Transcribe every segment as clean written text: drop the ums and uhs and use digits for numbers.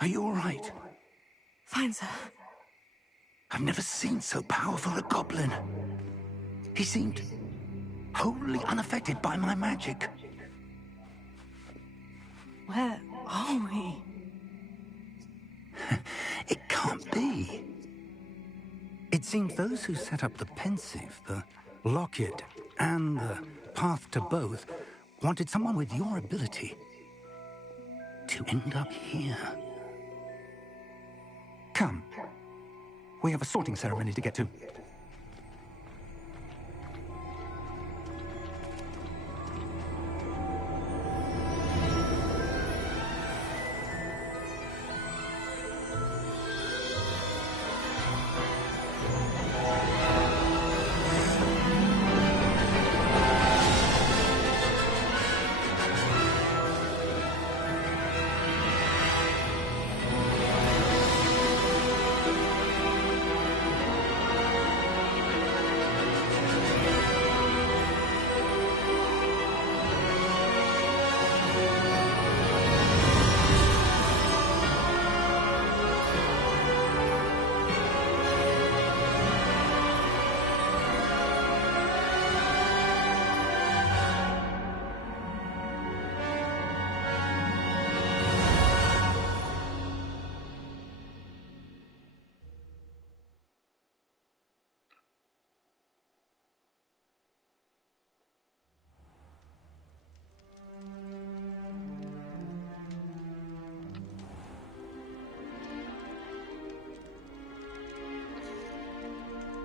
Are you all right? Fine, sir. I've never seen so powerful a goblin. He seemed wholly unaffected by my magic. Where are we? It can't be. It seems those who set up the pensive, the locket, and the path to both wanted someone with your ability to end up here. Come. We have a sorting ceremony to get to.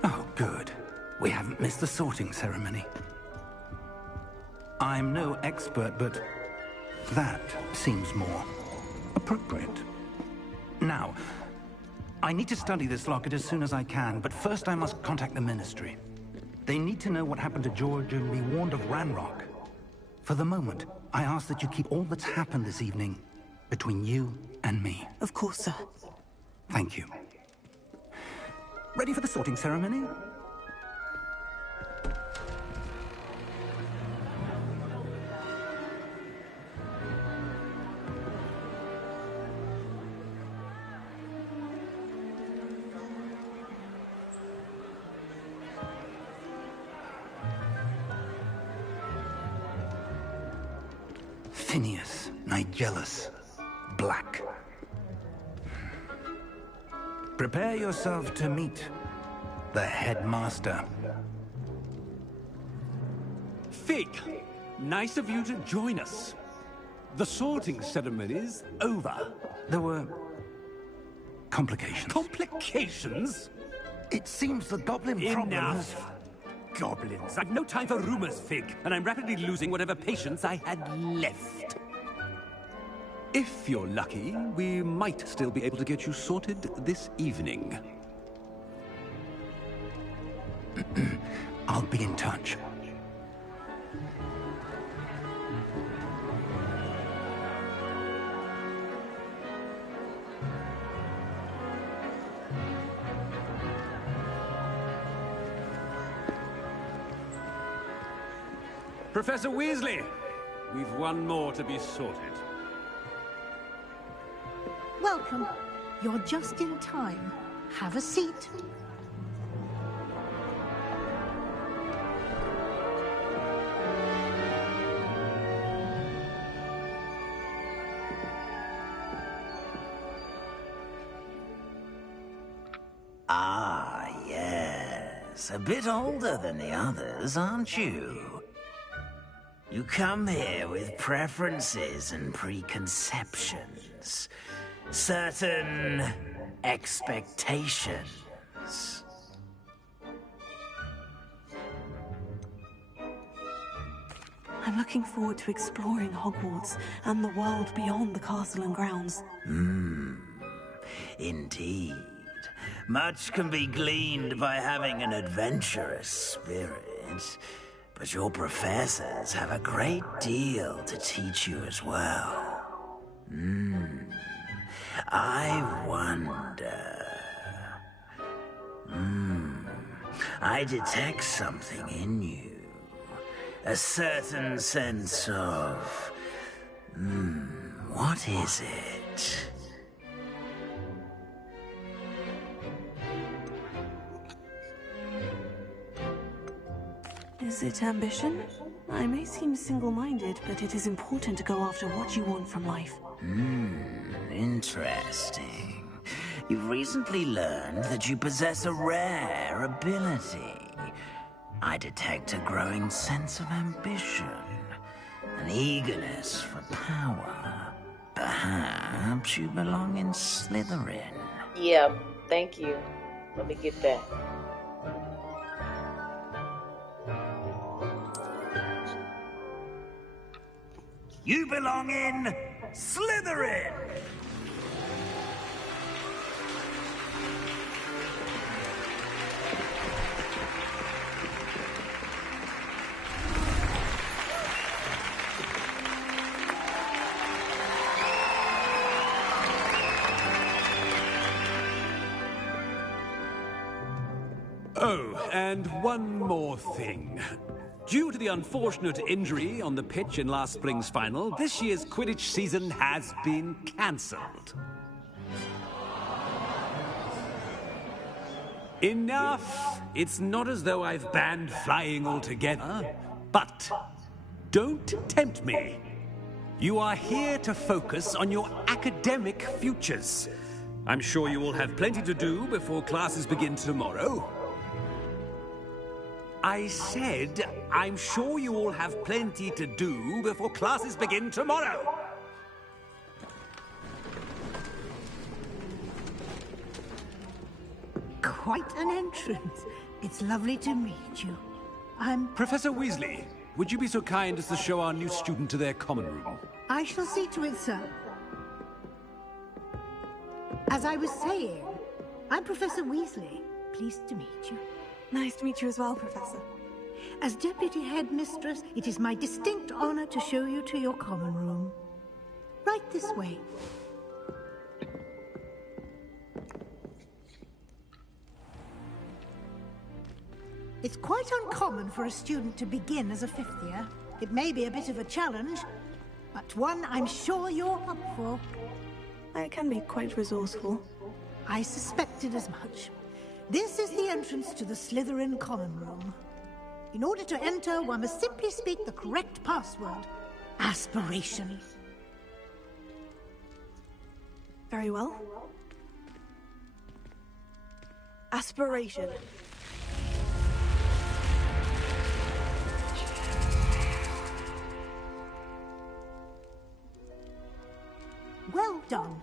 Oh, good. We haven't missed the sorting ceremony. I'm no expert, but that seems more appropriate. Now, I need to study this locket as soon as I can, but first I must contact the Ministry. They need to know what happened to George and be warned of Ranrock. For the moment, I ask that you keep all that's happened this evening between you and me. Of course, sir. Thank you. Ready for the sorting ceremony? Phineas, Nigellus, Black. Prepare yourself to meet the headmaster. Fig, nice of you to join us. The sorting ceremony's over. There were complications. Complications? It seems the goblin problem has... Enough! Goblins. I've no time for rumors, Fig, and I'm rapidly losing whatever patience I had left. If you're lucky, we might still be able to get you sorted this evening. I'll be in touch. Professor Weasley, we've one more to be sorted. Welcome. You're just in time. Have a seat. Ah, yes. A bit older than the others, aren't you? You come here with preferences and preconceptions. Certain expectations. I'm looking forward to exploring Hogwarts and the world beyond the castle and grounds. Indeed. Much can be gleaned by having an adventurous spirit, but your professors have a great deal to teach you as well. I wonder... I detect something in you. A certain sense of... what is it? Is it ambition? I may seem single-minded, but it is important to go after what you want from life. Interesting. You've recently learned that you possess a rare ability. I detect a growing sense of ambition, an eagerness for power. Perhaps you belong in Slytherin. Yeah, thank you. Let me get that. You belong in Slytherin! Oh, and one more thing. Due to the unfortunate injury on the pitch in last spring's final, this year's Quidditch season has been cancelled. Enough! It's not as though I've banned flying altogether, but don't tempt me. You are here to focus on your academic futures. I'm sure you will have plenty to do before classes begin tomorrow. I said, I'm sure you all have plenty to do before classes begin tomorrow. Quite an entrance. It's lovely to meet you. Professor Weasley, would you be so kind as to show our new student to their common room? I shall see to it, sir. As I was saying, I'm Professor Weasley. Pleased to meet you. Nice to meet you as well, Professor. As Deputy Headmistress, it is my distinct honor to show you to your common room. Right this way. It's quite uncommon for a student to begin as a fifth year. It may be a bit of a challenge, but one I'm sure you're up for. I can be quite resourceful. I suspected as much. This is the entrance to the Slytherin common room. In order to enter, one must simply speak the correct password. Aspiration. Very well. Aspiration. Well done.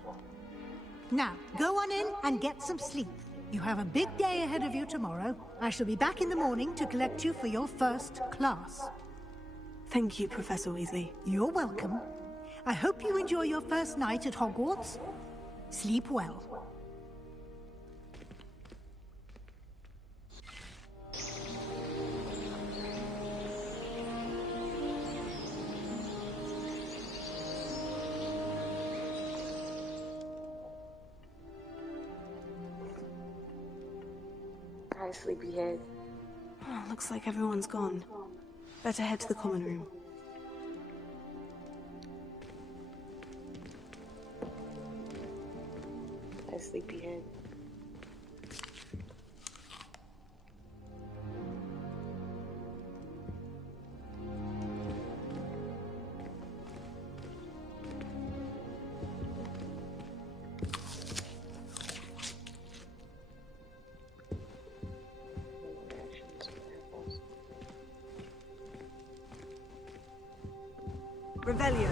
Now, go on in and get some sleep. You have a big day ahead of you tomorrow. I shall be back in the morning to collect you for your first class. Thank you, Professor Weasley. You're welcome. I hope you enjoy your first night at Hogwarts. Sleep well. Hi, sleepyhead. Oh, looks like everyone's gone. Better head to the common room. Hi, sleepyhead. Revelio.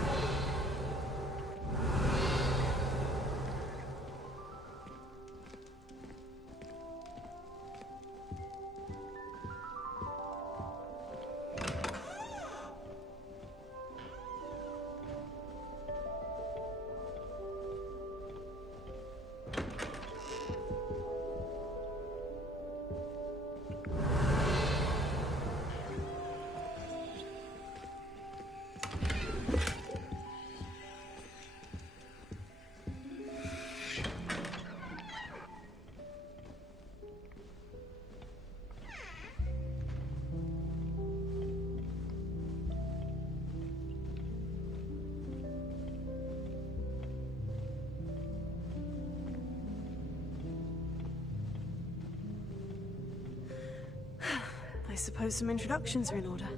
suppose some introductions are in order.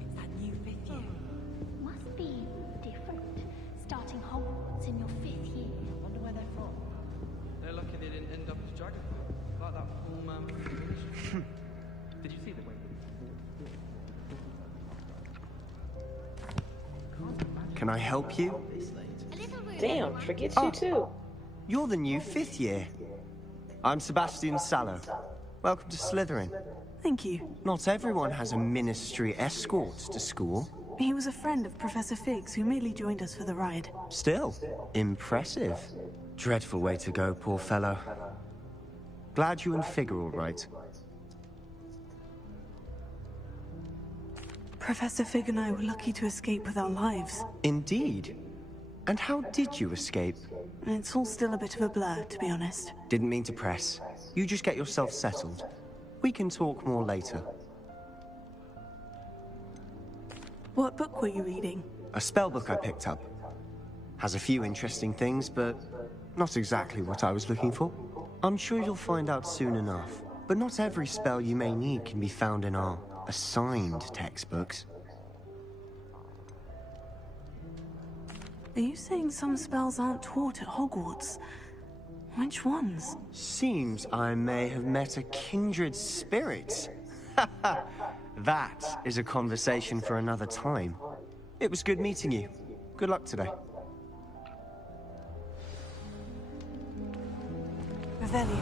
It's that new 5th year. Must be different. Starting Hogwarts in your 5th year. Wonder where they're from. They're lucky they didn't end up as dragon. Like that poor man from the village. Did you see the way Can I help you? Damn, forgets you too. You're the new 5th year. I'm Sebastian Sallow. Welcome to Slytherin. Thank you. Not everyone has a ministry escort to school. He was a friend of Professor Fig's who merely joined us for the ride. Still, impressive. Dreadful way to go, poor fellow. Glad you and Fig are all right. Professor Fig and I were lucky to escape with our lives. Indeed. And how did you escape? It's all still a bit of a blur, to be honest. Didn't mean to press. You just get yourself settled. We can talk more later. What book were you reading? A spell book I picked up. Has a few interesting things, but not exactly what I was looking for. I'm sure you'll find out soon enough. But not every spell you may need can be found in our assigned textbooks. Are you saying some spells aren't taught at Hogwarts? Which ones? Seems I may have met a kindred spirit. That is a conversation for another time. It was good meeting you. Good luck today. Revelio.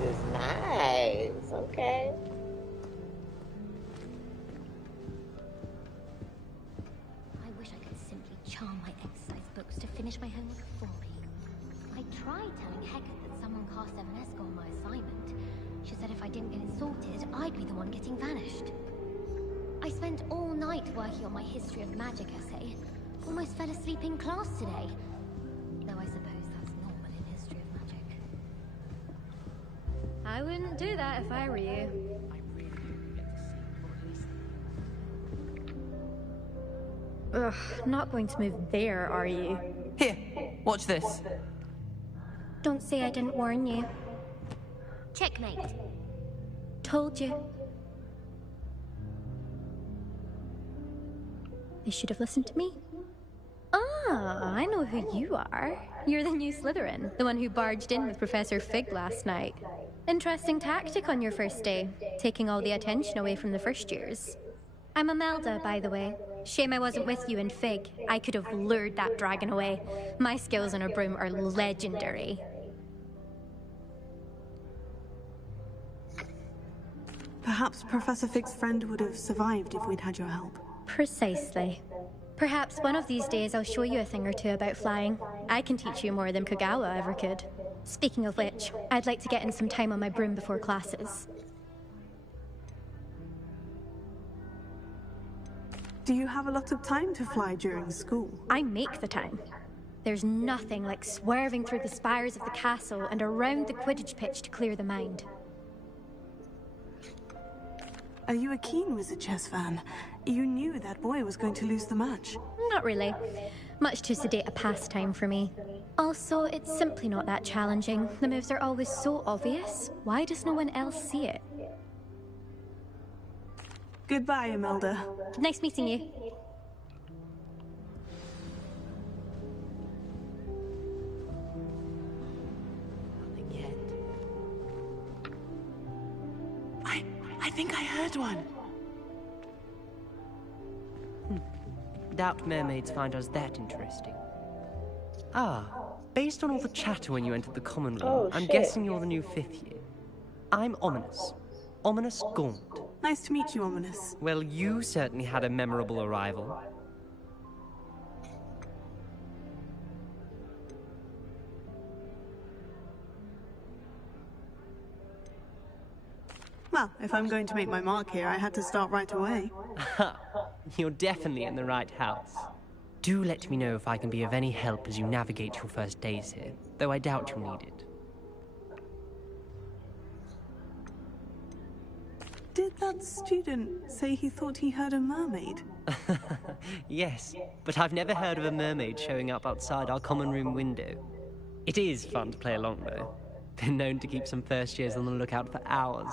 This is nice. Okay. I wish I could simply charm my exercise books to finish my homework for me. I tried telling Hecate that someone cast Evanesco on my assignment. She said if I didn't get it sorted, I'd be the one getting vanished. I spent all night working on my History of Magic essay. Almost fell asleep in class today. Though I suppose that's normal in History of Magic. I wouldn't do that if I were you. Ugh, not going to move there, are you? Here, watch this. Don't say I didn't warn you. Checkmate. Told you. You should have listened to me. Ah, I know who you are. You're the new Slytherin, the one who barged in with Professor Fig last night. Interesting tactic on your first day, taking all the attention away from the first years. I'm Imelda, by the way. Shame I wasn't with you in Fig. I could have lured that dragon away. My skills on a broom are legendary. Perhaps Professor Fig's friend would have survived if we'd had your help. Precisely. Perhaps one of these days I'll show you a thing or two about flying. I can teach you more than Kagawa ever could. Speaking of which, I'd like to get in some time on my broom before classes. Do you have a lot of time to fly during school? I make the time. There's nothing like swerving through the spires of the castle and around the Quidditch pitch to clear the mind. Are you a keen Wizard chess fan? You knew that boy was going to lose the match. Not really. Much too sedate a pastime for me. Also, it's simply not that challenging. The moves are always so obvious. Why does no one else see it? Goodbye, Imelda. Nice meeting you. Nothing yet. I think I heard one. Doubt mermaids find us that interesting. Ah, based on all the chatter when you entered the common room, Oh, I'm shit. guessing you're the new 5th year. I'm Ominous. Ominous Gaunt. Nice to meet you, Ominous. Well, you certainly had a memorable arrival. Well, if I'm going to make my mark here, I had to start right away. Ha! You're definitely in the right house. Do let me know if I can be of any help as you navigate your first days here, though I doubt you'll need it. Did that student say he thought he heard a mermaid? Yes, but I've never heard of a mermaid showing up outside our common room window. It is fun to play along, though. Been known to keep some first years on the lookout for hours.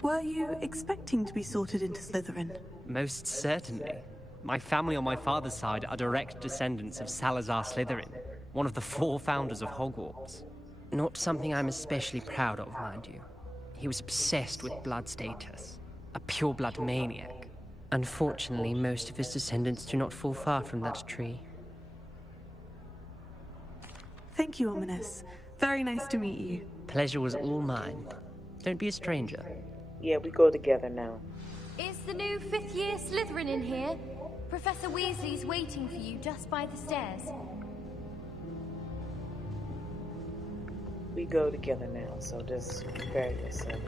Were you expecting to be sorted into Slytherin? Most certainly. My family on my father's side are direct descendants of Salazar Slytherin, one of the 4 founders of Hogwarts. Not something I'm especially proud of, mind you. He was obsessed with blood status, a pure-blood maniac. Unfortunately, most of his descendants do not fall far from that tree. Thank you, Ominous. Very nice to meet you. Pleasure was all mine. Don't be a stranger. Yeah, we go together now. Is the new 5th year Slytherin in here? Professor Weasley's waiting for you just by the stairs. We go together now, so just prepare yourself.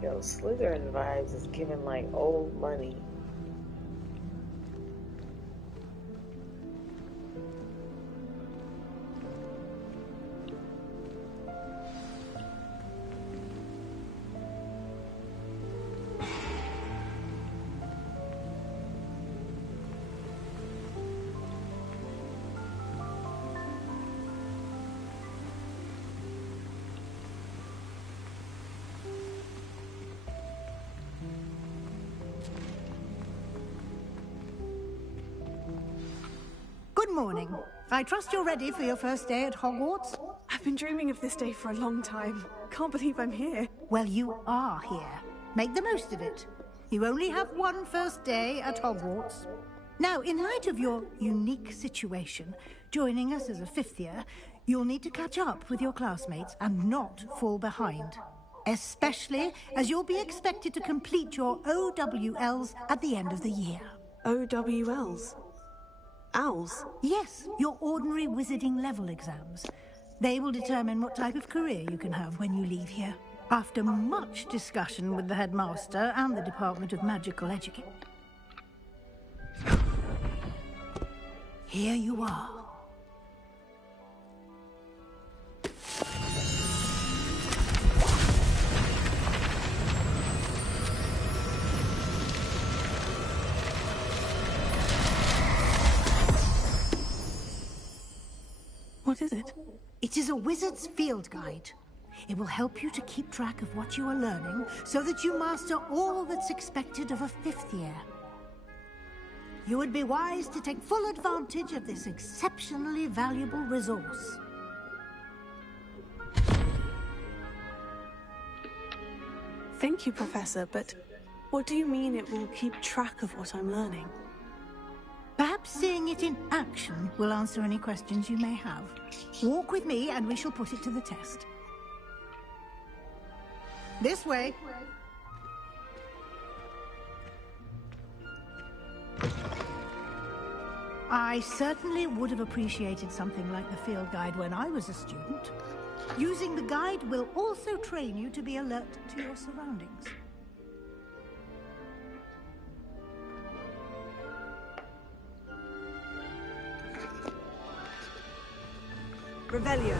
Yo, Slytherin vibes is giving like old money. Good morning. I trust you're ready for your first day at Hogwarts? I've been dreaming of this day for a long time. Can't believe I'm here. Well, you are here. Make the most of it. You only have one first day at Hogwarts. Now, in light of your unique situation, joining us as a 5th year, you'll need to catch up with your classmates and not fall behind. Especially as you'll be expected to complete your OWLs at the end of the year. OWLs? Owls? Yes, your ordinary wizarding level exams. They will determine what type of career you can have when you leave here. After much discussion with the headmaster and the Department of Magical Education. Here you are. What is it? It is a wizard's field guide. It will help you to keep track of what you are learning so that you master all that's expected of a 5th year. You would be wise to take full advantage of this exceptionally valuable resource. Thank you, Professor, but what do you mean it will keep track of what I'm learning? Perhaps seeing it in action will answer any questions you may have. Walk with me and we shall put it to the test. This way. I certainly would have appreciated something like the field guide when I was a student. Using the guide will also train you to be alert to your surroundings. Revelio.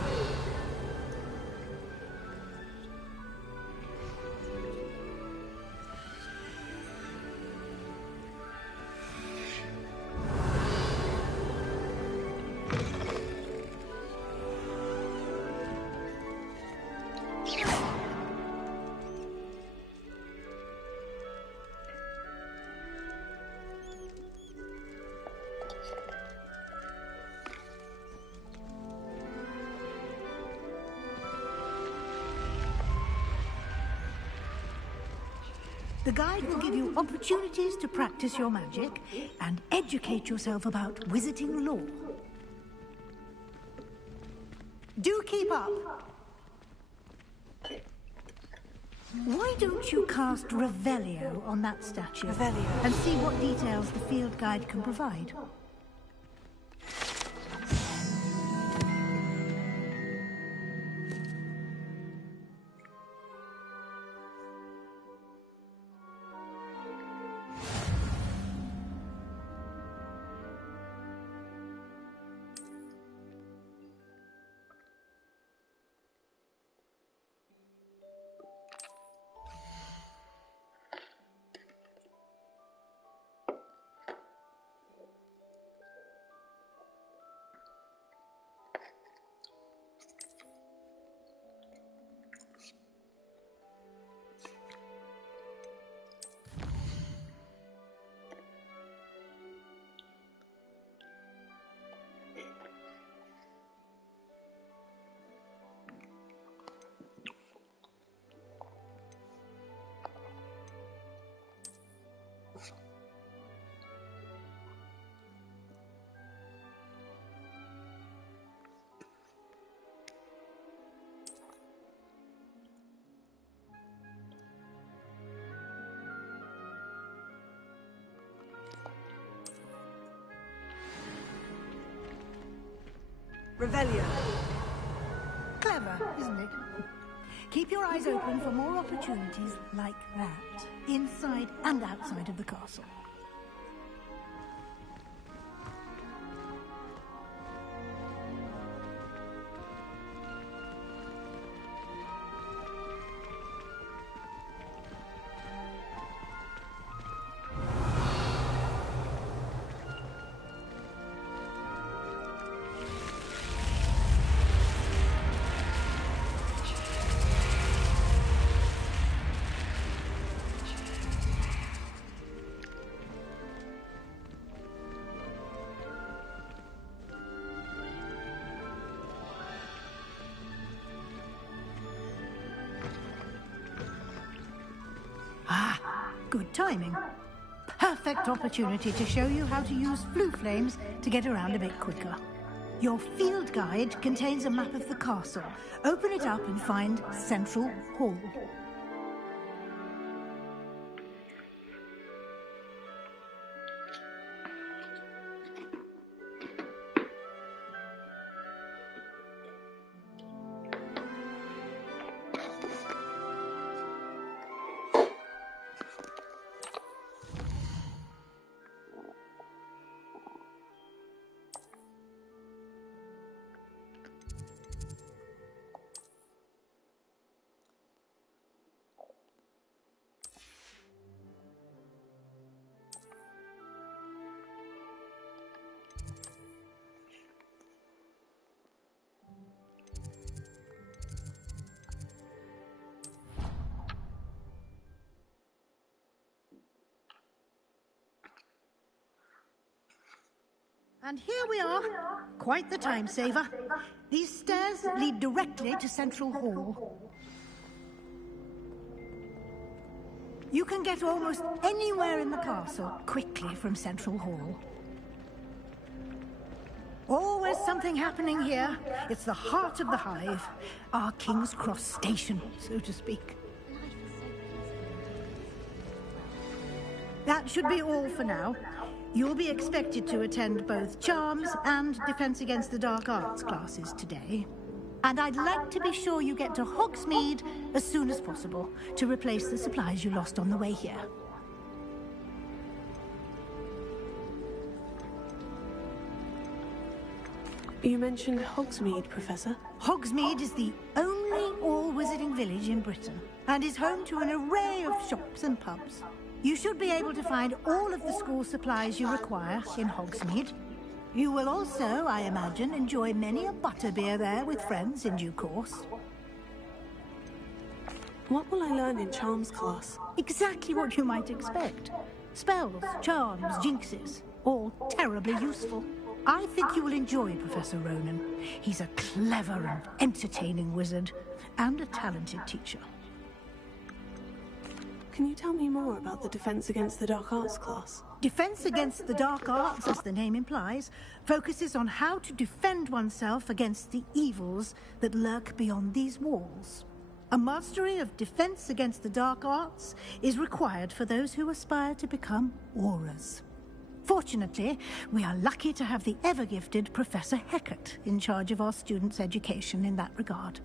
The guide will give you opportunities to practice your magic and educate yourself about wizarding lore. Do keep up. Why don't you cast Revelio on that statue? Revelio. And see what details the field guide can provide. Revelio. Clever, isn't it? Keep your eyes open for more opportunities like that, inside and outside of the castle. Good timing. Perfect opportunity to show you how to use flue flames to get around a bit quicker. Your field guide contains a map of the castle. Open it up and find Central Hall. And here we are. Quite the time saver. These stairs lead directly to Central Hall. You can get almost anywhere in the castle quickly from Central Hall. Always something happening here. It's the heart of the hive. Our King's Cross station, so to speak. That should be all for now. You'll be expected to attend both Charms and Defense Against the Dark Arts classes today. And I'd like to be sure you get to Hogsmeade as soon as possible to replace the supplies you lost on the way here. You mentioned Hogsmeade, Professor. Hogsmeade is the only all-wizarding village in Britain and is home to an array of shops and pubs. You should be able to find all of the school supplies you require in Hogsmeade. You will also, I imagine, enjoy many a butterbeer there with friends in due course. What will I learn in Charms class? Exactly what you might expect. Spells, charms, jinxes, all terribly useful. I think you will enjoy Professor Ronan. He's a clever and entertaining wizard, and a talented teacher. Can you tell me more about the Defense Against the Dark Arts class? Defense Against the Dark Arts, as the name implies, focuses on how to defend oneself against the evils that lurk beyond these walls. A mastery of Defense Against the Dark Arts is required for those who aspire to become Aurors. Fortunately, we are lucky to have the ever-gifted Professor Hecat in charge of our students' education in that regard.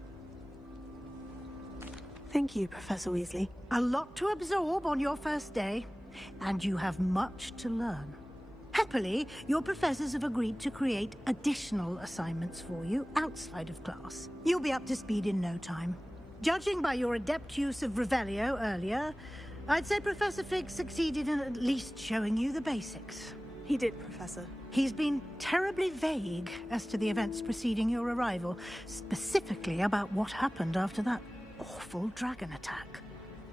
Thank you, Professor Weasley. A lot to absorb on your first day, and you have much to learn. Happily, your professors have agreed to create additional assignments for you outside of class. You'll be up to speed in no time. Judging by your adept use of Revelio earlier, I'd say Professor Fig succeeded in at least showing you the basics. He did, Professor. He's been terribly vague as to the events preceding your arrival, specifically about what happened after that awful dragon attack.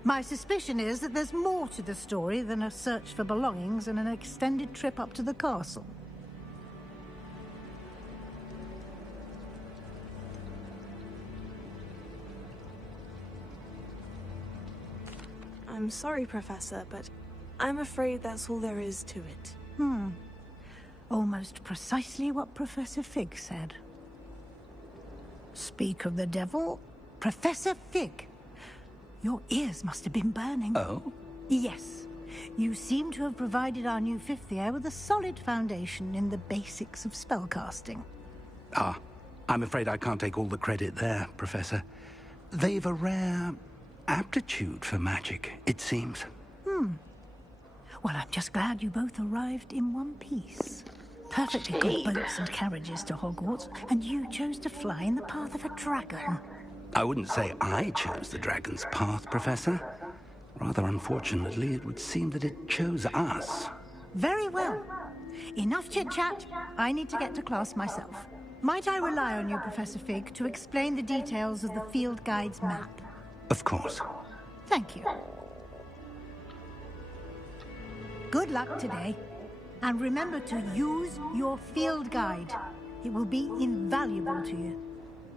My suspicion is that there's more to the story than a search for belongings and an extended trip up to the castle. I'm sorry, Professor, but I'm afraid that's all there is to it. Almost precisely what Professor Fig said. Speak of the devil, Professor Fig. Your ears must have been burning. Oh? Yes. You seem to have provided our new fifth year with a solid foundation in the basics of spellcasting. Ah, I'm afraid I can't take all the credit there, Professor. They've a rare aptitude for magic, it seems. Well, I'm just glad you both arrived in one piece. Perfectly good boats and carriages to Hogwarts, and you chose to fly in the path of a dragon. I wouldn't say I chose the dragon's path, Professor. Rather unfortunately, it would seem that it chose us. Very well. Enough chit-chat. I need to get to class myself. Might I rely on you, Professor Fig, to explain the details of the field guide's map? Of course. Thank you. Good luck today. And remember to use your field guide. It will be invaluable to you.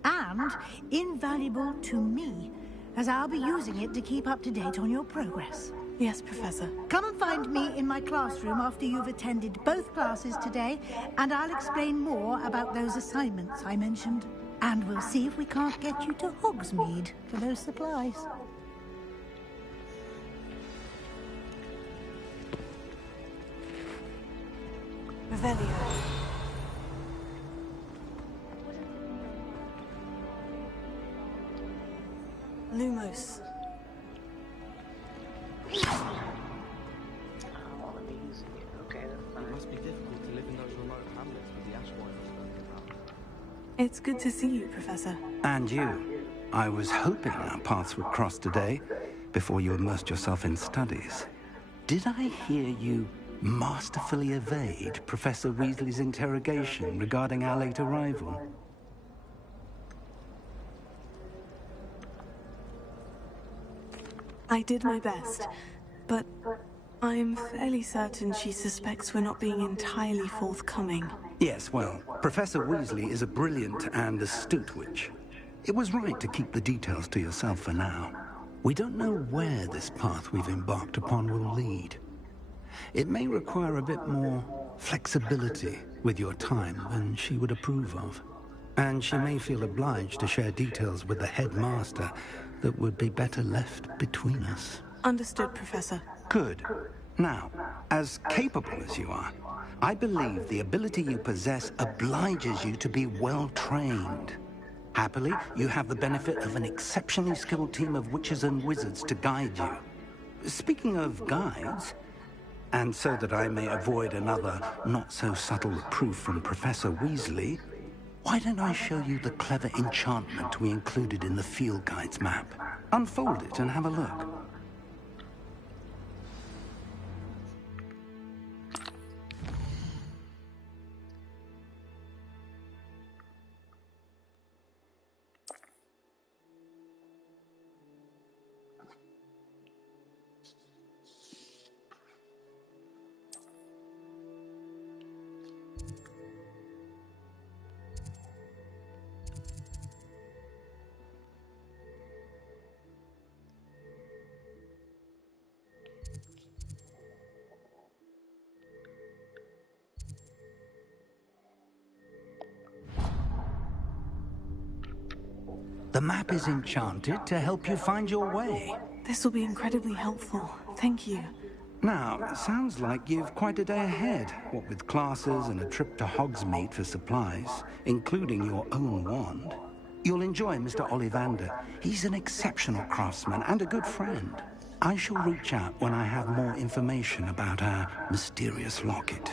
And invaluable to me, as I'll be using it to keep up to date on your progress. Yes, Professor. Come and find me in my classroom after you've attended both classes today, and I'll explain more about those assignments I mentioned. And we'll see if we can't get you to Hogsmeade for those supplies. Revelio. Lumos. It must be difficult to live in those remote hamlets with the ash boilers. It's good to see you, Professor. And you. I was hoping our paths would cross today, before you immersed yourself in studies. Did I hear you masterfully evade Professor Weasley's interrogation regarding our late arrival? I did my best, but I'm fairly certain she suspects we're not being entirely forthcoming. Yes, well, Professor Weasley is a brilliant and astute witch. It was right to keep the details to yourself for now. We don't know where this path we've embarked upon will lead. It may require a bit more flexibility with your time than she would approve of. And she may feel obliged to share details with the headmaster that would be better left between us. Understood, Professor. Good. Now, as capable as you are, I believe the ability you possess obliges you to be well trained. Happily, you have the benefit of an exceptionally skilled team of witches and wizards to guide you. Speaking of guides, and so that I may avoid another not-so-subtle reproof from Professor Weasley, why don't I show you the clever enchantment we included in the field guide's map? Unfold it and have a look. The map is enchanted to help you find your way. This will be incredibly helpful. Thank you. Now, sounds like you've quite a day ahead, what with classes and a trip to Hogsmeade for supplies, including your own wand. You'll enjoy Mr. Ollivander. He's an exceptional craftsman and a good friend. I shall reach out when I have more information about our mysterious locket.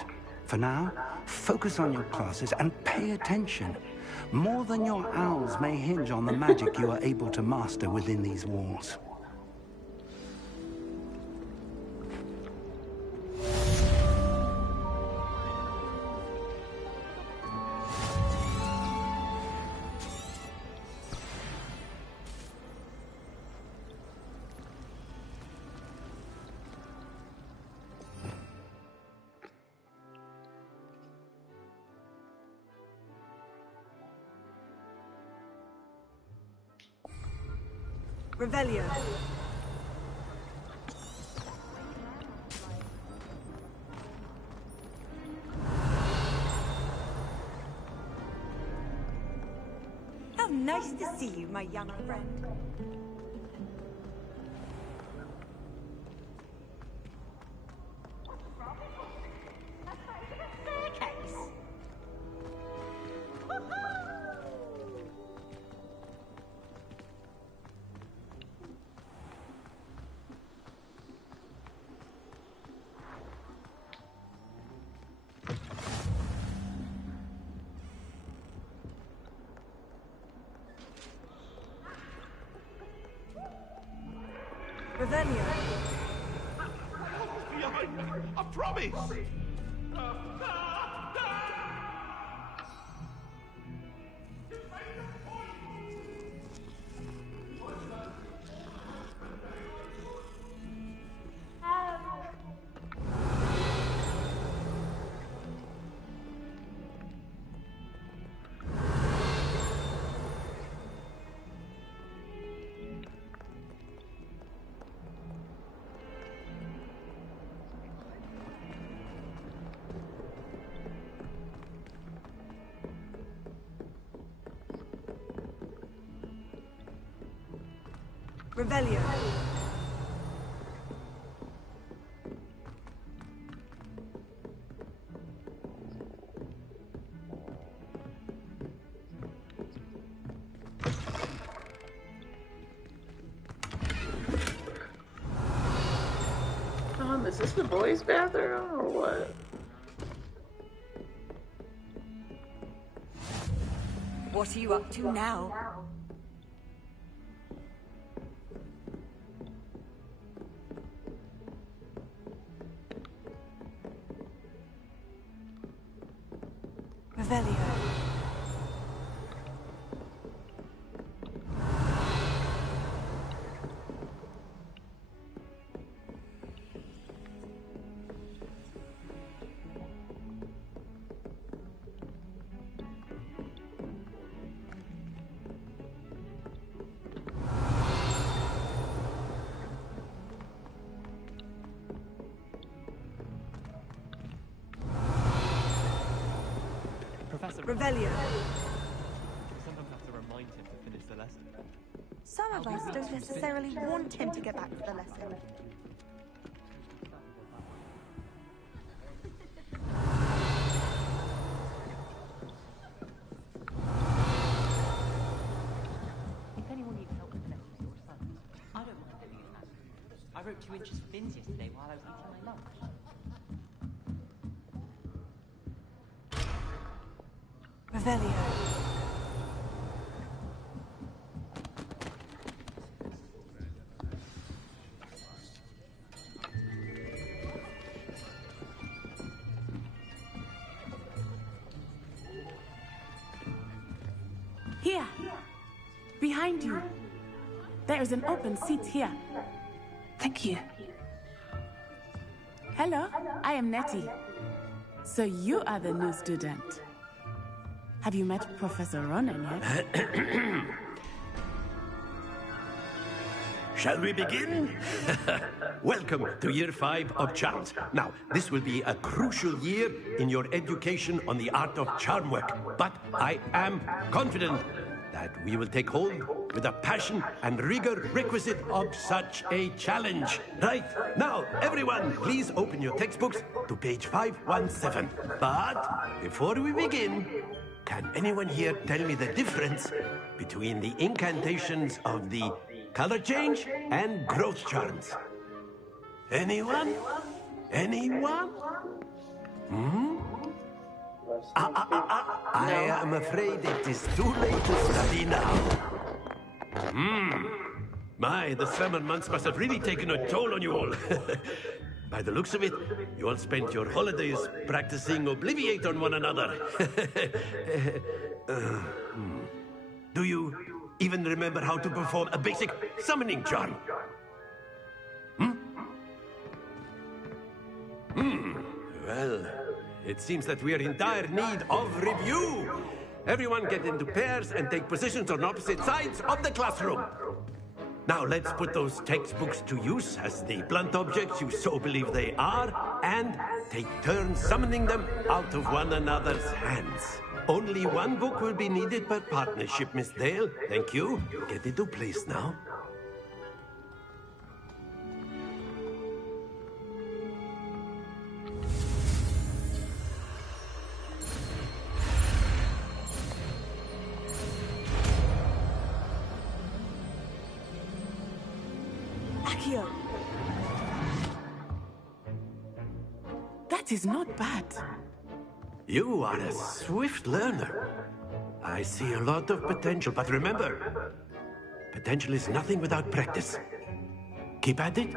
For now, focus on your classes and pay attention. More than your owls may hinge on the magic you are able to master within these walls. Revelio. How nice to see you, my young friend. Revelio. Behind me, I promise! Revelio. Is this the boys' bathroom or what? What are you up to now? Revelio. Professor Revelio. Sometimes have to remind him to finish the lesson. Some of us don't necessarily want him to get back to the lesson. If anyone needs help with the next your son, I don't mind doing it. I wrote 2 inches of bins yesterday while I was eating my lunch. Revelio. Here, behind you. There is an open seat here. Thank you. Hello, I am Nettie. So you are the new student. Have you met Professor Ronan yet? Shall we begin? Welcome to Year 5 of Charms. Now, this will be a crucial year in your education on the art of charm work. But I am confident that we will take hold with the passion and rigor requisite of such a challenge. Right, now, everyone, please open your textbooks to page 517. But before we begin, can anyone here tell me the difference between the incantations of the color change and growth charms? Anyone? Anyone? I am afraid it is too late to study now. My, the summer months must have really taken a toll on you all. By the looks of it, you all spent your holidays practicing Obliviate on one another. Do you even remember how to perform a basic summoning charm? Well, it seems that we are in dire need of review. Everyone get into pairs and take positions on opposite sides of the classroom. Now let's put those textbooks to use as the blunt objects you so believe they are, and take turns summoning them out of one another's hands. Only one book will be needed per partnership, Miss Dale. Thank you. Get into place now. Akio. That is not bad. You are a swift learner. I see a lot of potential, but remember, potential is nothing without practice. Keep at it.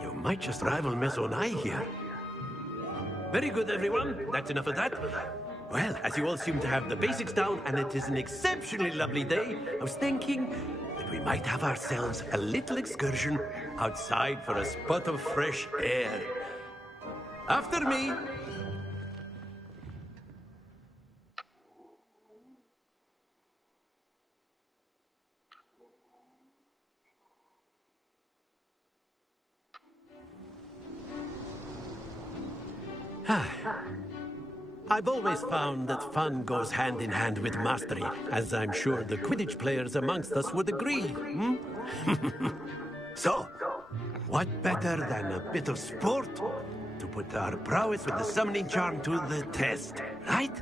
You might just rival Miss Onai here. Very good, everyone. That's enough of that. Well, as you all seem to have the basics down, and it is an exceptionally lovely day, I was thinking that we might have ourselves a little excursion outside for a spot of fresh air. After me. I've always found that fun goes hand in hand with mastery, as I'm sure the Quidditch players amongst us would agree. Hmm? So, what better than a bit of sport to put our prowess with the summoning charm to the test, right?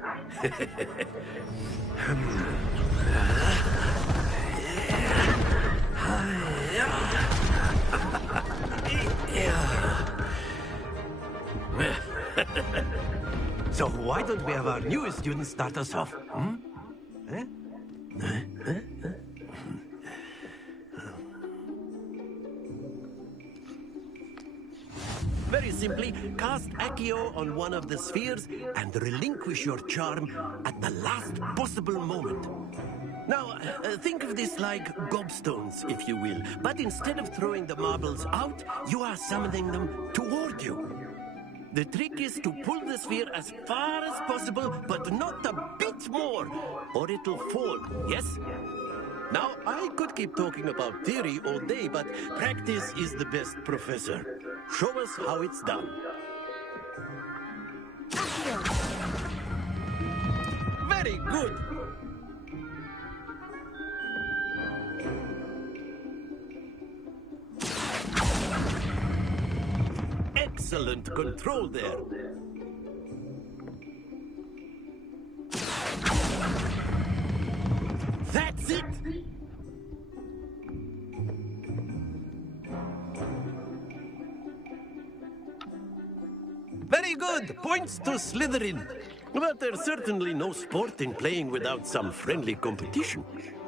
So why don't we have our newest student start us off? Hmm? Very simply, cast Accio on one of the spheres and relinquish your charm at the last possible moment. Now, think of this like gobstones, if you will. But instead of throwing the marbles out, you are summoning them toward you. The trick is to pull the sphere as far as possible, but not a bit more, or it'll fall, yes? Now, I could keep talking about theory all day, but practice is the best professor. Show us how it's done. Very good. Excellent control there. That's it! Very good! Points to Slytherin. But there's certainly no sport in playing without some friendly competition.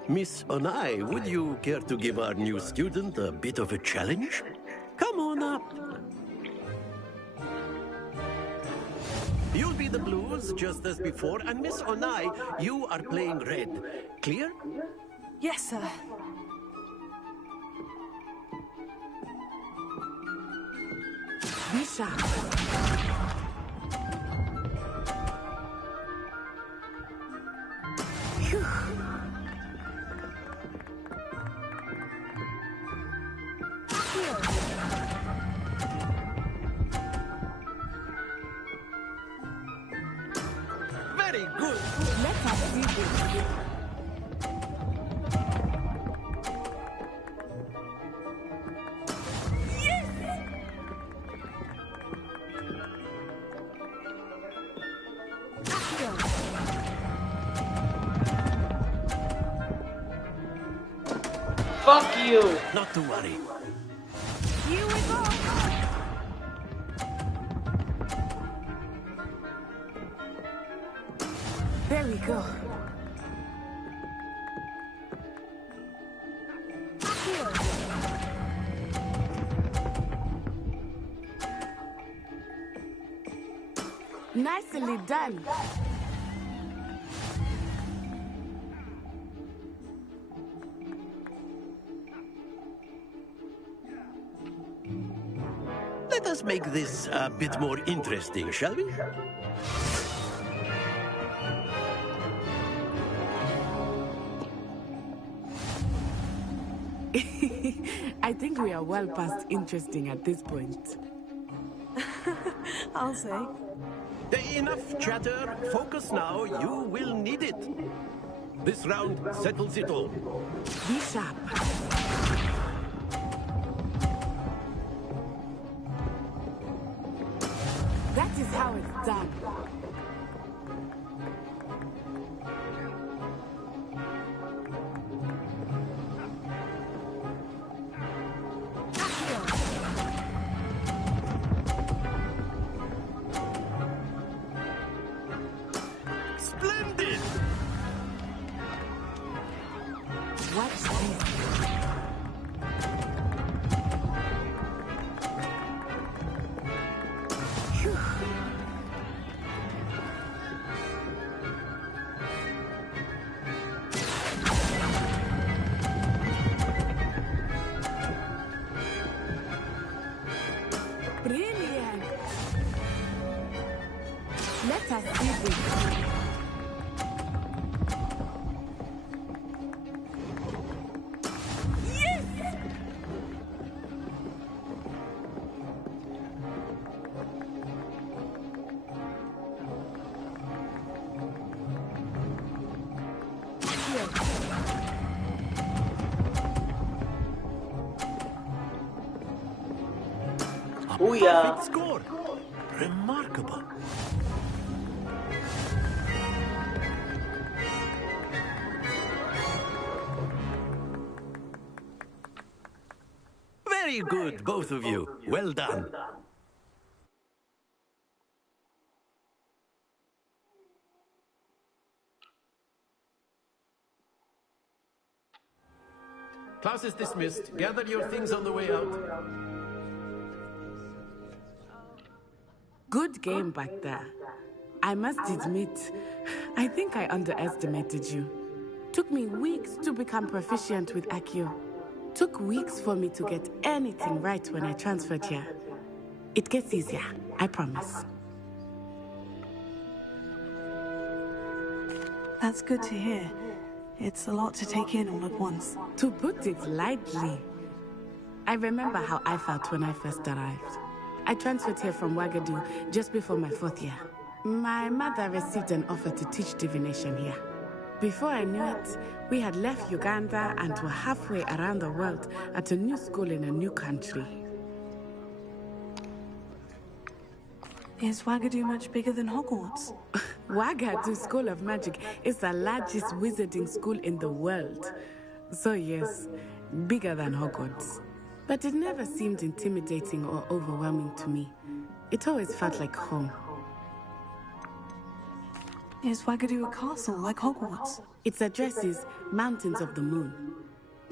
Miss Onai, would you care to give our new student a bit of a challenge? Come on up. You'll be the blues, just as before, and Miss Onai, you are playing red. Clear? Yes, sir. Be sharp. Phew. Very good. Let us do this. Fuck you! Not to worry. Here we go. There we go. Nicely done. Let us make this a bit more interesting, shall we? I think we are well past interesting at this point. I'll say. Enough chatter. Focus now. You will need it. This round settles it all. Be sharp. That is how it's done. Splendid! Watch this. us see this. Perfect score. Remarkable. Very good, both of you. Well done. Class is dismissed. Gather your things on the way out. Good game back there. I must admit, I think I underestimated you. Took me weeks to become proficient with Accio. Took weeks for me to get anything right when I transferred here. It gets easier, I promise. That's good to hear. It's a lot to take in all at once. To put it lightly, I remember how I felt when I first arrived. I transferred here from Ouagadougou just before my 4th year. My mother received an offer to teach divination here. Before I knew it, we had left Uganda and were halfway around the world at a new school in a new country. Is Ouagadougou much bigger than Hogwarts? Ouagadougou School of Magic is the largest wizarding school in the world. So yes, bigger than Hogwarts. But it never seemed intimidating or overwhelming to me. It always felt like home. Is Ouagadougou a castle like Hogwarts? Its address is Mountains of the Moon.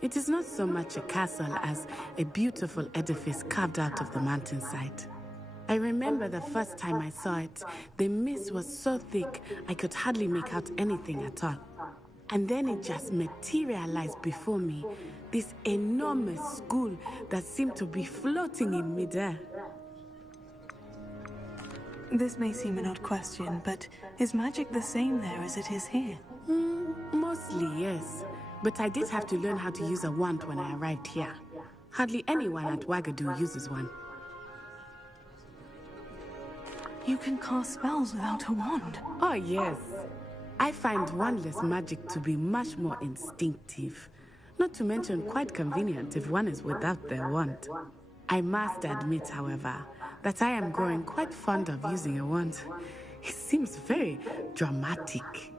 It is not so much a castle as a beautiful edifice carved out of the mountainside. I remember the first time I saw it, the mist was so thick I could hardly make out anything at all. And then it just materialized before me, this enormous school that seemed to be floating in midair. This may seem an odd question, but is magic the same there as it is here? Mostly, yes. But I did have to learn how to use a wand when I arrived here. Hardly anyone at Ouagadougou uses one. You can cast spells without a wand? Oh, yes. I find wandless magic to be much more instinctive. Not to mention quite convenient if one is without their wand. I must admit, however, that I am growing quite fond of using a wand. It seems very dramatic.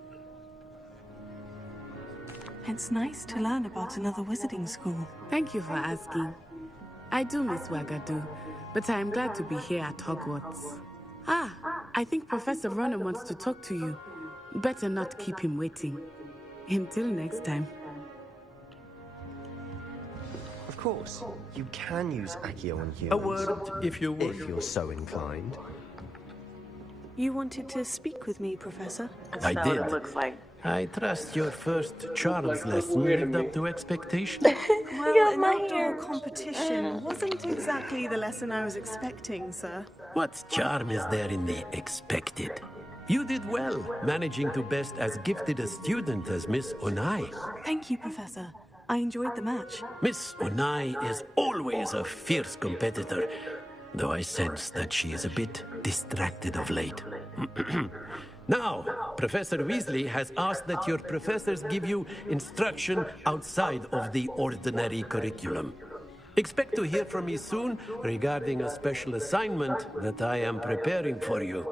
It's nice to learn about another wizarding school. Thank you for asking. I do miss Ouagadougou, but I am glad to be here at Hogwarts. Ah, I think Professor Ronan wants to talk to you. Better not keep him waiting. Until next time. Of course, you can use Accio on humans. A word, if you would. If you're so inclined. You wanted to speak with me, Professor? I That's did. what it looks like. I trust your first Charles lesson lived up to expectation. Well, an outdoor competition wasn't exactly the lesson I was expecting, sir. What charm is there in the expected? You did well, managing to best as gifted a student as Miss Onai. Thank you, Professor. I enjoyed the match. Miss Onai is always a fierce competitor, though I sense that she is a bit distracted of late. Now, Professor Weasley has asked that your professors give you instruction outside of the ordinary curriculum. Expect to hear from me soon regarding a special assignment that I am preparing for you.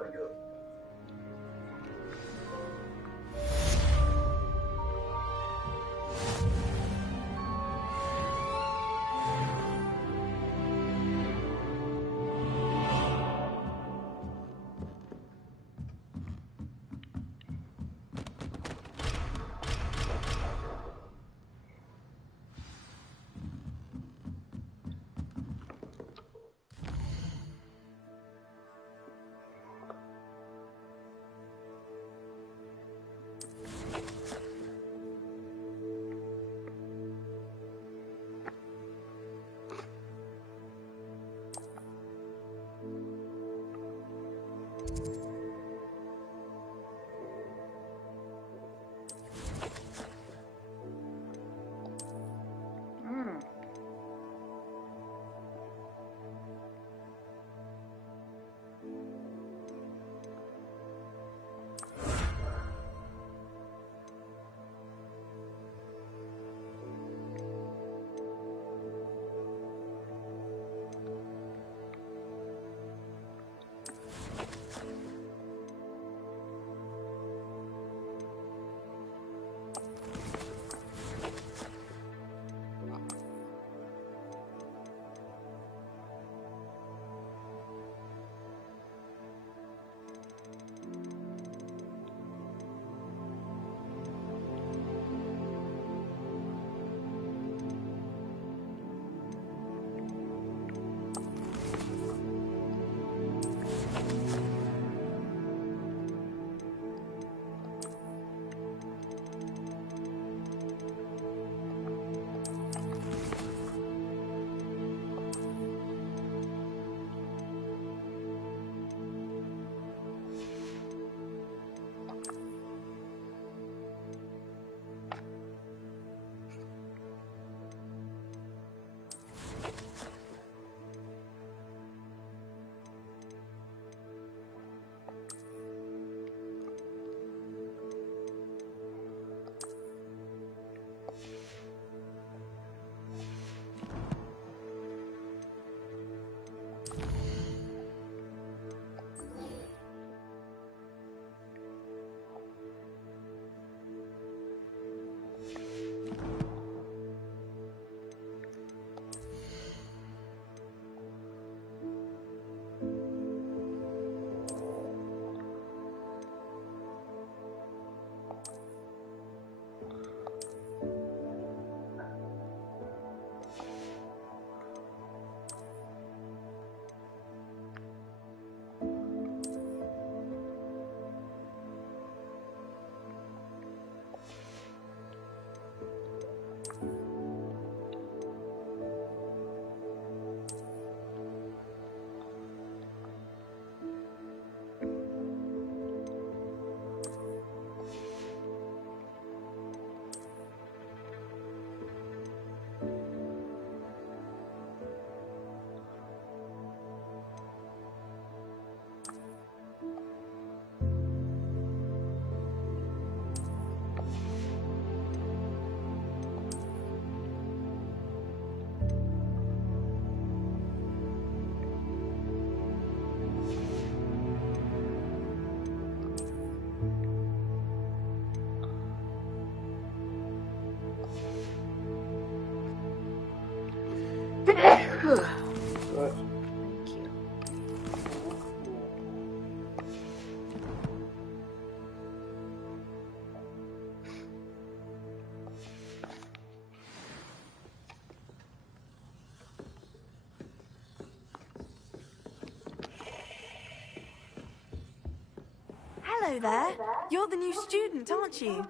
Hello there. You're the new student, aren't you?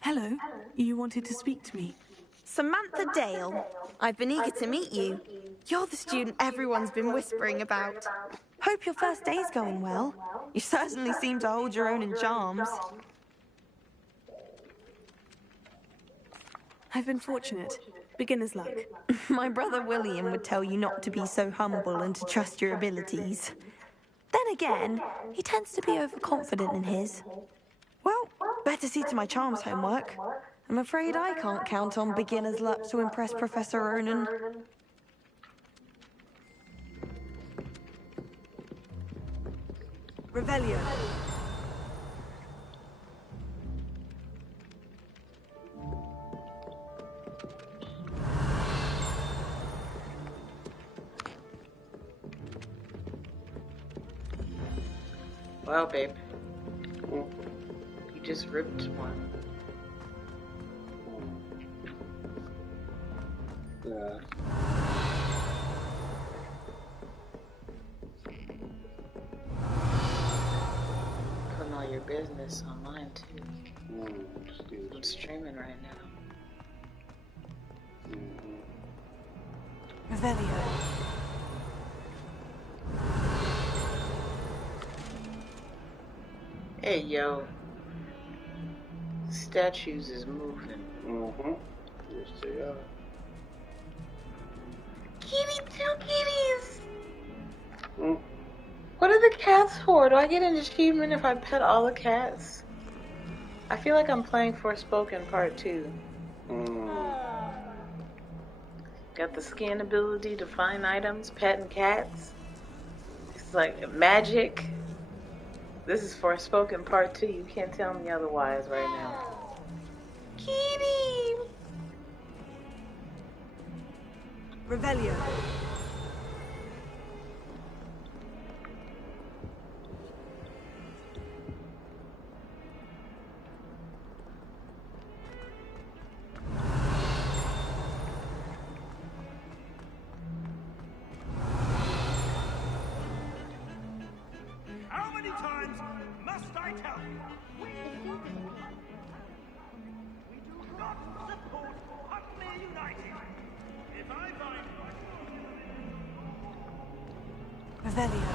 Hello. You wanted to speak to me? Samantha Dale. I've been eager to meet you. You're the student everyone's been whispering about. Hope your first day's going well. You certainly seem to hold your own in charms. I've been fortunate. Beginner's luck. My brother William would tell you not to be so humble and to trust your abilities. Then again, he tends to be overconfident in his. Well, better see to my charms homework. I'm afraid I can't count on beginner's luck to impress Professor Ronan. Revelio. Wow, babe. You just ripped one. Yeah. Putting all your business online too. I'm streaming right now. Revelio. Hey, yo. Statues is moving. Yes, they are. Kitty, two kitties! What are the cats for? Do I get an achievement if I pet all the cats? I feel like I'm playing Forspoken Part 2. Got the scan ability to find items, petting cats. It's like magic. This is Forspoken Part 2. You can't tell me otherwise right now. Kitty! Revelio. How many times must I tell you? We do not support Hutley United. If I find Revelio.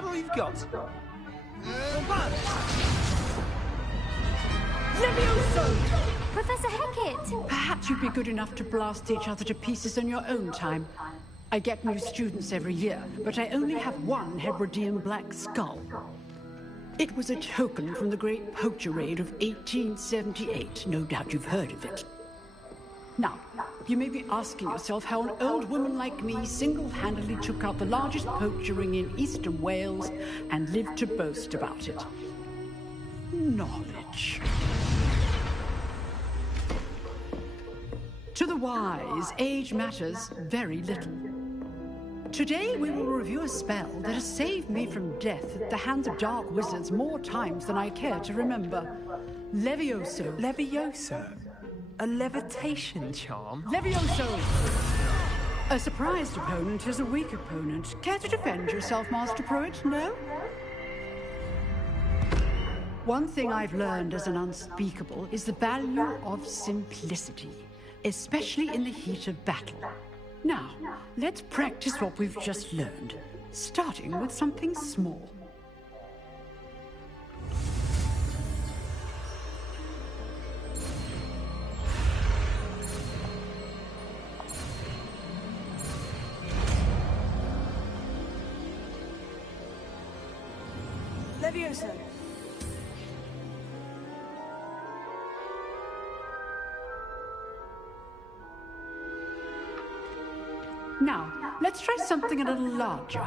that all you've got? Levioso! Professor Hackett! Perhaps you'd be good enough to blast each other to pieces in your own time. I get new students every year, but I only have one Hebridean black skull. It was a token from the Great Poacher Raid of 1878. No doubt you've heard of it. Now, you may be asking yourself how an old woman like me single-handedly took out the largest poacher ring in eastern Wales and lived to boast about it. Knowledge. To the wise, age matters very little. Today we will review a spell that has saved me from death at the hands of dark wizards more times than I care to remember. Levioso. Levioso? A levitation charm? Levioso! A surprised opponent is a weak opponent. Care to defend yourself, Master Pruitt? No? One thing I've learned as an unspeakable is the value of simplicity, especially in the heat of battle. Now, let's practice what we've just learned, starting with something small. Levioso. Now, let's try something a little larger.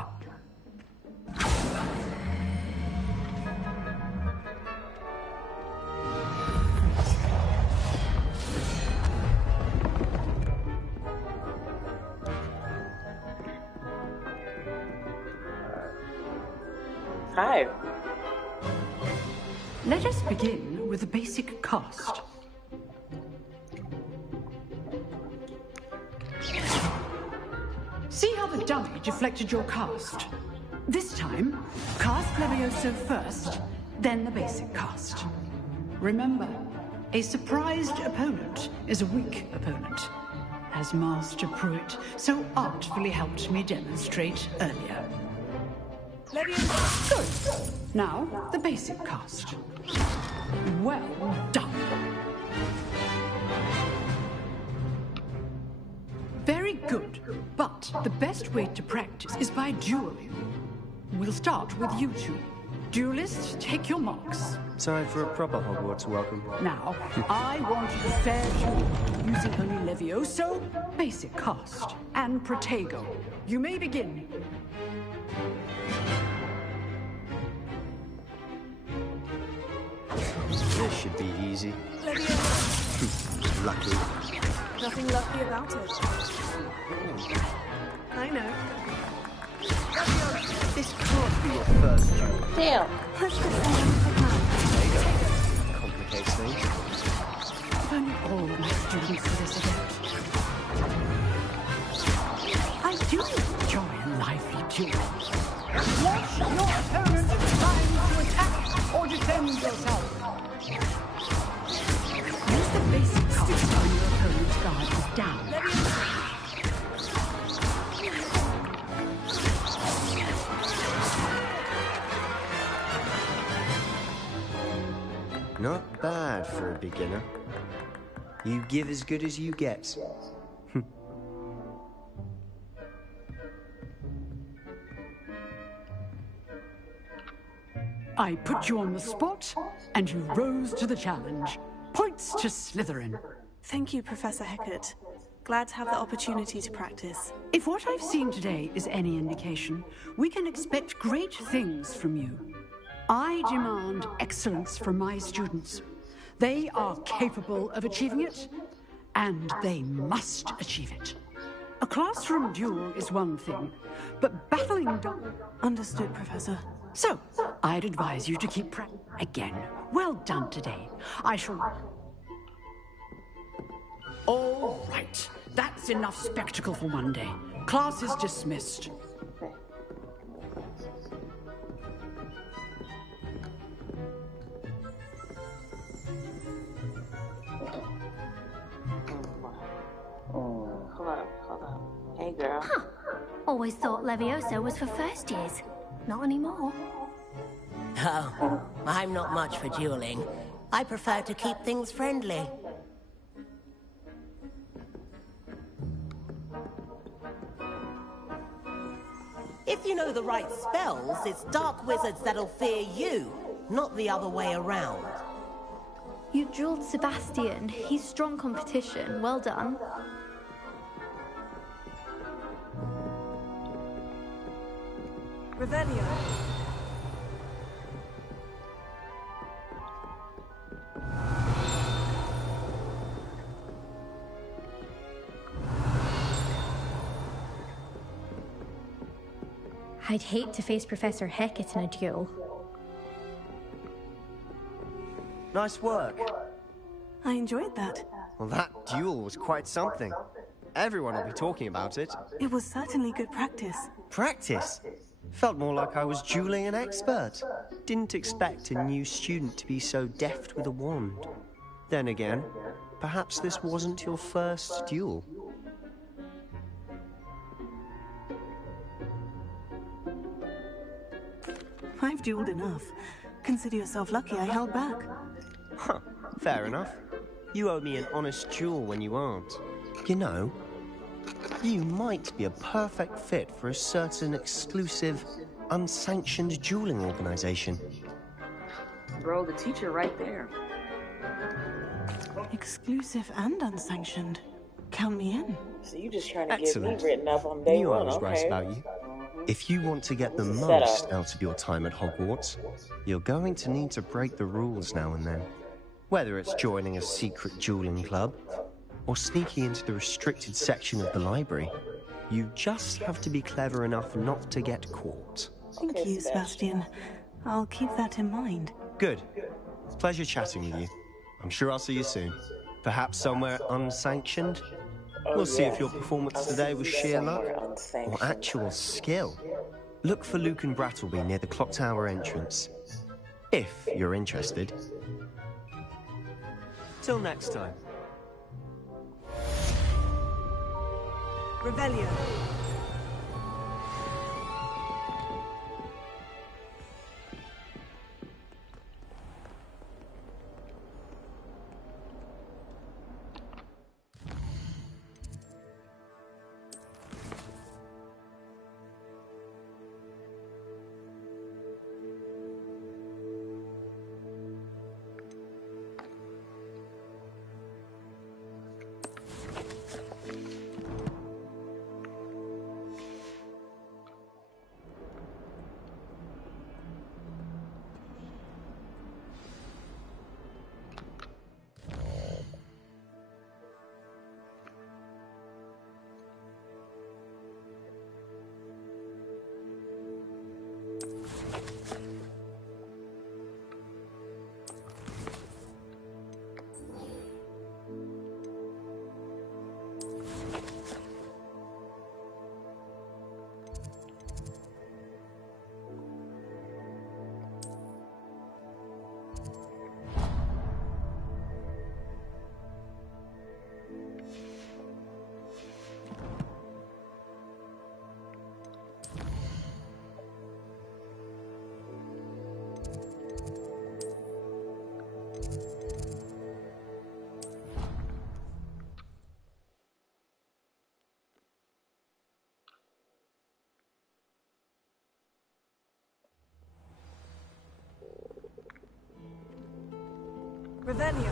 Hi. Let us begin with the basic cast. See how the dummy deflected your cast? This time, cast Levioso first, then the basic cast. Remember, a surprised opponent is a weak opponent, as Master Pruitt so artfully helped me demonstrate earlier. Good. Now, the basic cast. Well done. Very good, but the best way to practice is by dueling. We'll start with you two. Duelists, take your marks. Time for a proper Hogwarts welcome. Now, I want a fair duel, using only Levioso, basic cast, and Protego. You may begin. This should be easy. Lucky. Nothing lucky about it. I know. This can't be your first duel. Damn. Complicates things. If only all my students were this adept. I do enjoy a lively duel. Watch your opponent's time to attack or defend yourself. Use the basic cast when your opponent's guard is down. Not bad for a beginner. You give as good as you get. I put you on the spot, and you rose to the challenge. Points to Slytherin. Thank you, Professor Hackett. Glad to have the opportunity to practice. If what I've seen today is any indication, we can expect great things from you. I demand excellence from my students. They are capable of achieving it, and they must achieve it. A classroom duel is one thing, but battling... Understood, Professor. So, I'd advise you to keep again. Well done today. I shall... All right. That's enough spectacle for one day. Class is dismissed. Hold up. Hey, girl. Huh. Always thought Levioso was for first years. Not anymore. Oh, I'm not much for dueling. I prefer to keep things friendly. If you know the right spells, it's dark wizards that'll fear you, not the other way around. You dueled Sebastian. He's strong competition. Well done. Revelio. I'd hate to face Professor Hecat in a duel. Nice work. I enjoyed that. Well, that duel was quite something. Everyone will be talking about it. It was certainly good practice. Practice? Felt more like I was dueling an expert. Didn't expect a new student to be so deft with a wand. Then again, perhaps this wasn't your first duel. I've dueled enough. Consider yourself lucky I held back. Huh, fair enough. You owe me an honest duel when you aren't. You know, you might be a perfect fit for a certain exclusive, unsanctioned dueling organization. Bro, the teacher right there. Exclusive and unsanctioned. Count me in. So you just trying to Excellent. get me written up on day Knew one, I was okay. right about you. If you want to get the It's a most setup. out of your time at Hogwarts, you're going to need to break the rules now and then. Whether it's joining a secret dueling club, or sneaking into the restricted section of the library, you just have to be clever enough not to get caught. Thank you, Sebastian. I'll keep that in mind. Good. Pleasure chatting with you. I'm sure I'll see you soon. Perhaps somewhere unsanctioned? We'll see if your performance today was sheer luck or actual skill. Look for Luke and Brattleby near the clock tower entrance. If you're interested. Till next time. Revelio. Revelio.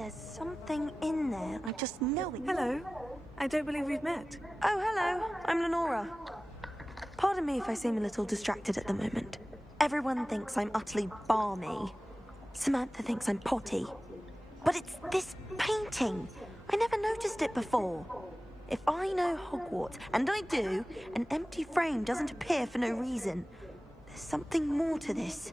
There's something in there. I just know it. Hello. I don't believe we've met. Oh, hello. I'm Lenora. Pardon me if I seem a little distracted at the moment. Everyone thinks I'm utterly balmy. Samantha thinks I'm potty. But it's this painting. I never noticed it before. If I know Hogwarts, and I do, an empty frame doesn't appear for no reason. There's something more to this.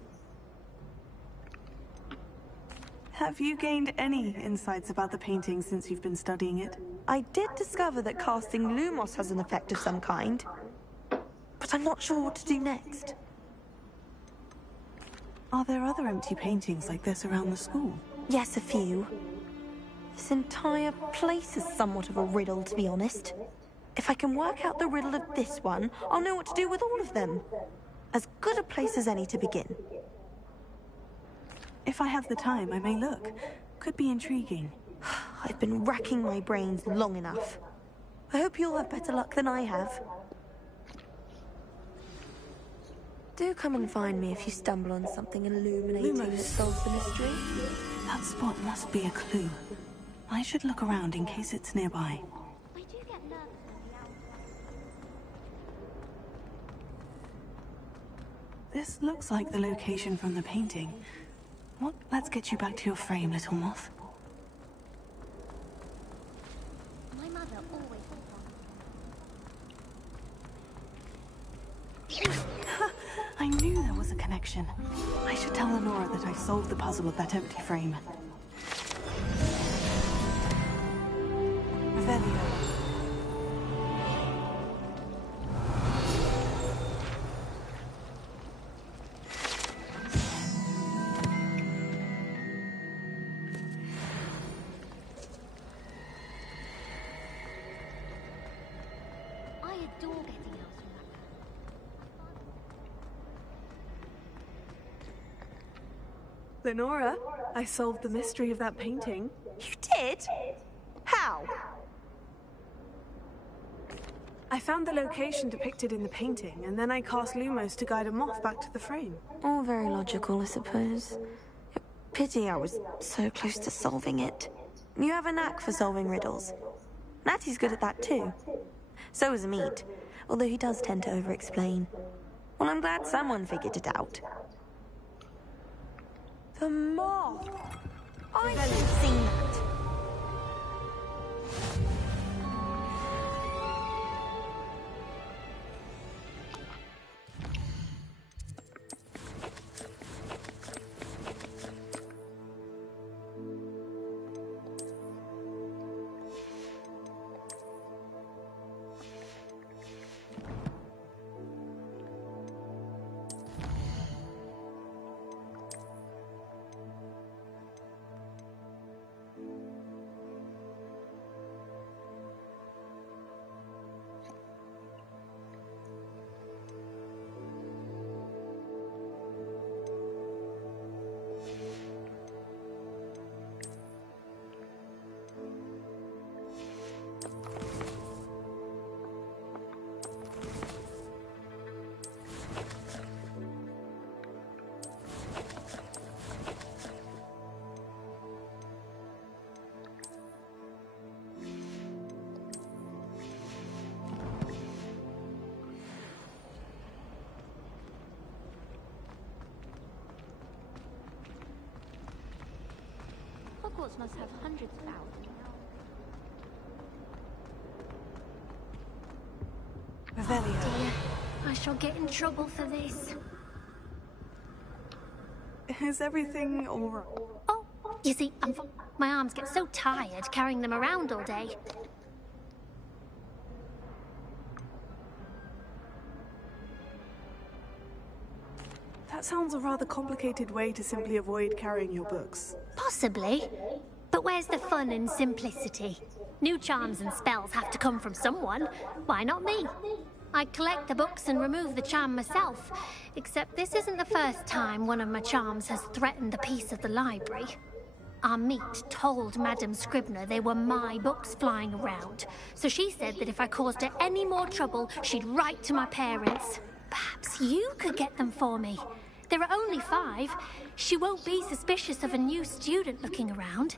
Have you gained any insights about the painting since you've been studying it? I did discover that casting Lumos has an effect of some kind. But I'm not sure what to do next. Are there other empty paintings like this around the school? Yes, a few. This entire place is somewhat of a riddle, to be honest. If I can work out the riddle of this one, I'll know what to do with all of them. As good a place as any to begin. If I have the time, I may look. Could be intriguing. I've been racking my brains long enough. I hope you'll have better luck than I have. Do come and find me if you stumble on something illuminating that solves the mystery. That spot must be a clue. I should look around in case it's nearby. This looks like the location from the painting. What? Let's get you back to your frame, little moth. My mother always I knew there was a connection. I should tell Lenora that I solved the puzzle of that empty frame. Revelio. I adore getting out from that. Lenora, I solved the mystery of that painting. You did? How? I found the location depicted in the painting, and then I cast Lumos to guide a moth back to the frame. All very logical, I suppose. Pity I was so close to solving it. You have a knack for solving riddles. Natty's good at that too. So is Meat, although he does tend to over-explain. Well, I'm glad someone figured it out. The moth! I should have seen that. Hogwarts must have hundreds of owls. Revelio. Dear, I shall get in trouble for this. Is everything all right? Oh, you see, my arms get so tired carrying them around all day. That sounds a rather complicated way to simply avoid carrying your books. Possibly. But where's the fun and simplicity? New charms and spells have to come from someone. Why not me? I collect the books and remove the charm myself. Except this isn't the first time one of my charms has threatened a piece of the library. Our Meat told Madame Scribner they were my books flying around. So she said that if I caused her any more trouble, she'd write to my parents. Perhaps you could get them for me. There are only 5. She won't be suspicious of a new student looking around.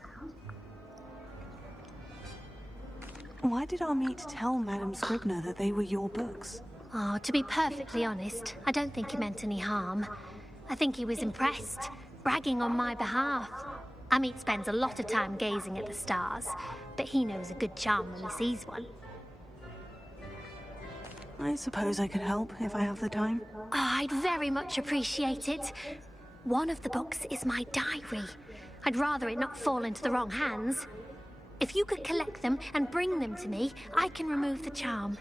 Why did our meet tell Madame Scribner that they were your books? Oh, to be perfectly honest, I don't think he meant any harm. I think he was impressed, bragging on my behalf. Amit spends a lot of time gazing at the stars, but he knows a good charm when he sees one. I suppose I could help if I have the time. Oh, I'd very much appreciate it. One of the books is my diary. I'd rather it not fall into the wrong hands. If you could collect them and bring them to me, I can remove the charm.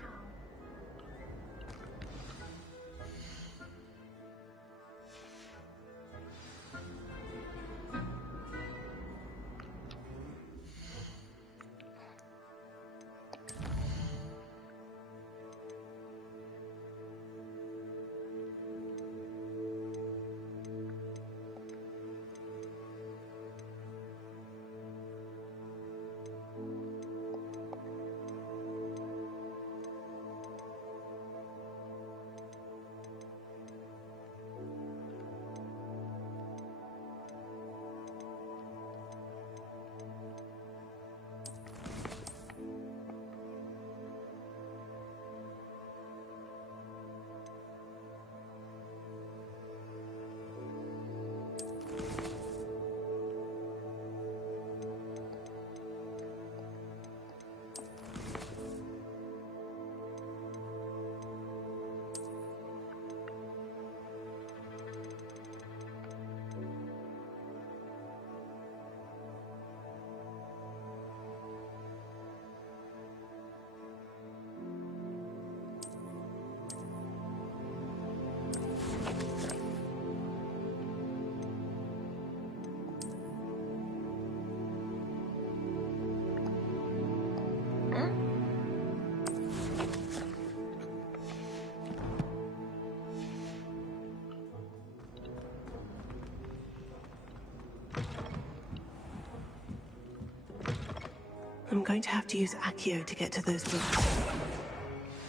I'm going to have to use Accio to get to those books.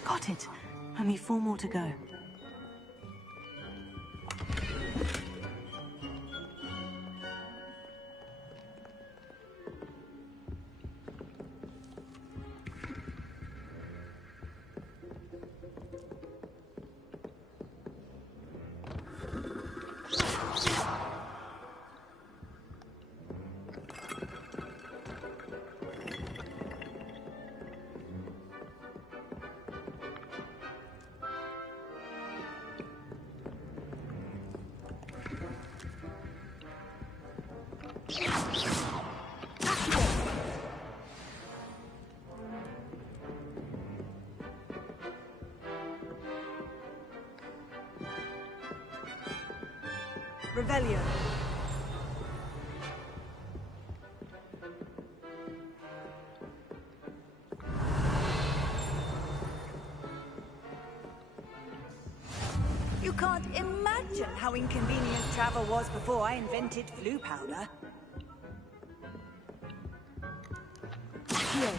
Got it. Only 4 more to go. Revelio. You can't imagine how inconvenient travel was before I invented flu powder. Here.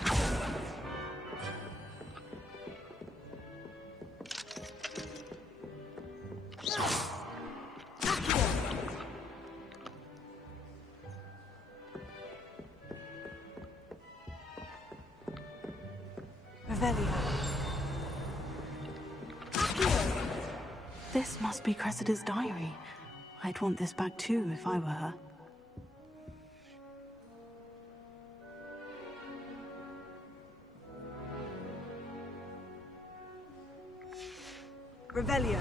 This must be Cressida's diary. I'd want this back too if I were her. Revelio.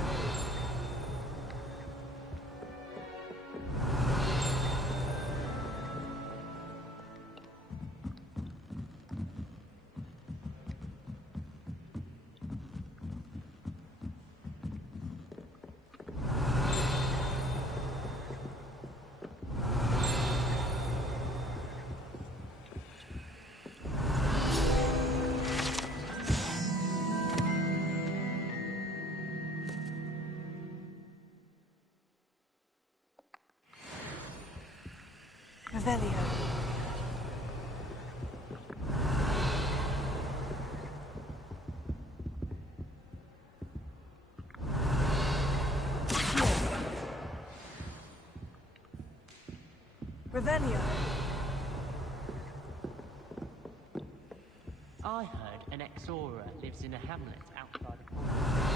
Revelio. Revelio. I heard an Exora lives in a hamlet outside of Hogwarts.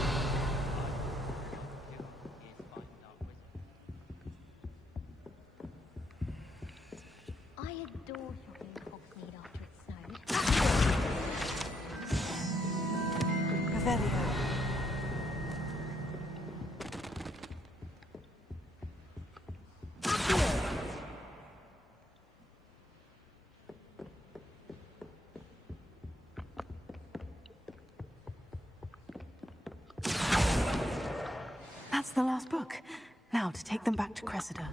I adore shopping in Hogsmeade after it snowed. Revelio. That's the last book. Now to take them back to Cressida.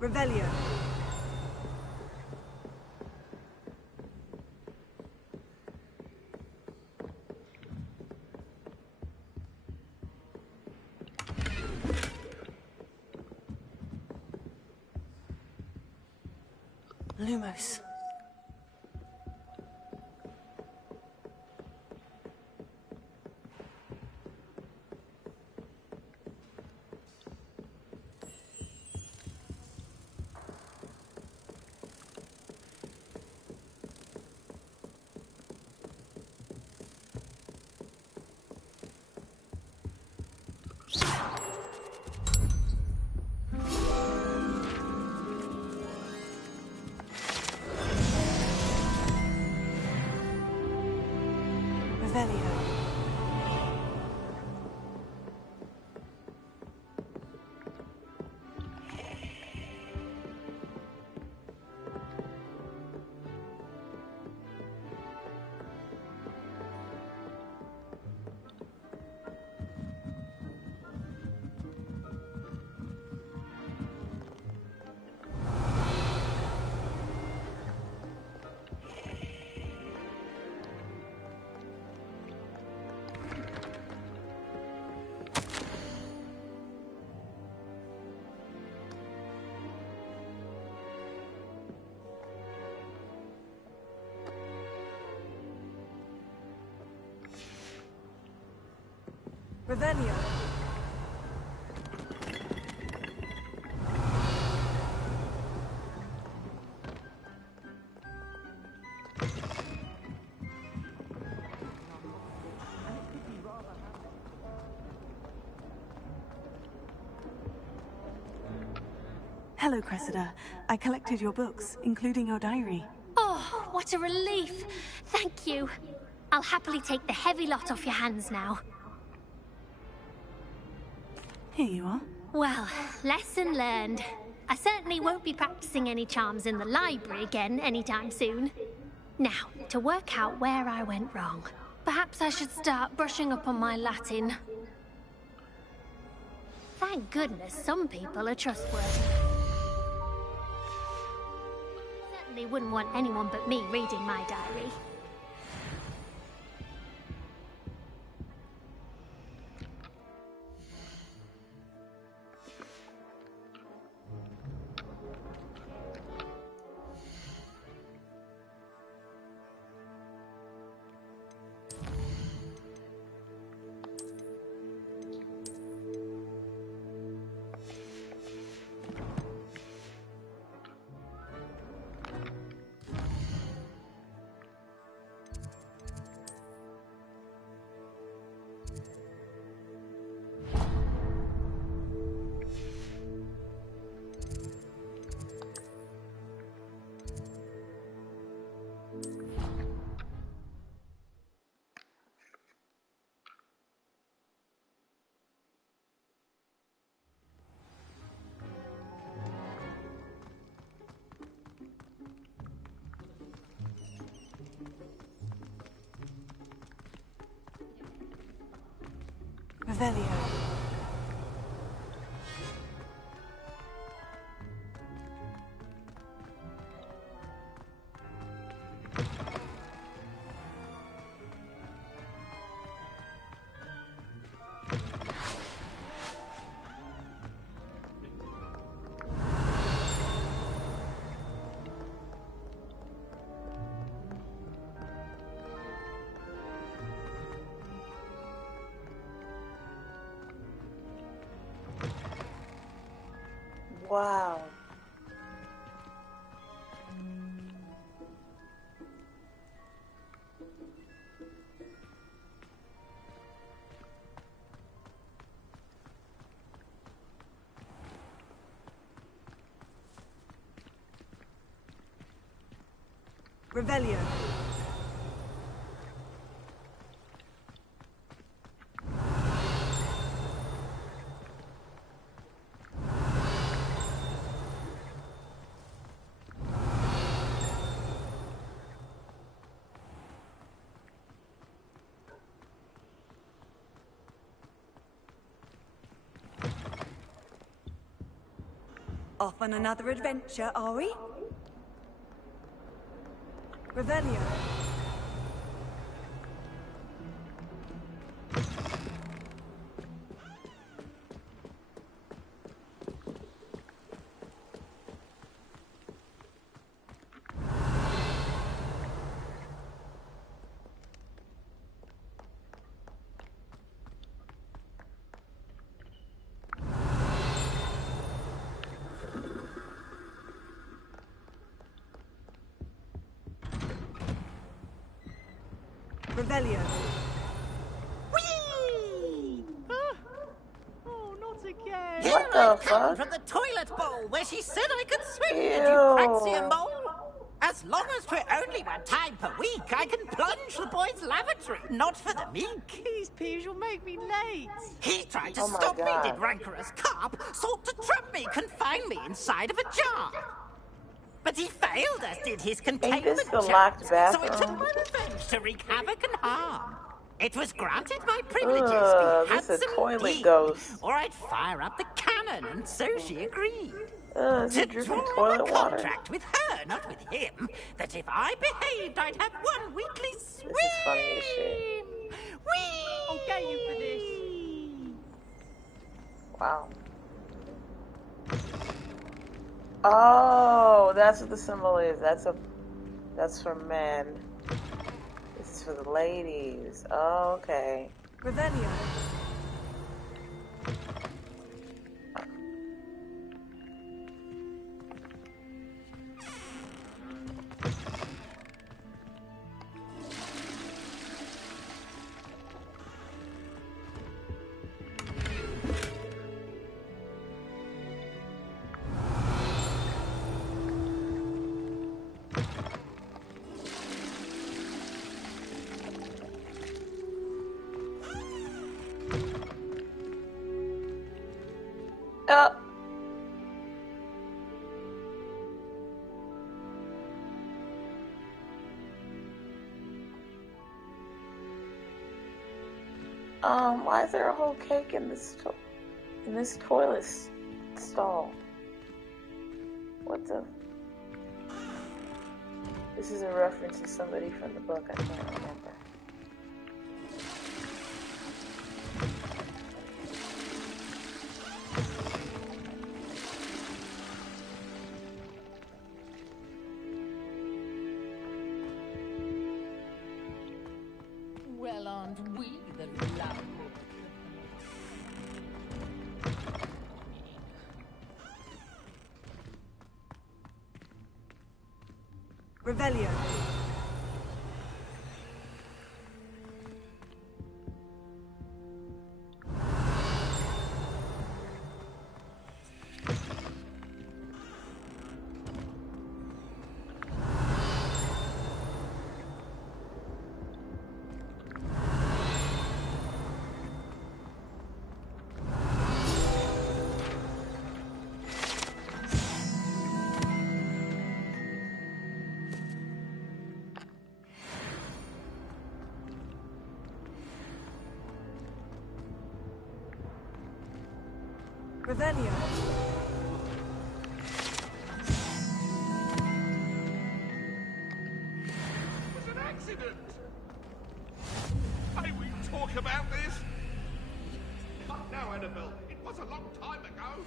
Revelio. Lumos. Revelio. Revelio. Hello, Cressida. I collected your books, including your diary. Oh, what a relief. Thank you. I'll happily take the heavy lot off your hands now. Here you are. Well, lesson learned. I certainly won't be practicing any charms in the library again anytime soon. Now, to work out where I went wrong. Perhaps I should start brushing up on my Latin. Thank goodness some people are trustworthy. Certainly wouldn't want anyone but me reading my diary. Revelio. Wow. Revelio. Off on another adventure, are we? Revelio. Revelio. Whee! Oh, not again. What the fuck? From the toilet bowl where she said I could swim. Did you Ew. fancy a mole? As long as we're only one time per week, I can plunge the boys' lavatory. Not for the meek. These peas will make me late. He tried to Oh my stop me, God. did rancorous carp. Sought to trap me, confine me inside of a jar. But he failed, as did his containment this the chance. locked So I took bathroom? my revenge to wreak havoc and harm. It was granted my privileges, Ugh, be this is a handsome toilet indeed, ghost. or I'd fire up the cannon, and so she agreed. Is To it dripping draw up a toilet water? contract with her, not with him, that if I behaved, I'd have one weekly swim. This is funny as shit. Whee! I'll get you for this. Wow. Oh, that's what the symbol is. That's for men. This is for the ladies. Oh, okay. Revelio. Why is there a whole cake in this toilet stall? What the? This is a reference to somebody from the book. I can't remember. Well, aren't we the love? Revelio. Revelio. It was an accident. May we talk about this? Not now, Annabelle. It was a long time ago.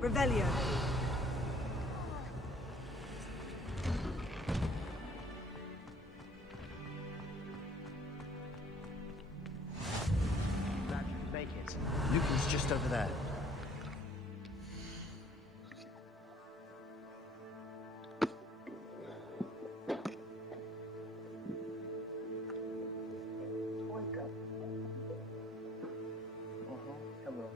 Revelio. Glad you could make it. Lucan's just over there. Come on.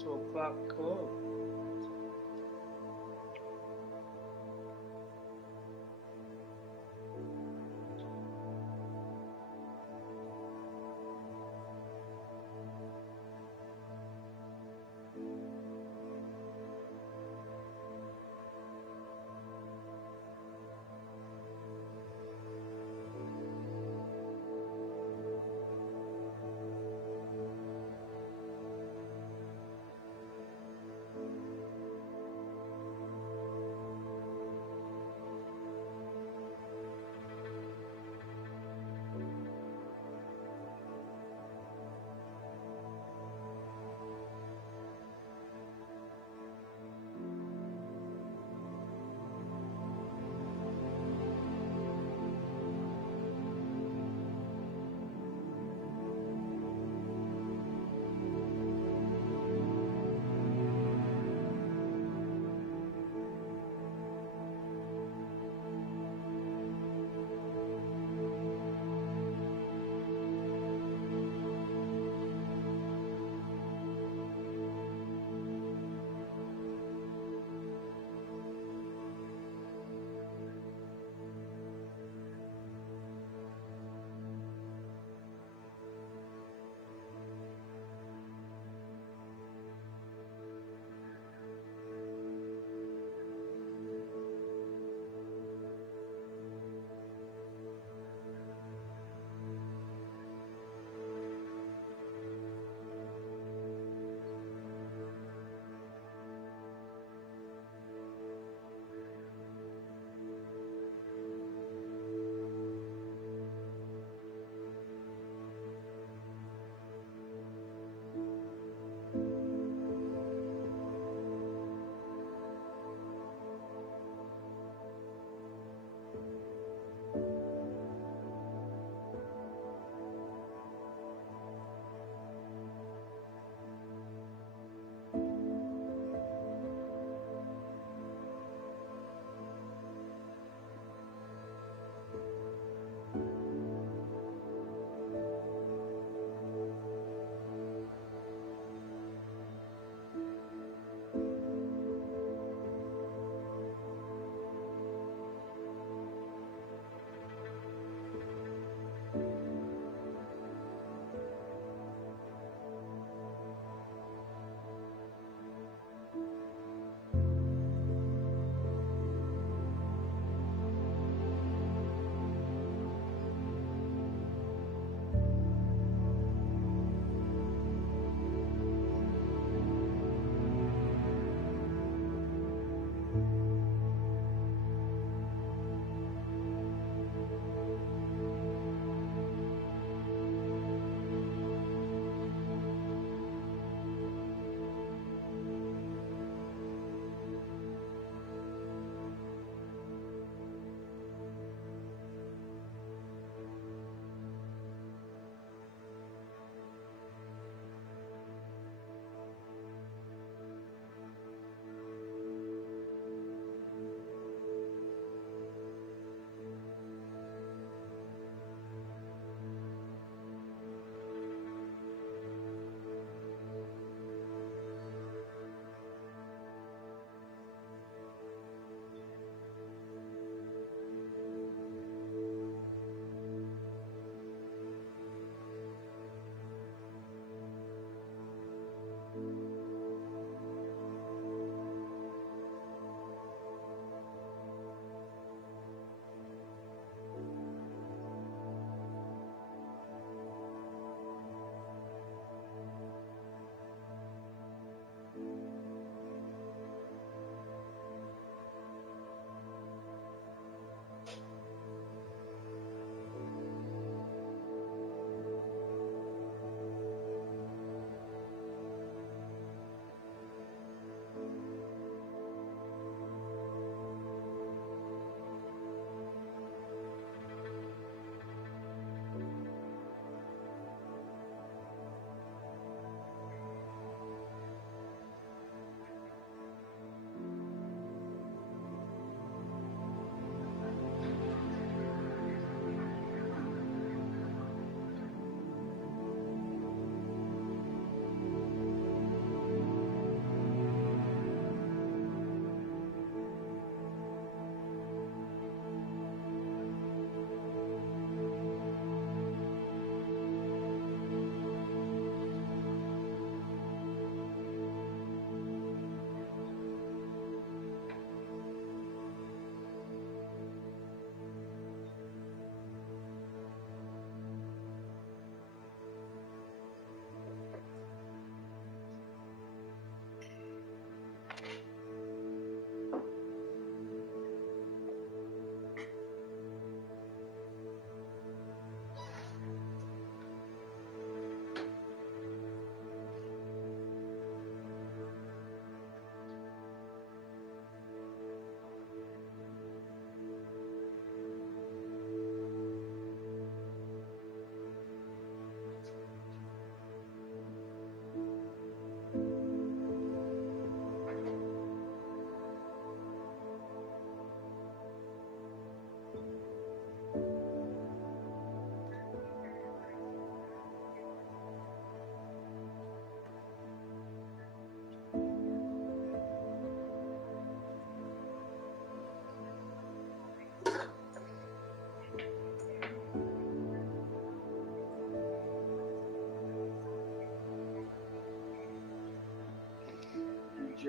2 o'clock club.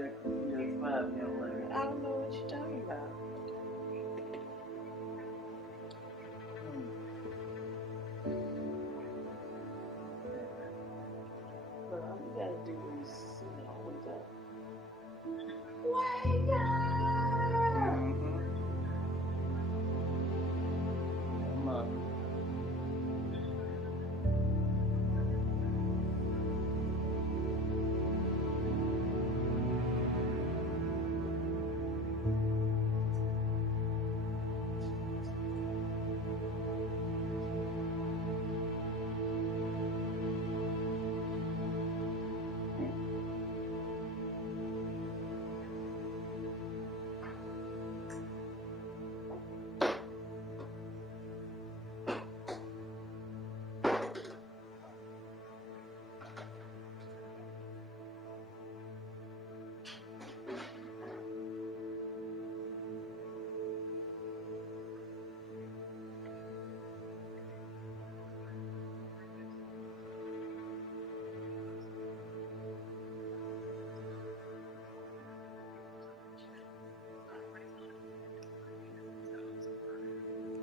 You just smile at me. I'm like, I don't know what you're talking about. But all you gotta do is, wake up. Wake up! Come on.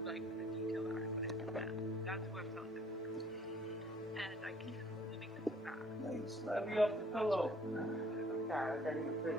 Like the detail that I put in, and that's what I'm telling them. And I keep living this back. Like, slap me off the pillow. Sorry, I didn't even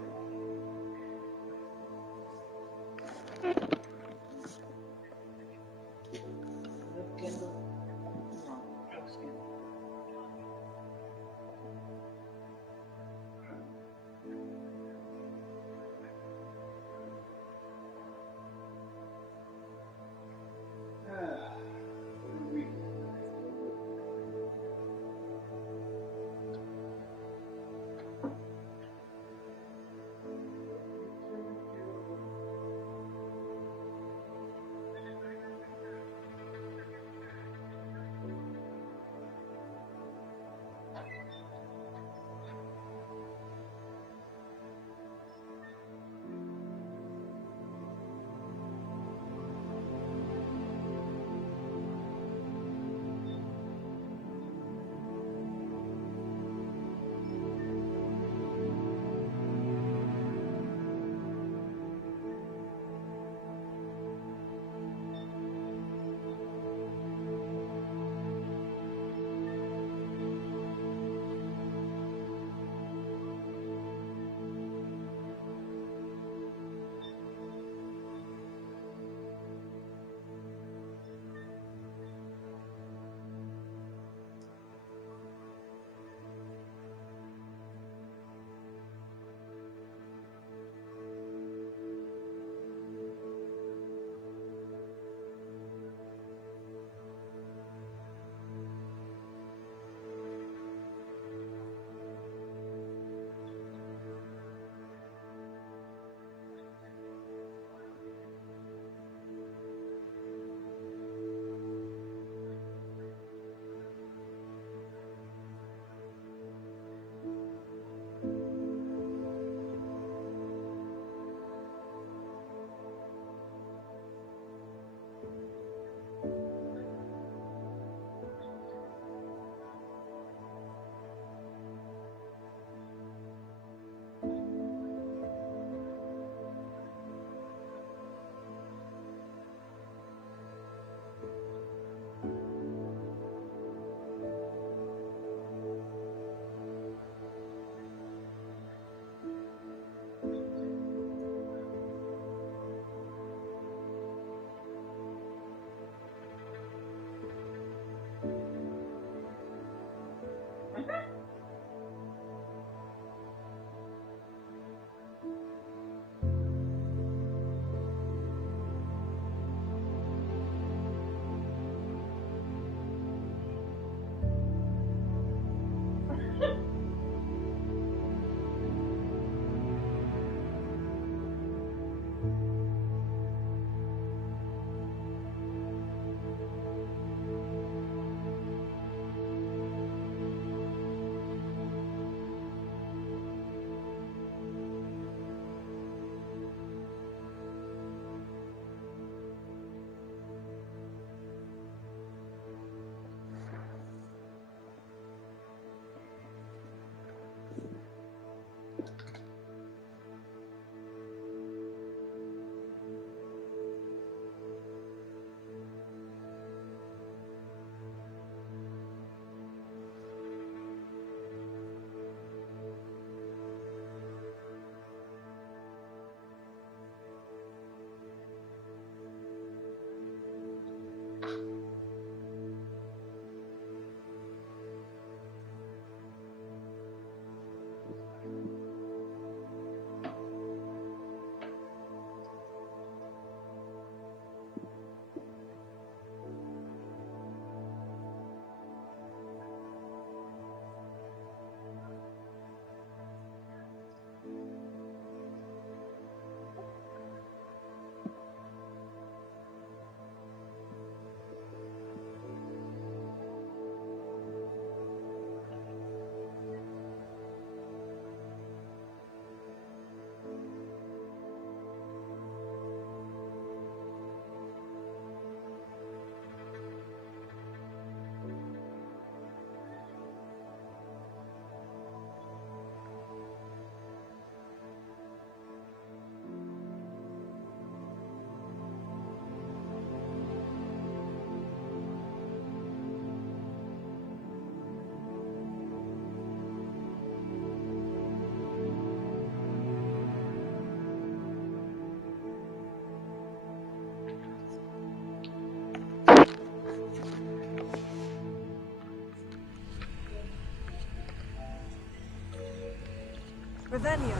Revelio.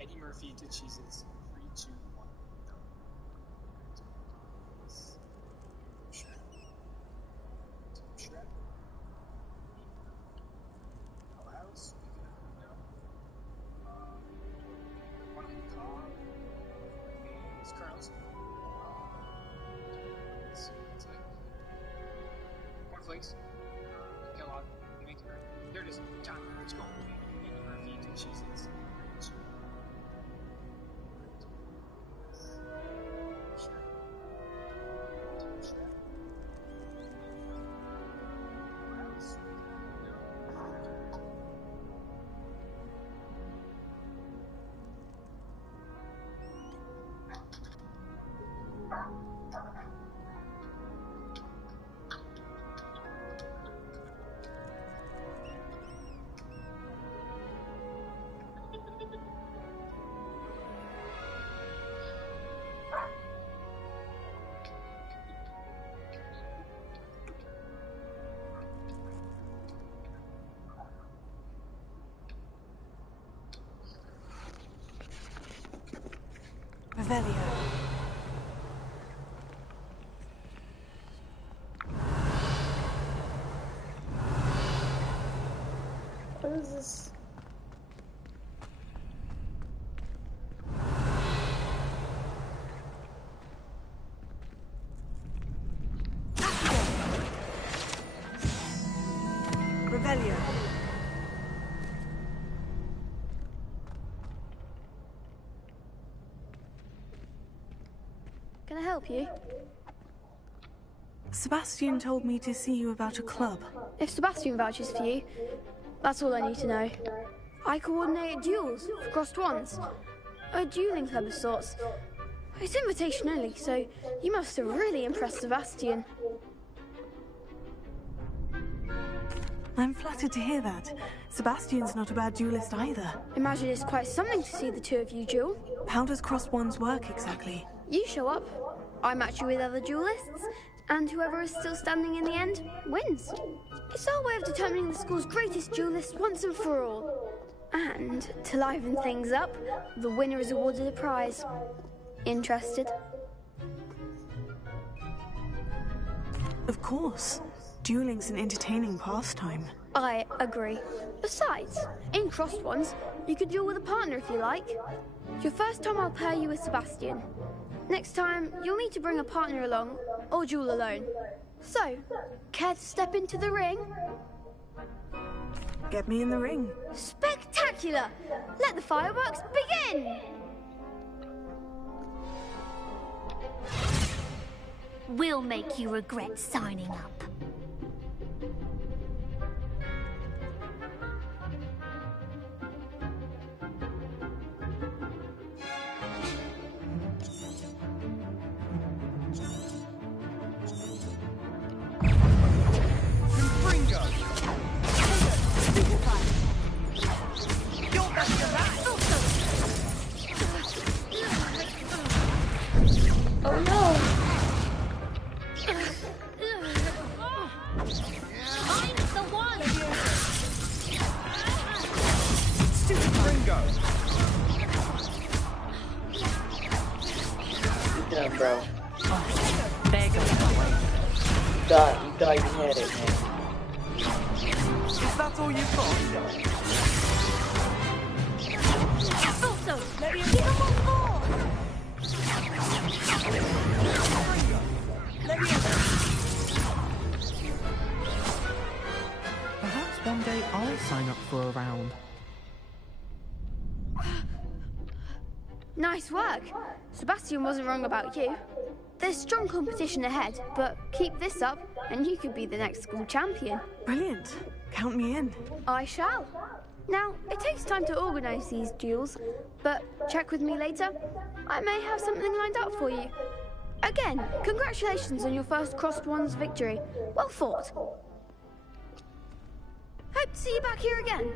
Eddie Murphy to Cheez-Its. 3, 2, 1, go. Shrek. House. No. One on the car. It's Colonel's. Let's see. It's like cornflakes. Kellogg. Make it right. There it is. John, let's go. Eddie Murphy to Cheez-Its. 3, 2, 1. Revelio. What is this? Revelio. Can I help you? Sebastian told me to see you about a club. If Sebastian vouches for you, that's all I need to know. I coordinate duels for crossed ones. A dueling club of sorts. It's invitation only, so you must have really impressed Sebastian. I'm flattered to hear that. Sebastian's not a bad duelist either. Imagine it's quite something to see the two of you duel. How does crossed ones work exactly? You show up, I match you with other duelists, and whoever is still standing in the end wins. It's our way of determining the school's greatest duelist once and for all. And to liven things up, the winner is awarded a prize. Interested? Of course. Dueling's an entertaining pastime. I agree. Besides, in crossed ones, you could duel with a partner if you like. Your first time I'll pair you with Sebastian. Next time, you'll need to bring a partner along, or duel alone. So, care to step into the ring? Get me in the ring. Spectacular! Let the fireworks begin! We'll make you regret signing up. Oh no! Mine's the one! Stupid Ringo! Good job, bro. There goes that way. You thought you had it, man. Is that all you've got? Also, give him one more! Perhaps one day I'll sign up for a round. Nice work. Sebastian wasn't wrong about you. There's strong competition ahead, but keep this up and you could be the next school champion. Brilliant. Count me in. I shall. Now, it takes time to organise these duels, but check with me later. I may have something lined up for you. Again, congratulations on your first Crossed Ones victory. Well fought. Hope to see you back here again.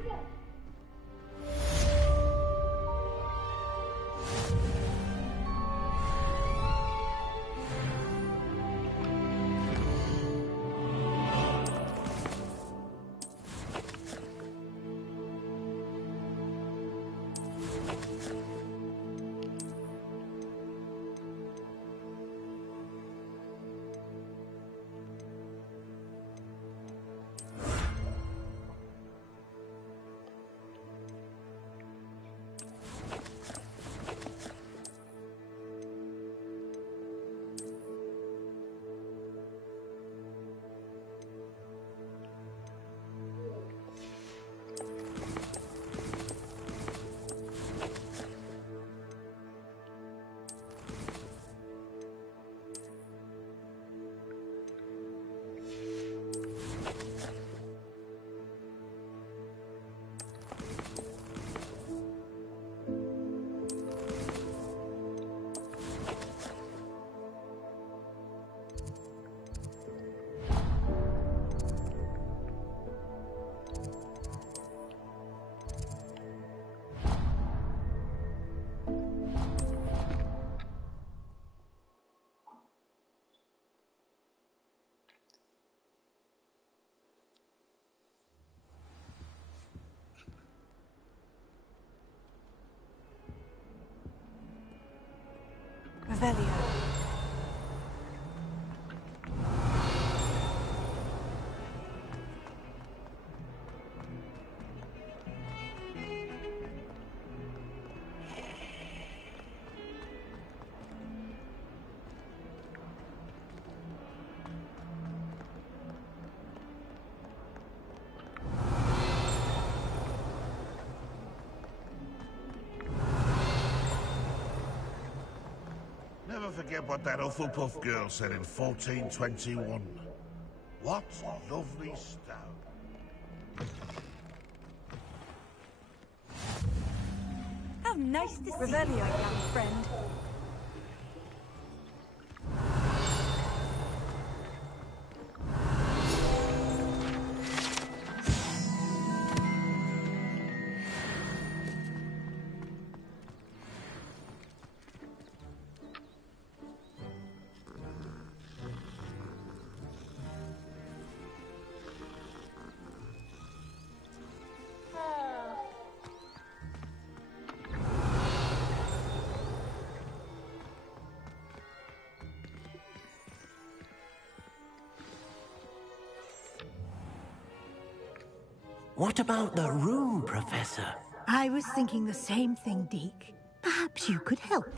Revelio. Never forget what that Hufflepuff girl said in 1421. What lovely stone. How nice to see Revelio, young friend. What about the room, Professor? I was thinking the same thing, Deke. Perhaps you could help.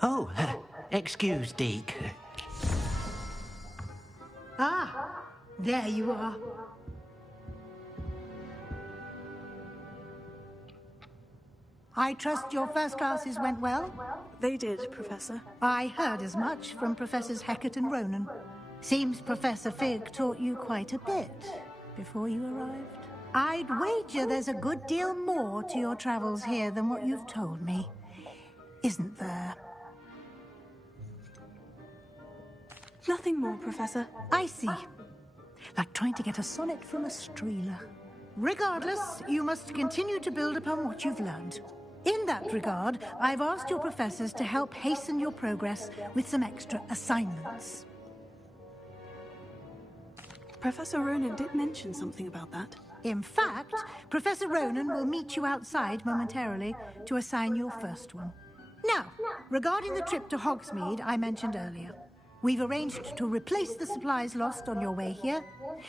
Oh, excuse, Deke. Ah, there you are. I trust your first classes went well? They did, Professor. I heard as much from Professors Hecat and Ronan. Seems Professor Fig taught you quite a bit before you arrived. I'd wager there's a good deal more to your travels here than what you've told me. Isn't there? Nothing more, Professor. I see. Like trying to get a sonnet from a streeler. Regardless, you must continue to build upon what you've learned. In that regard, I've asked your professors to help hasten your progress with some extra assignments. Professor Ronan did mention something about that. In fact, Professor Ronan will meet you outside momentarily to assign your first one. Now, regarding the trip to Hogsmeade I mentioned earlier, we've arranged to replace the supplies lost on your way here,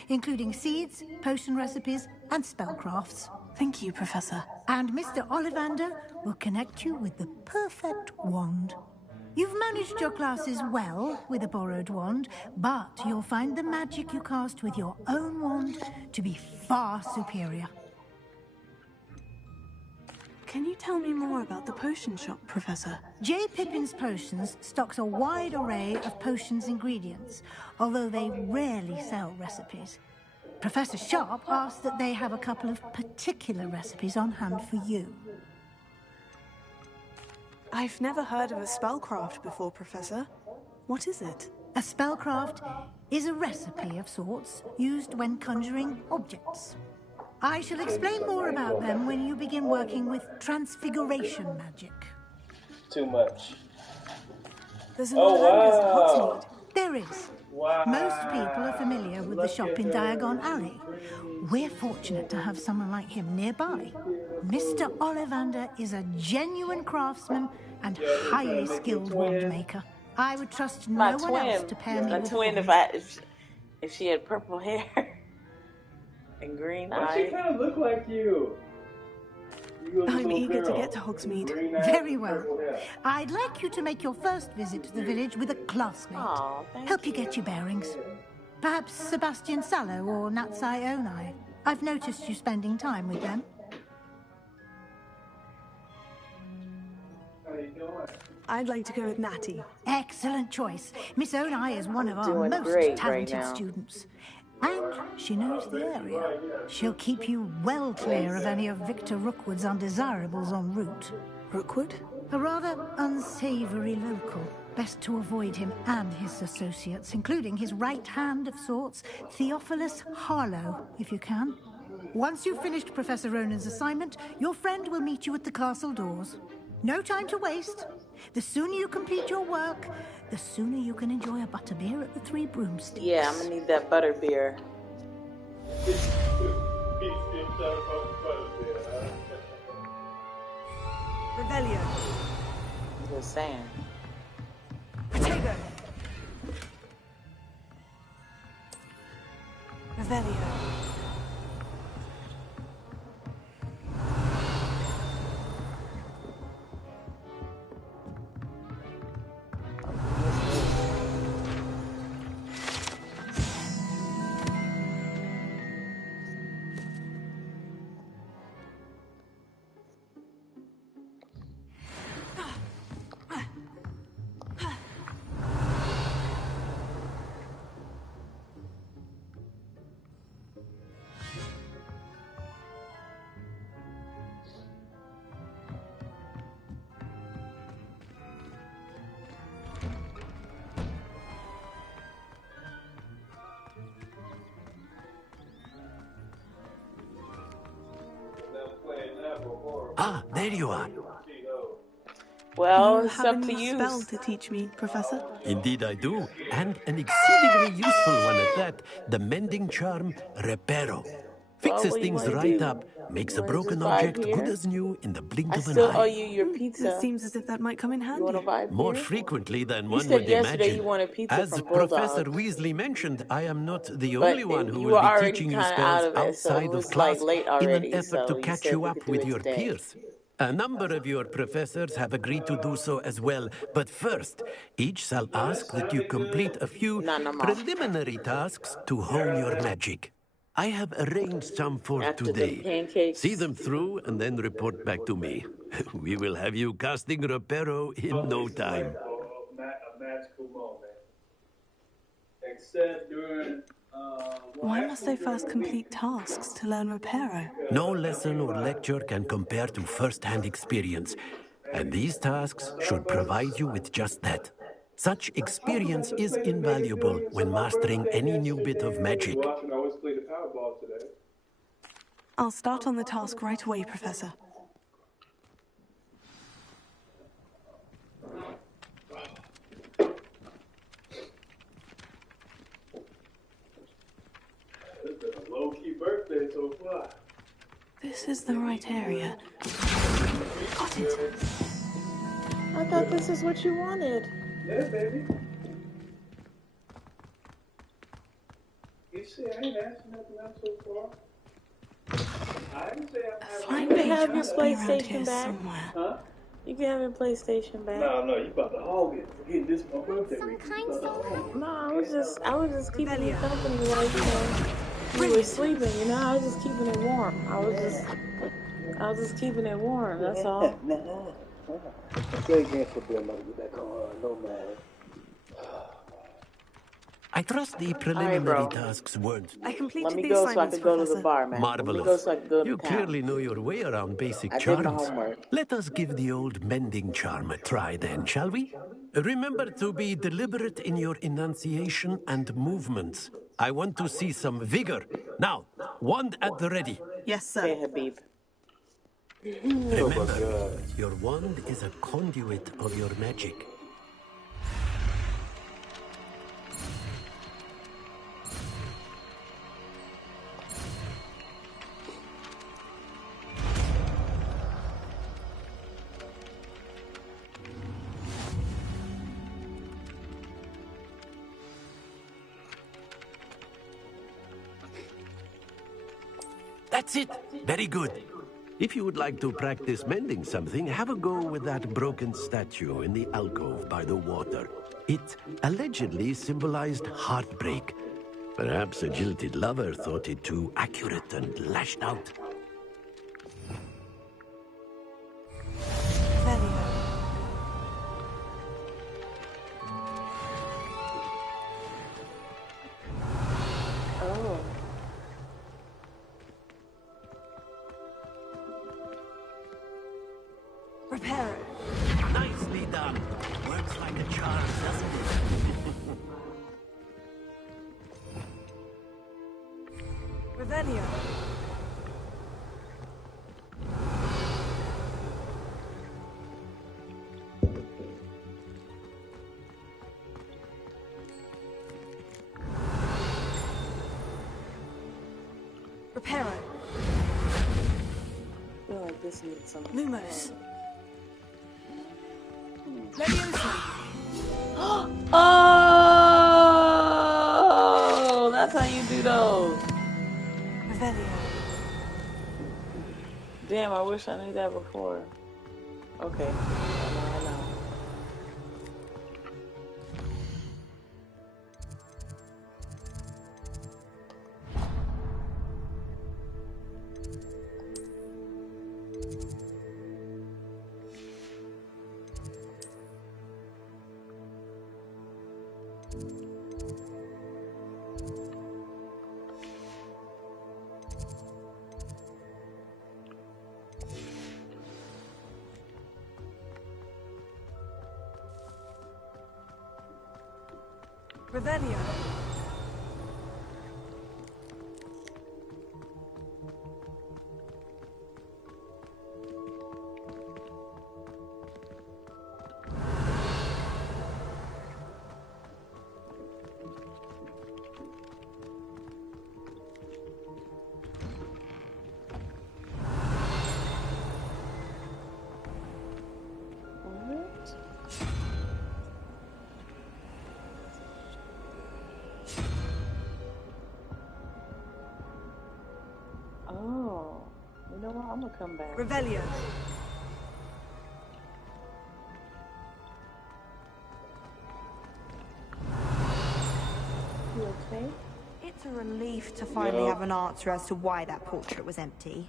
including seeds, potion recipes, and spellcrafts. Thank you, Professor. And Mr. Ollivander will connect you with the perfect wand. You've managed your classes well with a borrowed wand, but you'll find the magic you cast with your own wand to be far superior. Can you tell me more about the potion shop, Professor? J. Pippin's Potions stocks a wide array of potions ingredients, although they rarely sell recipes. Professor Sharp asked that they have a couple of particular recipes on hand for you. I've never heard of a spellcraft before, Professor. What is it? A spellcraft is a recipe of sorts used when conjuring objects. I shall explain more about them when you begin working with transfiguration magic. Too much. There's an Ollivander's at Hogsmeade. There is. Wow. Most people are familiar with the shop in Diagon Alley. We're fortunate to have someone like him nearby. Mr. Ollivander is a genuine craftsman and highly skilled wand maker. I would trust no one else to pair me with a twin if she had purple hair and green eyes. She kind of look like you. I'm eager to get to Hogsmeade. Very well. I'd like you to make your first visit to the village with a classmate. Help you get your bearings. Perhaps Sebastian Sallow or Natsai Onai. I've noticed you spending time with them. I'd like to go with Natty. Excellent choice. Miss Onai is one of our most talented students. And she knows the area. She'll keep you well clear of any of Victor Rookwood's undesirables en route. Rookwood? A rather unsavory local. Best to avoid him and his associates, including his right hand of sorts, Theophilus Harlow, if you can. Once you've finished Professor Ronan's assignment, your friend will meet you at the castle doors. No time to waste. The sooner you complete your work, the sooner you can enjoy a butterbeer at the Three Broomsticks. Yeah, I'm gonna need that butterbeer. Revelio. Just saying. Protego. Revelio. Ah, there you are. Well, you it's up to have a you. spell to teach me, Professor? Indeed I do, and an exceedingly useful one at that, the mending charm Reparo. Fixes what you things wanna right do? up, makes You a wanna just broken vibe object here? good as new in the blink I of an still owe eye. you your pizza. It seems as if that might come in You handy. wanna vibe More here? frequently than You one said would yesterday imagine. you wanted pizza As from Professor Bulldog, Weasley mentioned, I am not the but only one who you will were be already teaching you kind of out spells of it, so it outside of was like class late in an already. effort to So you catch said you we up could do with it your today. peers. A number of your professors have agreed to do so as well, but first, each shall ask that you complete a few Nah, no more. preliminary tasks to hone your magic. I have arranged some for After the today. pancakes. See them through and then report back to me. We will have you casting Reparo in no time. A magical moment. Except during. Why must they first complete tasks to learn Reparo? No lesson or lecture can compare to first-hand experience, and these tasks should provide you with just that. Such experience is invaluable when mastering any new bit of magic. I'll start on the task right away, Professor. It's been a low-key birthday so far. This is the right area. Got it. I thought this is what you wanted. Yeah, baby. You see, I ain't asking nothing else so far. I didn't say I'm You can have your must be around PlayStation here back. somewhere. Huh? You can have your PlayStation back. No, you about to hog it. Forget this my birthday week. No, I was just keeping you company while you were sleeping. You know, I was just keeping it warm. I was just keeping it warm. That's all. Play again for Bill. Get back on. No man. I trust the preliminary tasks weren't I completed Let me the go so I assignments, can go to Professor. the bar, man. Let me go marvelous. so I can go to You town. clearly know your way around basic I did my charms. homework. Let us give the old mending charm a try then, shall we? Remember to be deliberate in your enunciation and movements. I want to see some vigor. Now, wand at the ready. Yes, sir. Okay, Habib. Remember, your wand is a conduit of your magic. That's it. Very good. If you would like to practice mending something, have a go with that broken statue in the alcove by the water. It allegedly symbolized heartbreak. Perhaps a jilted lover thought it too accurate and lashed out. Oh. Repair it. Nicely done. Works like a charm, doesn't it? Revelio. Reparo. I feel like this needs some. Lumos. Leviosa. Oh, that's how you do those. Revelio. Damn, I wish I knew that before. Okay, I know. Revelio. I'm gonna come back. Revelio. You okay? It's a relief to finally have an answer as to why that portrait was empty.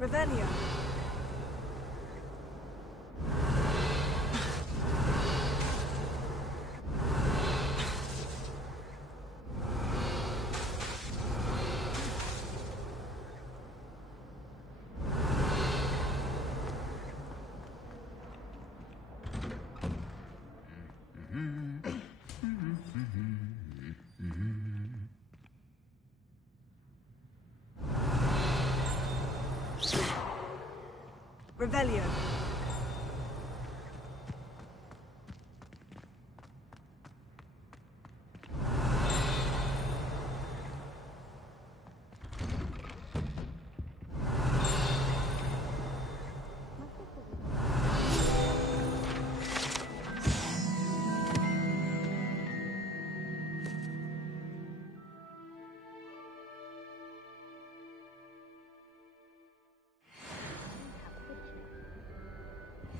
Revelio. Revelio.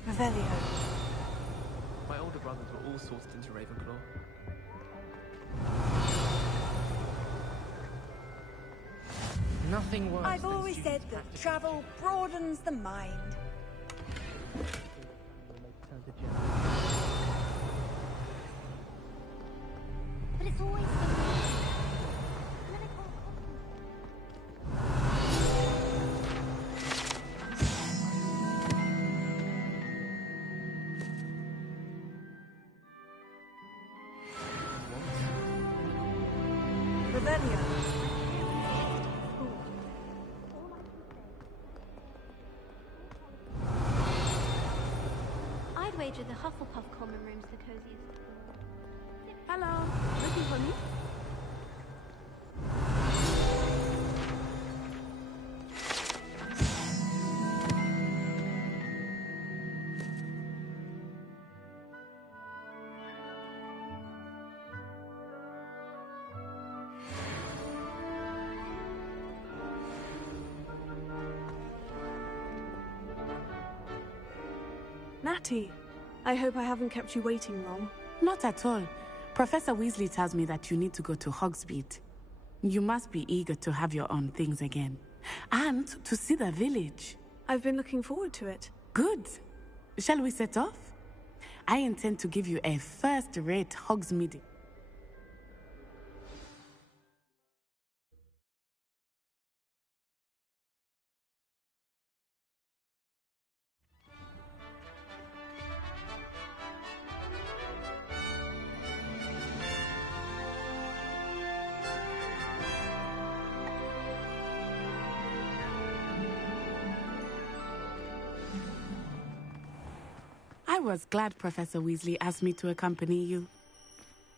Revelio. My older brothers were all sourced into Ravenclaw. Nothing worse. I've always said that travel broadens the mind. But it's always Revelio. I'd wager the Hufflepuff common room's the coziest. Hello. Looking for me? Natty, I hope I haven't kept you waiting long. Not at all. Professor Weasley tells me that you need to go to Hogsmeade. You must be eager to have your own things again. And to see the village. I've been looking forward to it. Good. Shall we set off? I intend to give you a first-rate Hogsmeade. I was glad Professor Weasley asked me to accompany you.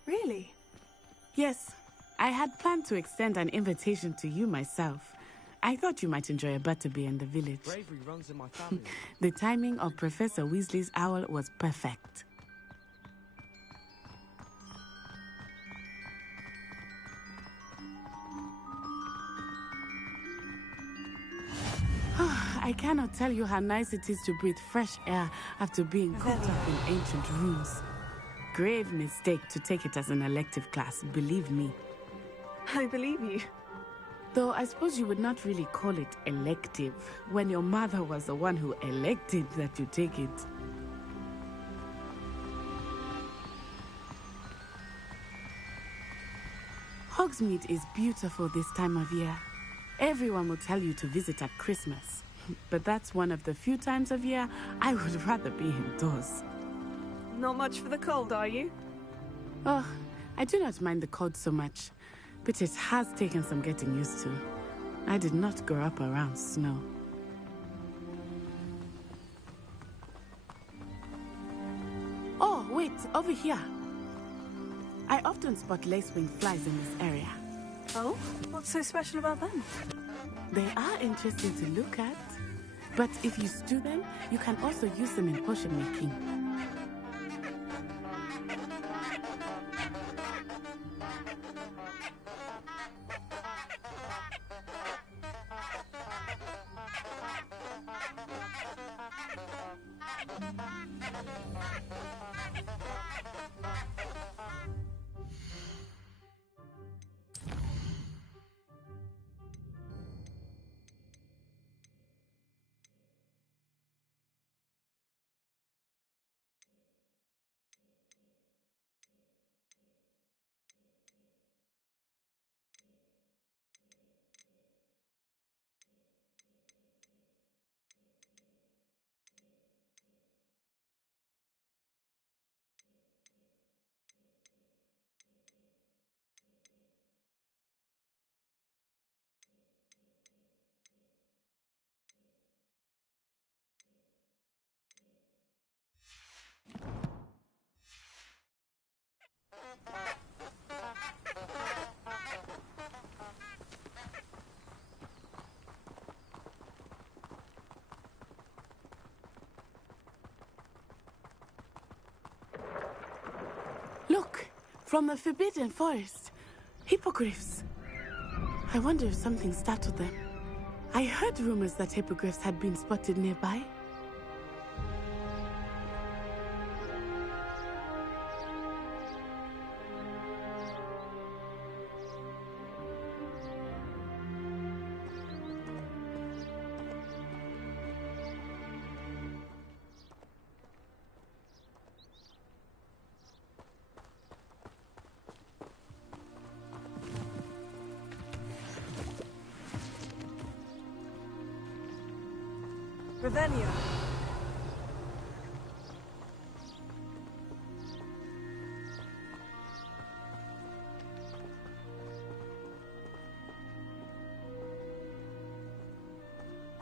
Really? Yes. I had planned to extend an invitation to you myself. I thought you might enjoy a butterbeer in the village. Bravery runs in my family. The timing of Professor Weasley's owl was perfect. I cannot tell you how nice it is to breathe fresh air after being cooped up in ancient rooms. Grave mistake to take it as an elective class, believe me. I believe you. Though I suppose you would not really call it elective when your mother was the one who elected that you take it. Hogsmeade is beautiful this time of year. Everyone will tell you to visit at Christmas. But that's one of the few times of year I would rather be indoors. Not much for the cold, are you? Oh, I do not mind the cold so much, but it has taken some getting used to. I did not grow up around snow. Oh, wait, over here. I often spot lacewing flies in this area. Oh? What's so special about them? They are interesting to look at. But if you stew them, you can also use them in potion making. Look, from the Forbidden Forest. Hippogriffs. I wonder if something startled them. I heard rumors that hippogriffs had been spotted nearby. Ravenna.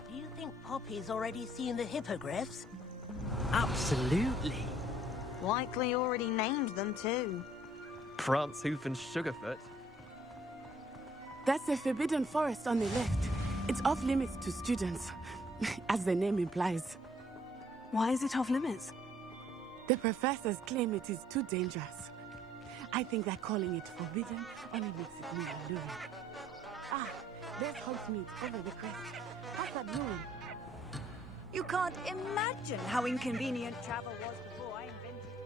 Do you think Poppy's already seen the hippogriffs? Absolutely. Likely already named them too. Prance, Hoof, and Sugarfoot. That's the Forbidden Forest on the left. It's off limits to students, as the name implies. Why is it off limits? The professors claim it is too dangerous. I think that calling it forbidden only makes it more alluring. Ah, there's Hogsmeade over the crest. How's that ruin? You can't imagine how inconvenient travel was before I invented it.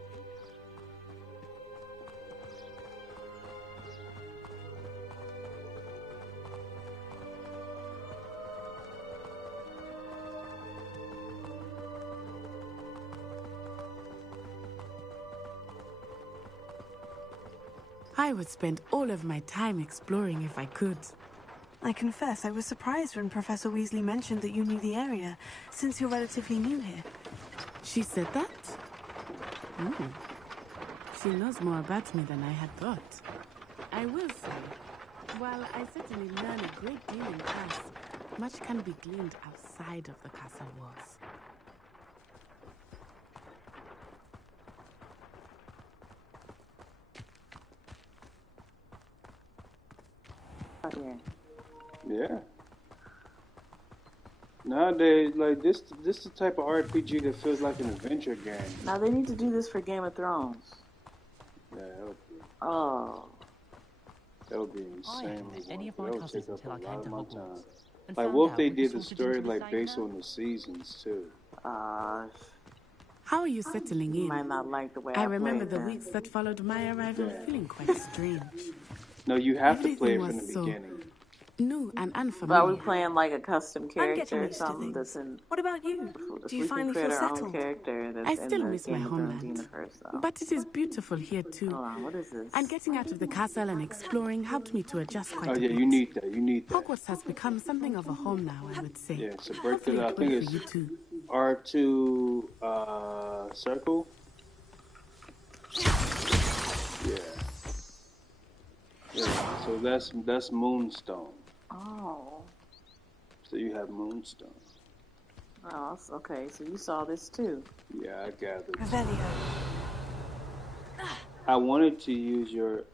I would spend all of my time exploring if I could. I confess, I was surprised when Professor Weasley mentioned that you knew the area, since you're relatively new here. She said that? She knows more about me than I had thought. I will say, while I certainly learn a great deal in class, much can be gleaned outside of the castle walls. Yeah. Nowadays, like this is the type of RPG that feels like an adventure game. Now they need to do this for Game of Thrones. Yeah, that would be, that would be insane. Any of my That would cousins take up until I a came lot to of my Hogwarts. time. And Like, found what if out they we did the sorted story into like the based same on the seasons too? How are you settling in? Might not like the way I remember played the that. weeks that followed my arrival feeling quite strange. No, you have to play it Everything from was the so beginning. new and But are unfamiliar. we playing like a custom I'm character getting or used to something things. that's in... What about you? If Do you we can finally create feel our own settled? character that's I in still the miss my Game of Thrones homeland, universe, though. but it is beautiful here too. Hold on, what is this? And getting out of the castle and exploring helped me to adjust quite Oh a yeah, bit. you need that. You need that. Hogwarts has become something of a home now, I would say. Yeah, so break that Hopefully up. I it think will it's for you too. R2 circle. Yeah. Yeah. So that's Moonstone. Oh. So you have Moonstone. Oh, okay, so you saw this too. Yeah, I gathered. Revelio. I wanted to use your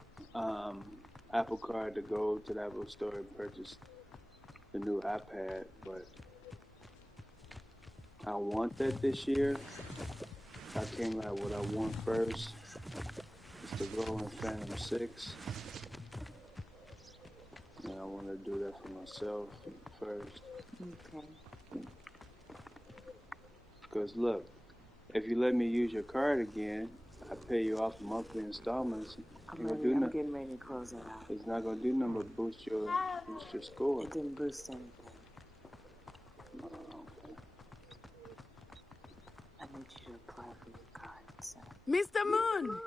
Apple Card to go to the Apple Store and purchase the new iPad, but I want that this year. I came out what I want first. It's the go in Phantom 6. And I want to do that for myself first. Okay. Because look, if you let me use your card again, I pay you off monthly installments. I'm getting ready to close that out. It's not gonna do nothing but boost your score. It didn't boost anything. Oh, okay. I need you to apply for your card. So. Mr. Moon!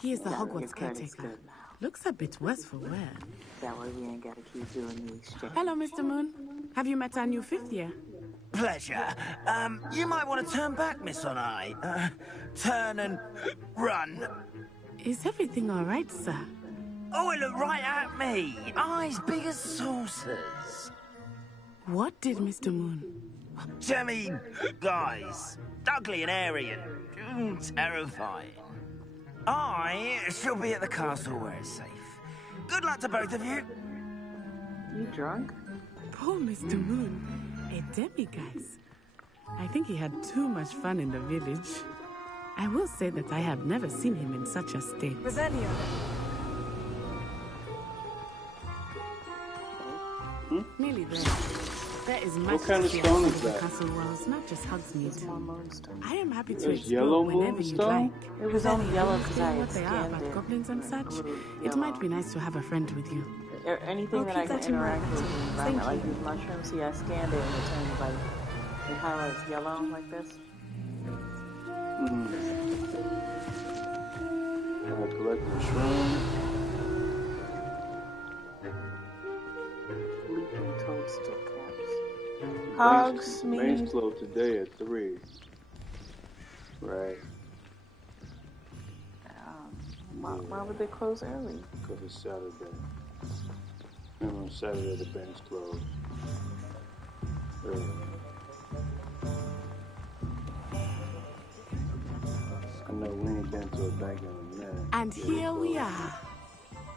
He is the Yeah, your Hogwarts card is caretaker. good now. Looks a bit worse for wear. That way we ain't gotta keep doing the exchange. Hello, Mr. Moon. Have you met our new fifth year? Pleasure. You might want to turn back, Miss On-Eye. Turn and run. Is everything all right, sir? Oh, it looked right at me. Eyes big as saucers. What did Mr. Moon? Jemmy, guys. Ugly and airy and terrifying. I shall be at the castle where it's safe. Good luck to both of you. You drunk? Poor Mr. Moon. A demiguise. I think he had too much fun in the village. I will say that I have never seen him in such a state. Revelio. Nearly there. There is much What kind of to see stone outside is of the that? castle walls, not just Hogsmeade. I am happy to There's explore yellow whenever you'd moonstone? like. It was only yellow because I Hearing had what they are scanned about it. goblins and such, Little it yellow. might be nice to have a friend with you. Anything I'll that I keep can that in mind. interact with the Thank environment, like you. these mushrooms. See, I scanned it and it turns like it highlights yellow like this. I collected the shroom. Leaping toadstool caps. Main's Hogsmeade. closed today at 3. Right. Why would they close early? Because it's Saturday. And on Saturday the bank's closed. Early. I know we ain't been to a bank in a minute. And here we are.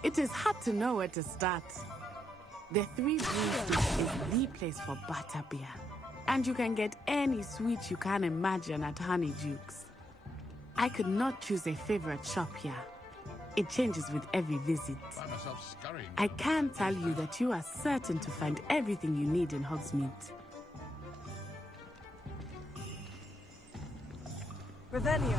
It is hard to know where to start. The Three Brews is the place for butterbeer. And you can get any sweet you can imagine at Honeydukes. I could not choose a favorite shop here. It changes with every visit. I can tell you that you are certain to find everything you need in Hogsmeade. Revelio.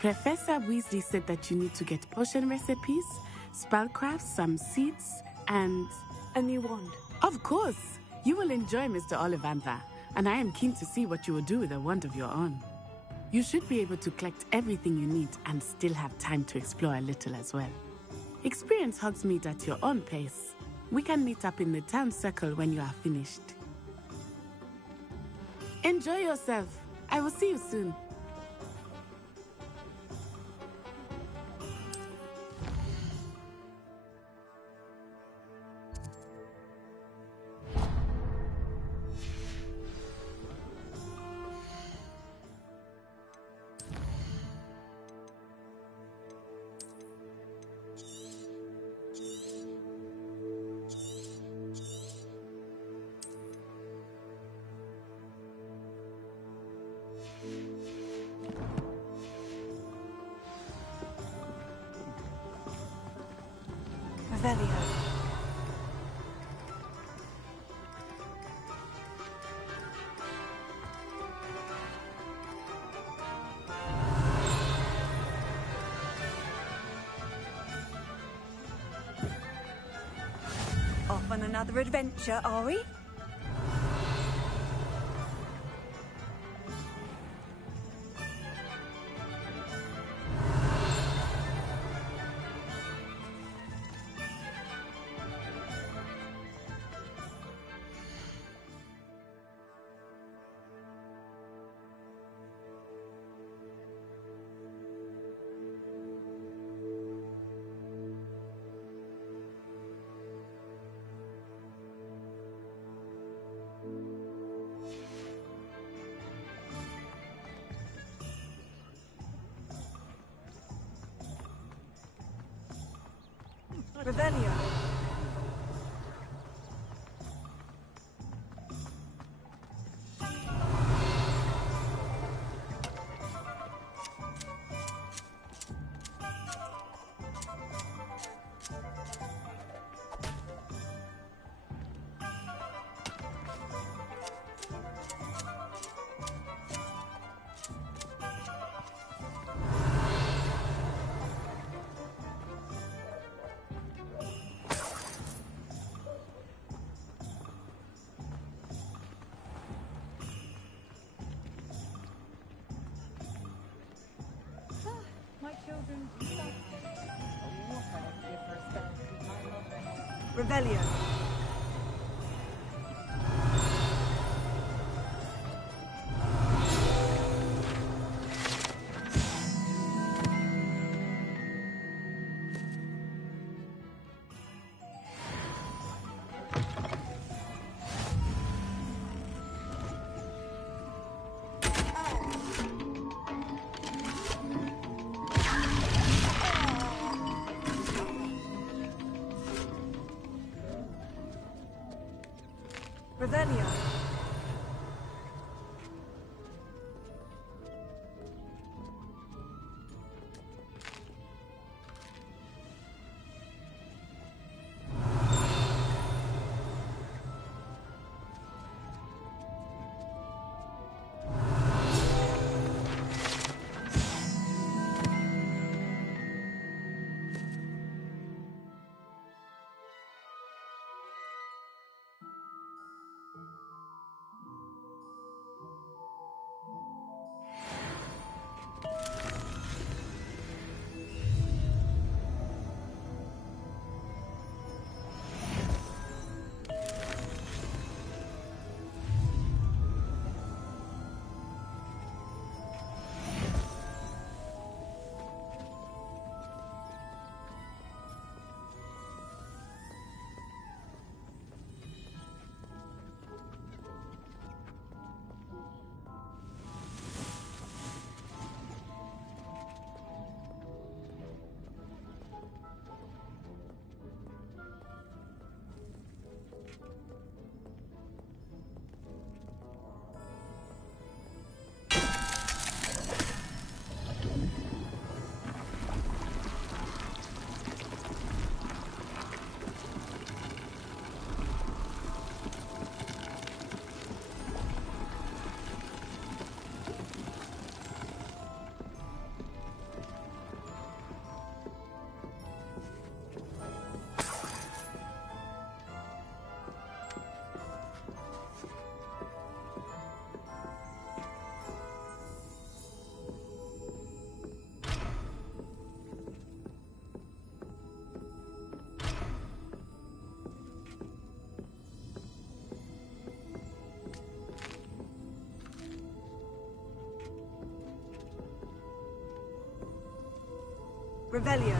Professor Weasley said that you need to get potion recipes, spellcrafts, some seeds, and... a new wand. Of course! You will enjoy Mr. Ollivander, and I am keen to see what you will do with a wand of your own. You should be able to collect everything you need and still have time to explore a little as well. Experience Hogsmeade at your own pace. We can meet up in the town circle when you are finished. Enjoy yourself. I will see you soon. Revelio. Off on another adventure, are we? Revelio. My children love what I would give for a spell to keep my mother happy. Revelio. Revelio. Revelio.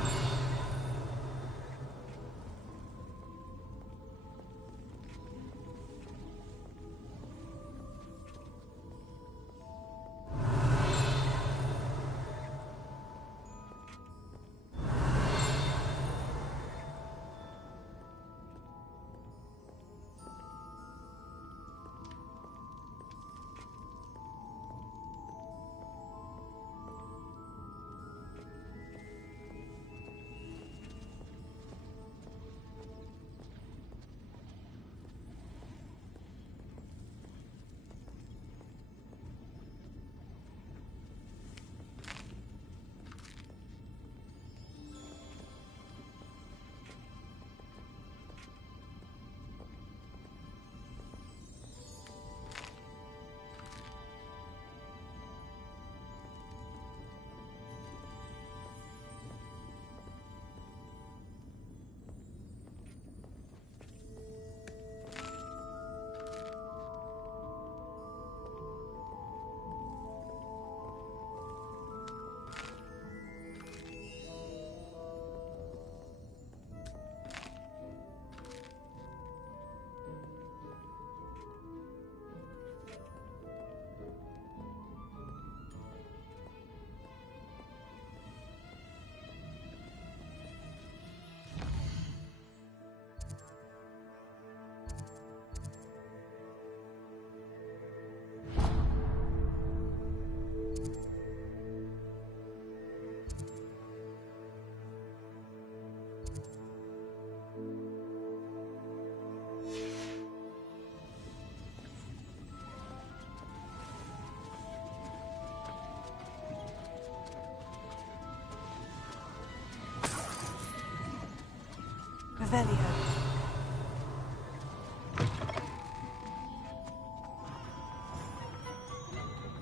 Revelio.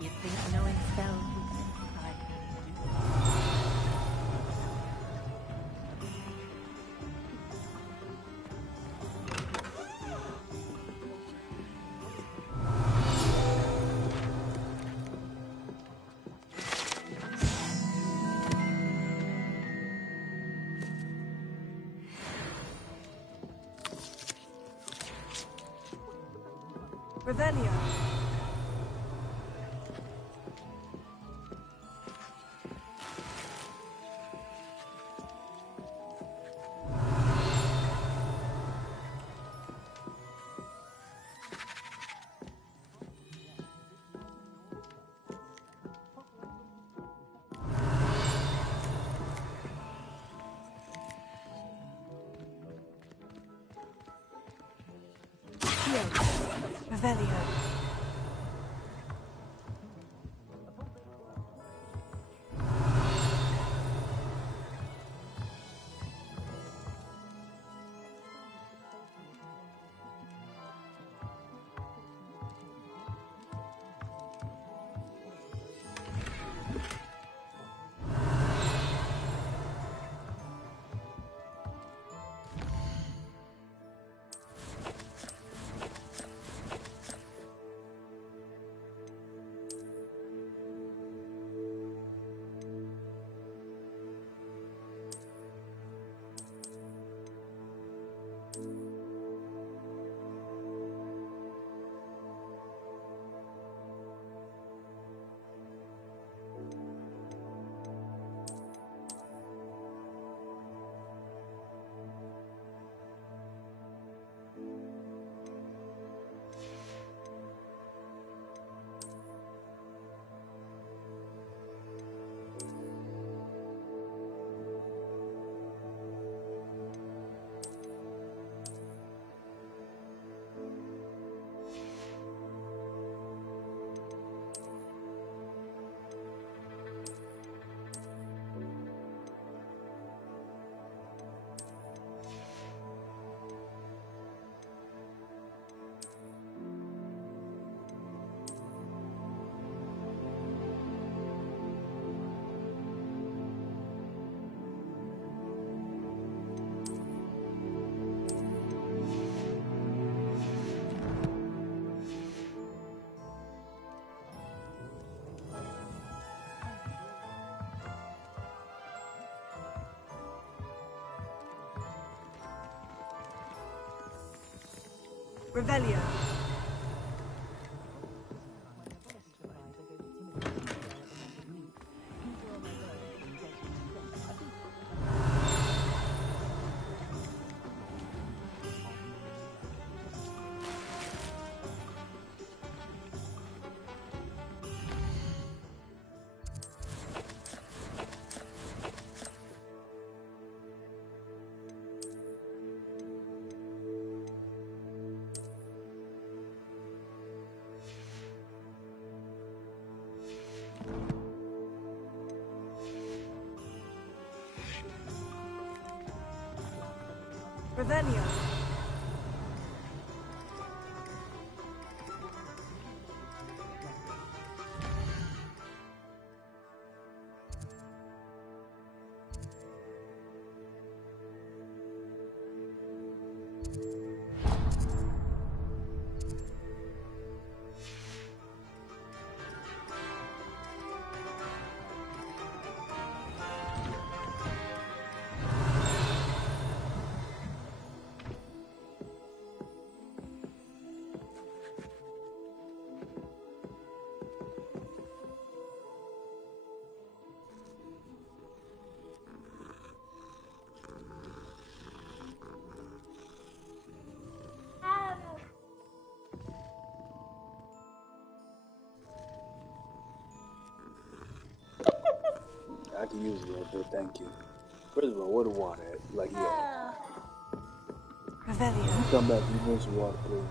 You'd think knowing spells would simplify. Revelio. Revelio. Revelio. Revelio. I can use it, but thank you. First of all, where the water at? Like, yeah. Revelio. You come back, you bring some water, please.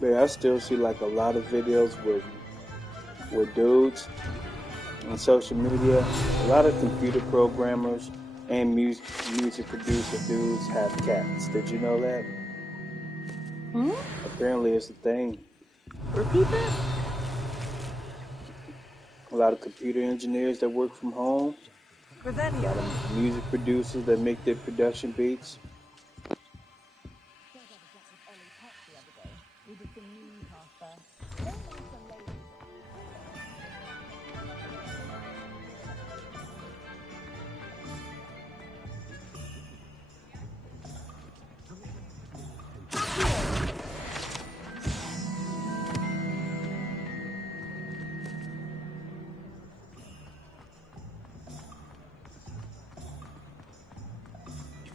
But I still see like a lot of videos with dudes on social media. A lot of computer programmers and music producer dudes have cats. Did you know that? Hmm? Apparently it's a thing. Repeat that? A lot of computer engineers that work from home. A Revelio. lot of music producers that make their production beats.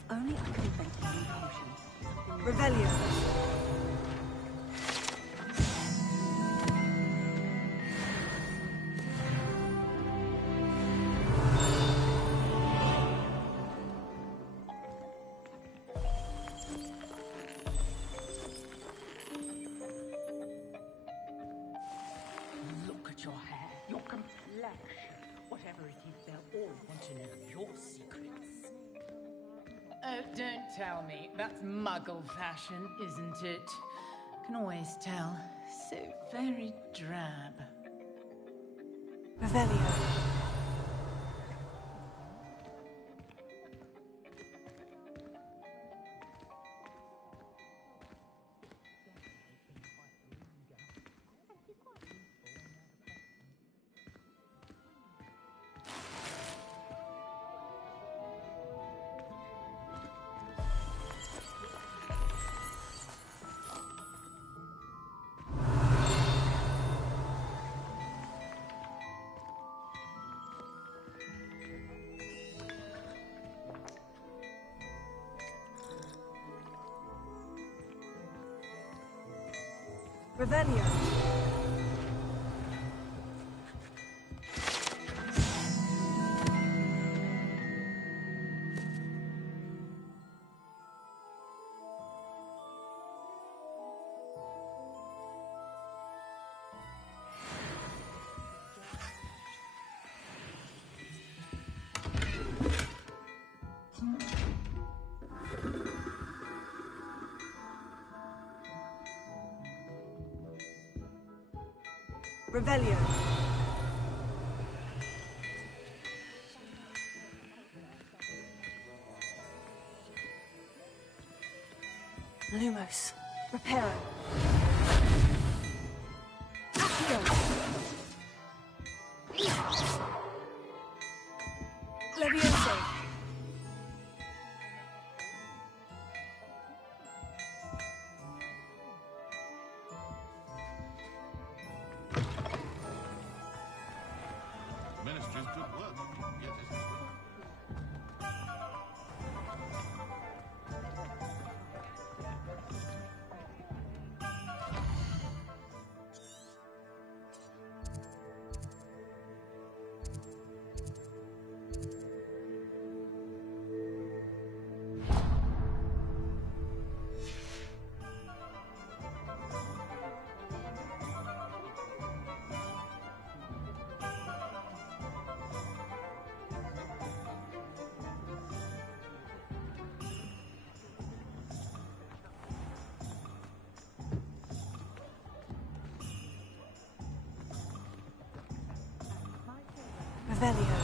Only I could invent a new potion. Revelio. Look at your hair, your complexion. Whatever it is, they'll all want to know your secrets. Oh, don't tell me. That's muggle fashion, isn't it? Can always tell. So very drab. Revelio. Revelio. Revelio. Lumos. Reparo. Accio. Leviosa. Ministry's good work. Yes, it's Revelio.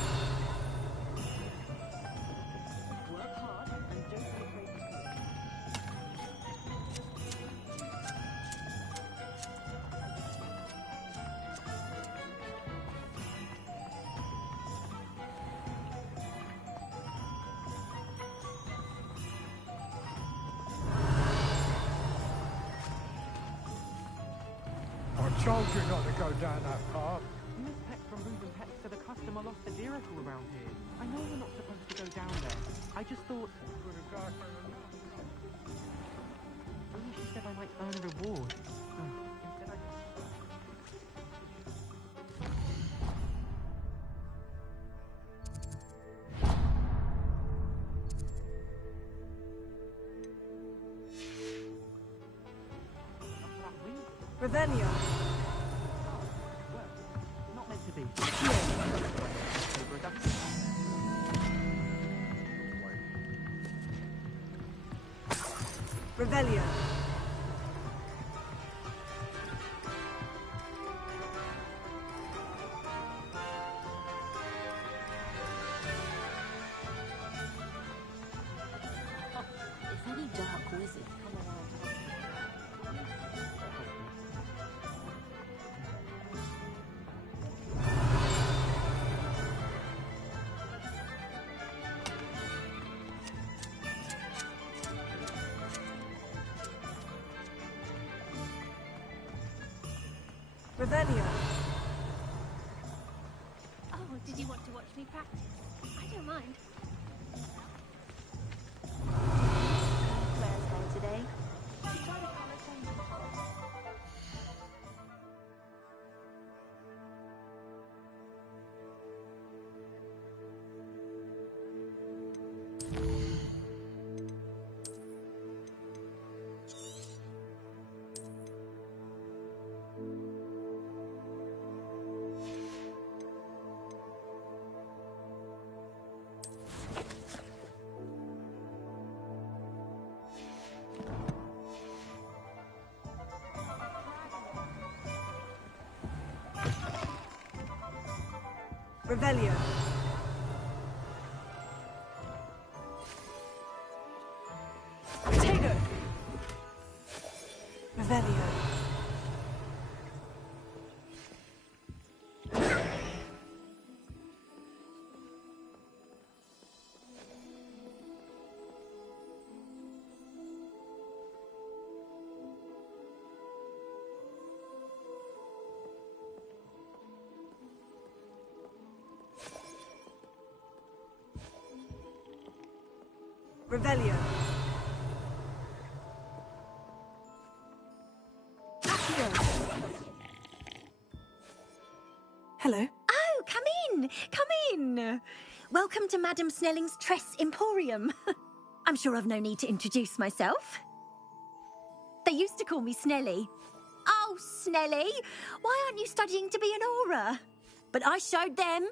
I told you not to go down that path. Miss Peck from Reuben Peck said a customer lost a vehicle around here. I know we're not supposed to go down there. I just thought... Only she said I might earn a reward. Instead I... Revelio. Not meant to be. Revelio. If any dark wizard come around. Revelio. Oh, did you want to watch me practice? I don't mind. Claire's there today. Revelio. Potato. Revelio. Revelio. Hello. Oh, come in! Come in! Welcome to Madame Snelling's Tress Emporium. I'm sure I've no need to introduce myself. They used to call me Snelly. Oh, Snelly! Why aren't you studying to be an aura? But I showed them.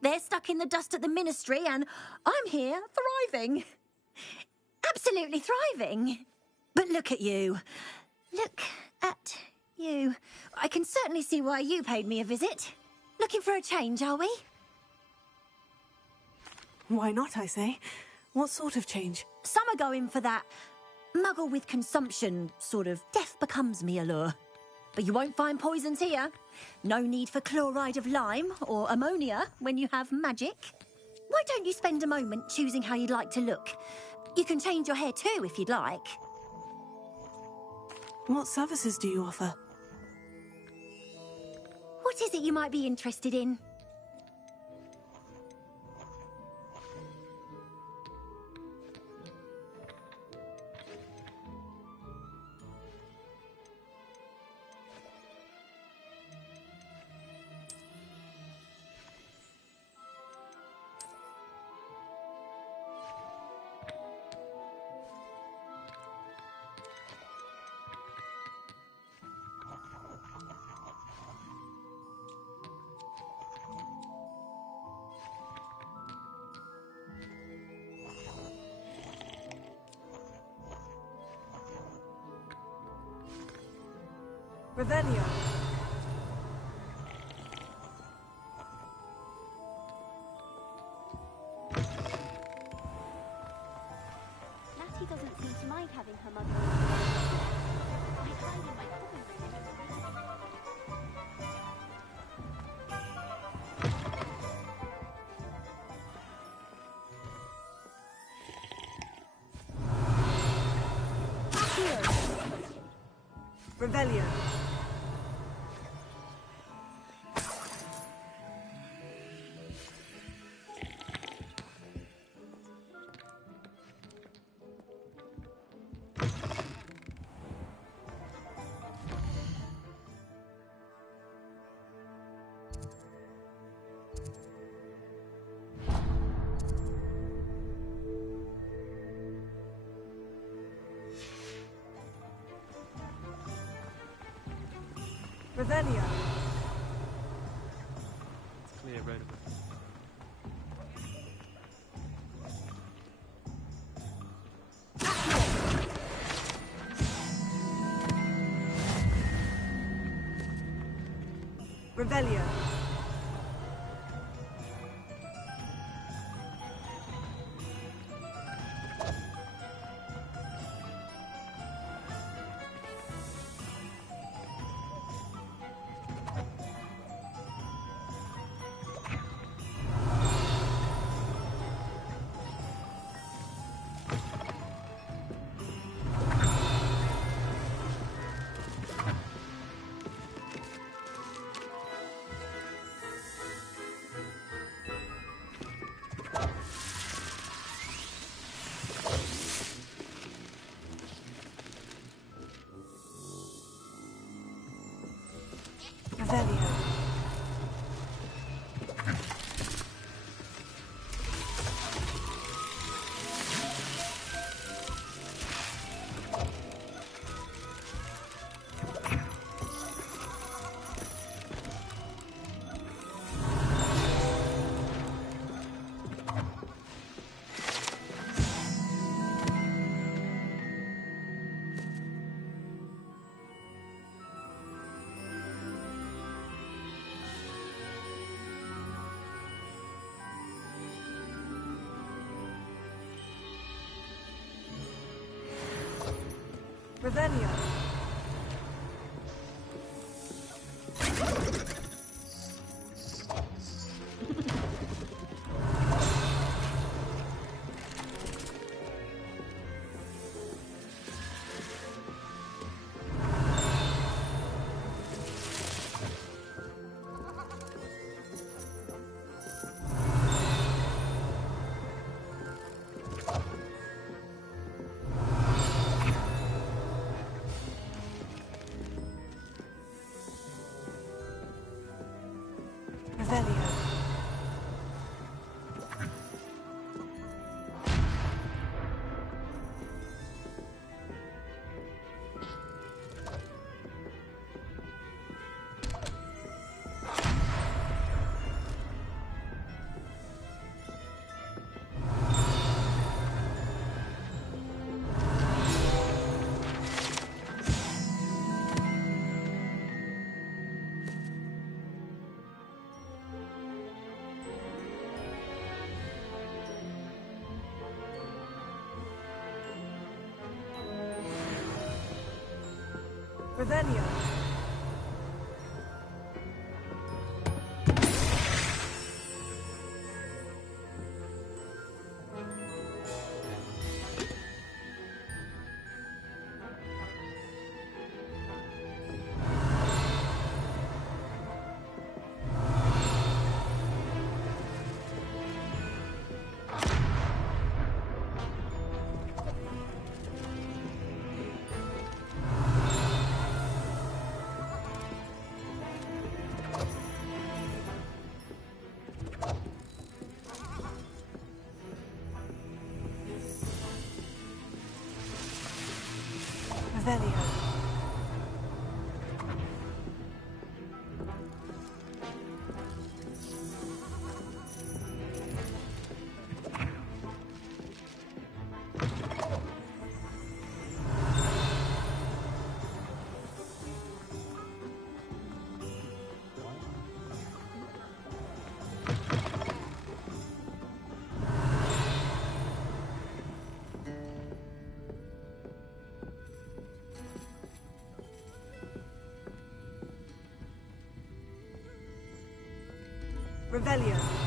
They're stuck in the dust at the Ministry, and I'm here thriving. Absolutely thriving. But look at you. Look at you. I can certainly see why you paid me a visit. Looking for a change, are we? Why not, I say? What sort of change? Some are going for that muggle with consumption, sort of death becomes me allure. But you won't find poisons here. No need for chloride of lime or ammonia when you have magic. Why don't you spend a moment choosing how you'd like to look? You can change your hair too, if you'd like. What services do you offer? What is it you might be interested in? Revelio. Natty doesn't seem to mind having her mother. I hide in my common Revelio. Revelio. Clear road of Revelio. Revelio. Revelio. Revelio. Revelio. Revelio. Revelio.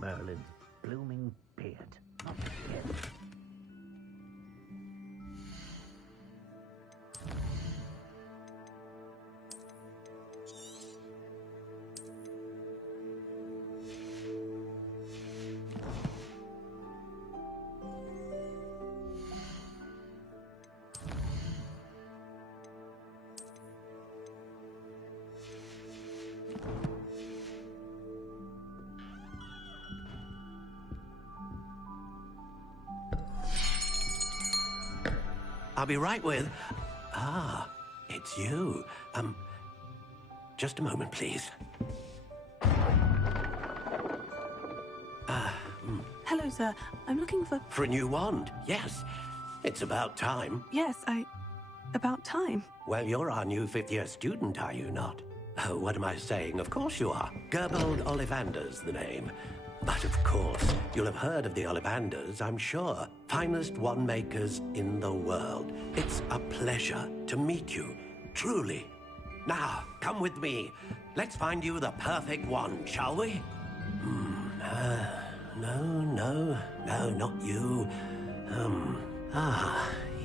Merlin's blooming beard. Not yet. I'll be right with... Ah, it's you. Just a moment, please. Hello, sir. I'm looking for... For a new wand, yes. It's about time. Yes, about time. Well, you're our new fifth-year student, are you not? Oh, what am I saying? Of course you are. Gerbold Ollivander's the name. But of course, you'll have heard of the Ollivanders, I'm sure. Finest wand makers in the world. It's a pleasure to meet you, truly. Now, come with me. Let's find you the perfect wand, shall we? No, not you.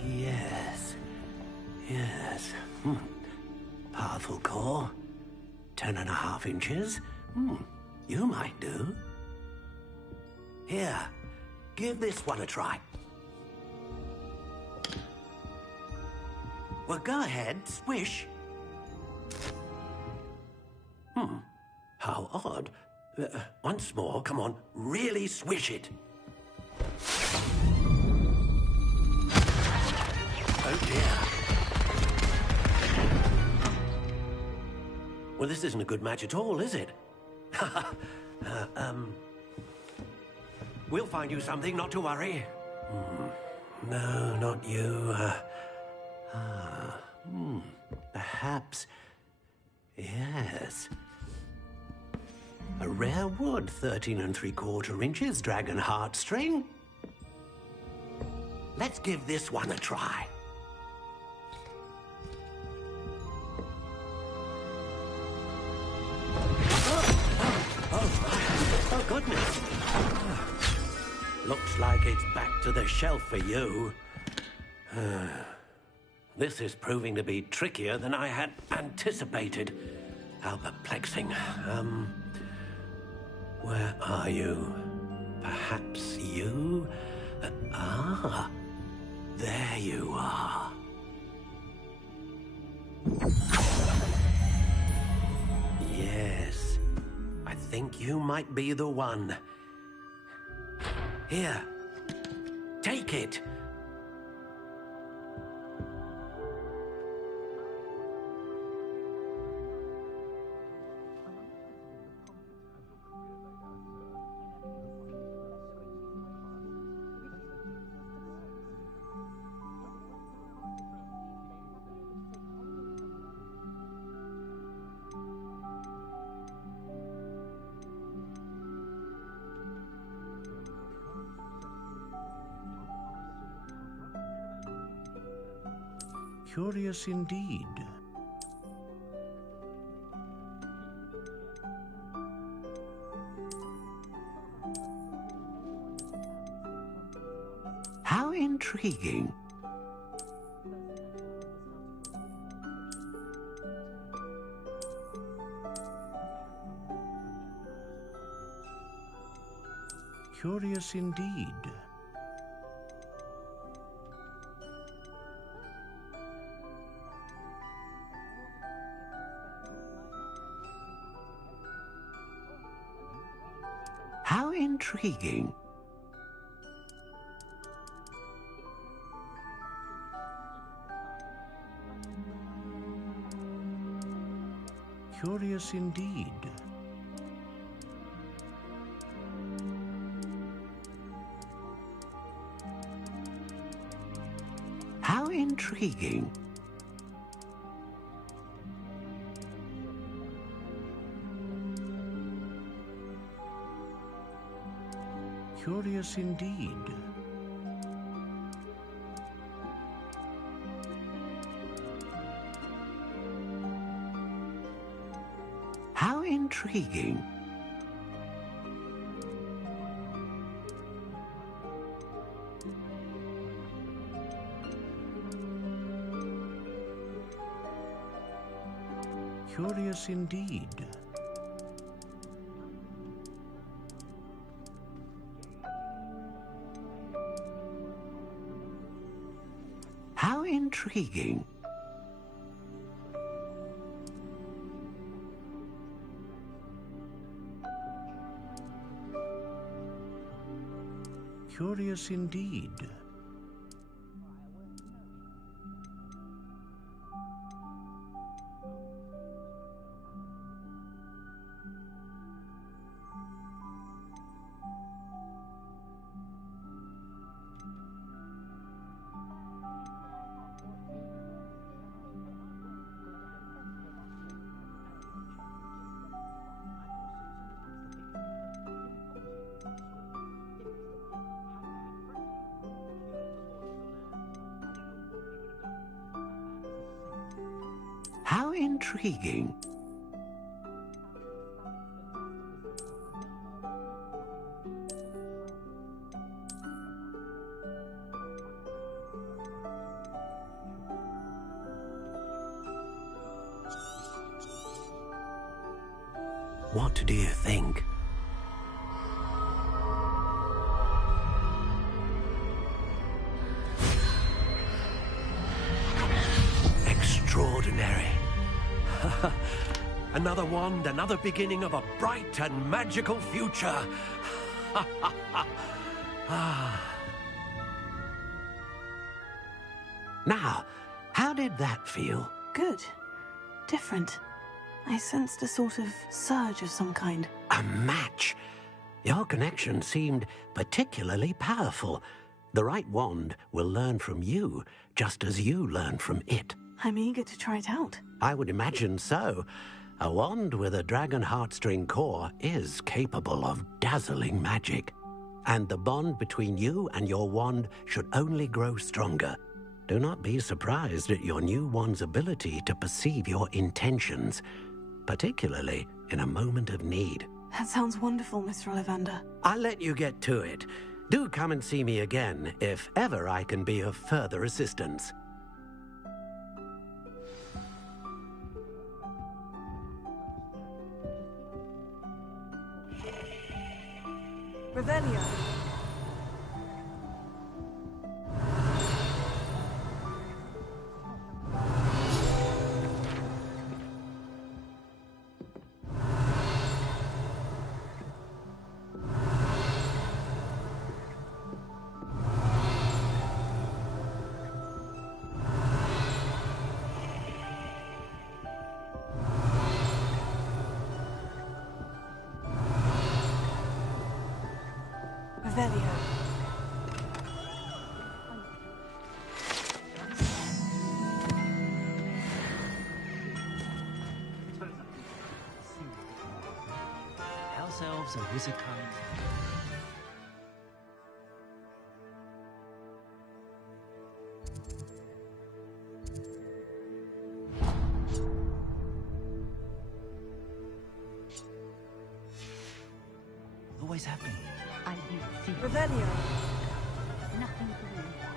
Yes. Yes. Powerful core. 10.5 inches. You might do. Here, give this one a try. Well, go ahead, swish. How odd. Once more, come on, really swish it. Oh dear. Well, this isn't a good match at all, is it? We'll find you something, not to worry. No, not you. Perhaps. Yes. A rare wood, 13 3/4 inches, dragon heartstring. Let's give this one a try. Oh, goodness. Looks like it's back to the shelf for you. This is proving to be trickier than I had anticipated. How perplexing. Where are you? Perhaps you? There you are. Yes, I think you might be the one. Here, take it. Curious indeed. How intriguing. Curious indeed. How intriguing. Curious indeed. How intriguing. Curious indeed. How intriguing. Curious indeed. How intriguing. Curious indeed. How intriguing. What do you think? Extraordinary. Another wand, another beginning of a bright and magical future. Now, how did that feel? Good. Different. I sensed a sort of surge of some kind. A match. Your connection seemed particularly powerful. The right wand will learn from you, just as you learn from it. I'm eager to try it out. I would imagine so. A wand with a dragon heartstring core is capable of dazzling magic. And the bond between you and your wand should only grow stronger. Do not be surprised at your new wand's ability to perceive your intentions, particularly in a moment of need. That sounds wonderful, Mr. Ollivander. I'll let you get to it. Do come and see me again if ever I can be of further assistance. Revelio. Revelio. House elves and wizard kind. Always have been. I will see. Revelio. Nothing to worry about.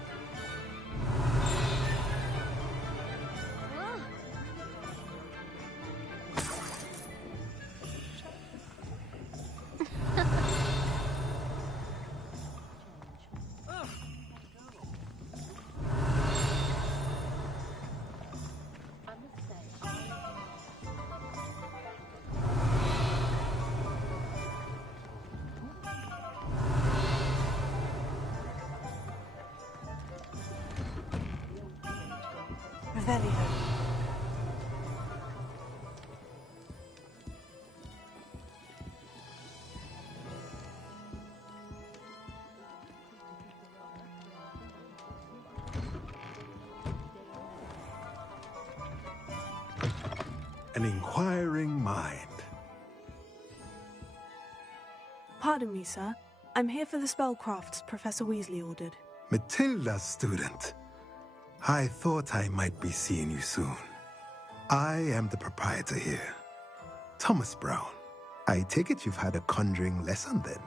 Revelio. An inquiring mind. Pardon me, sir. I'm here for the spellcrafts Professor Weasley ordered. Matilda's student. I thought I might be seeing you soon. I am the proprietor here, Thomas Brown. I take it you've had a conjuring lesson then?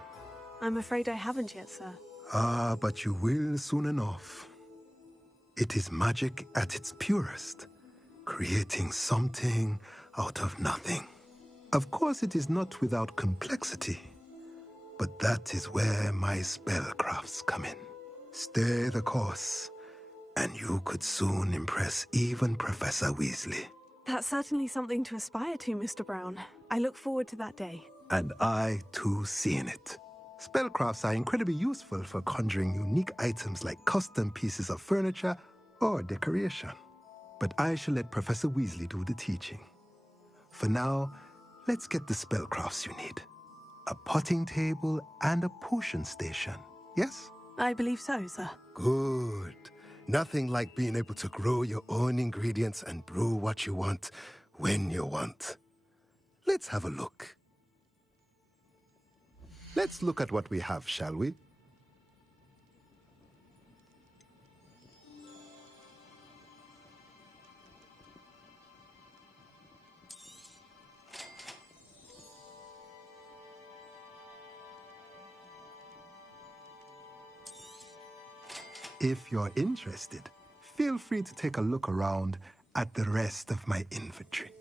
I'm afraid I haven't yet, sir. Ah, but you will soon enough. It is magic at its purest, creating something out of nothing. Of course, it is not without complexity, but that is where my spellcrafts come in. Stay the course, and you could soon impress even Professor Weasley. That's certainly something to aspire to, Mr. Brown. I look forward to that day. And I, too, seeing it. Spellcrafts are incredibly useful for conjuring unique items like custom pieces of furniture or decoration. But I shall let Professor Weasley do the teaching. For now, let's get the spellcrafts you need. A potting table and a potion station, yes? I believe so, sir. Good. Nothing like being able to grow your own ingredients and brew what you want when you want. Let's have a look. Let's look at what we have, shall we? If you're interested, feel free to take a look around at the rest of my inventory.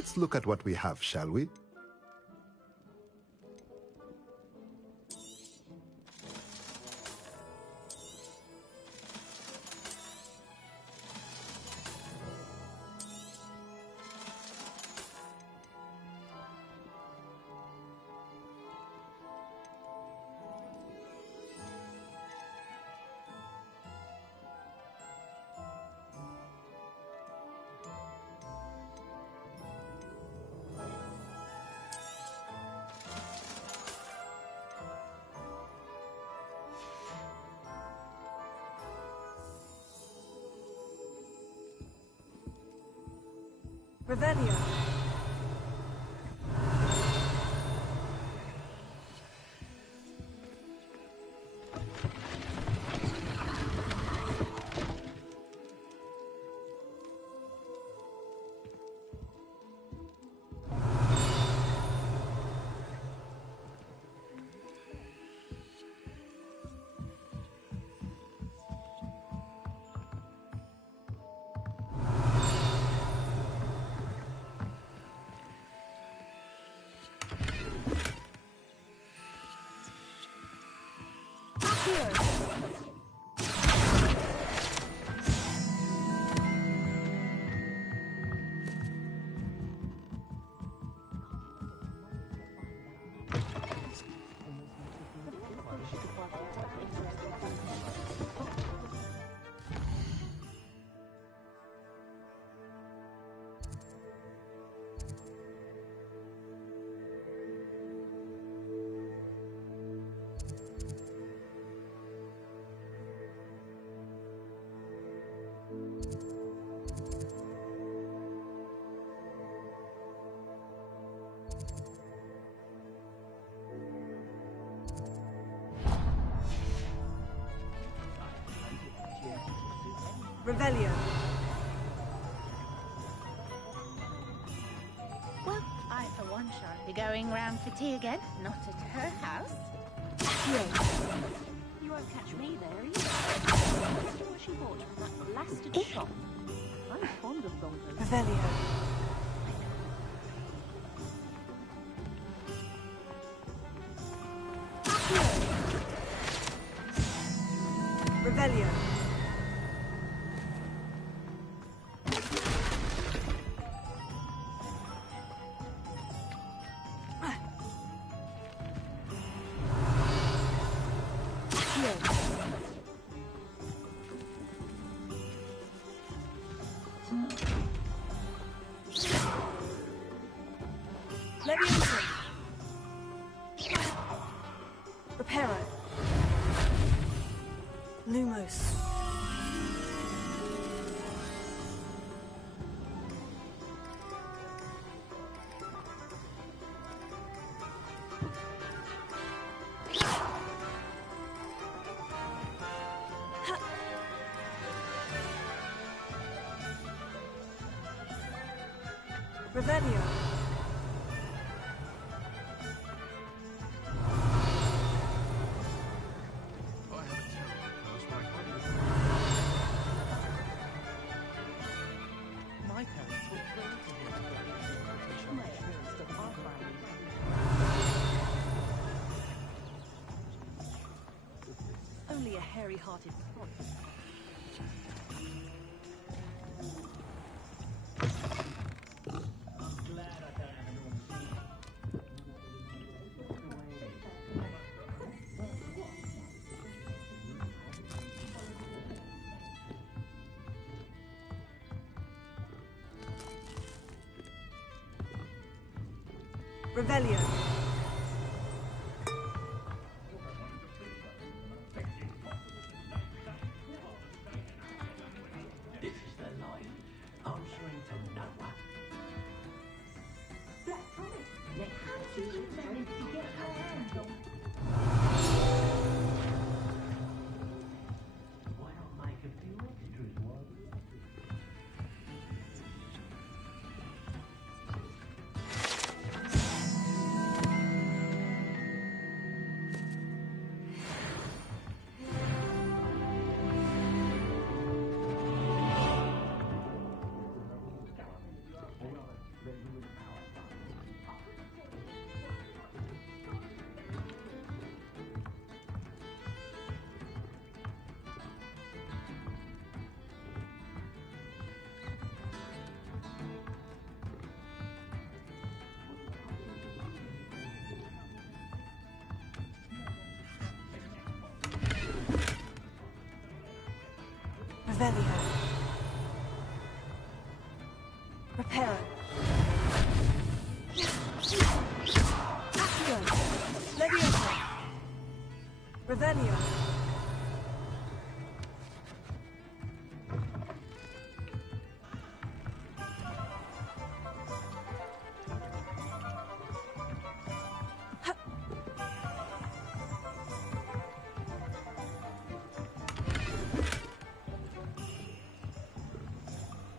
Let's look at what we have, shall we? Revelio. Revelio. Well, I for one shan't be going round for tea again. Not at her house. You won't catch me there either. What she bought from that blasted shop. I'm fond of golden. Revelio. Revelio. Reparo. Lumos. Revelio. My parents were thrilled to hear about it. My experience doesn't offer Only a hairy-hearted prod. Revelio. This is the line, answering to no one. Why not make a few extras while you're at it? Revelio. Reparo. Accio. Leviosa. Revelio.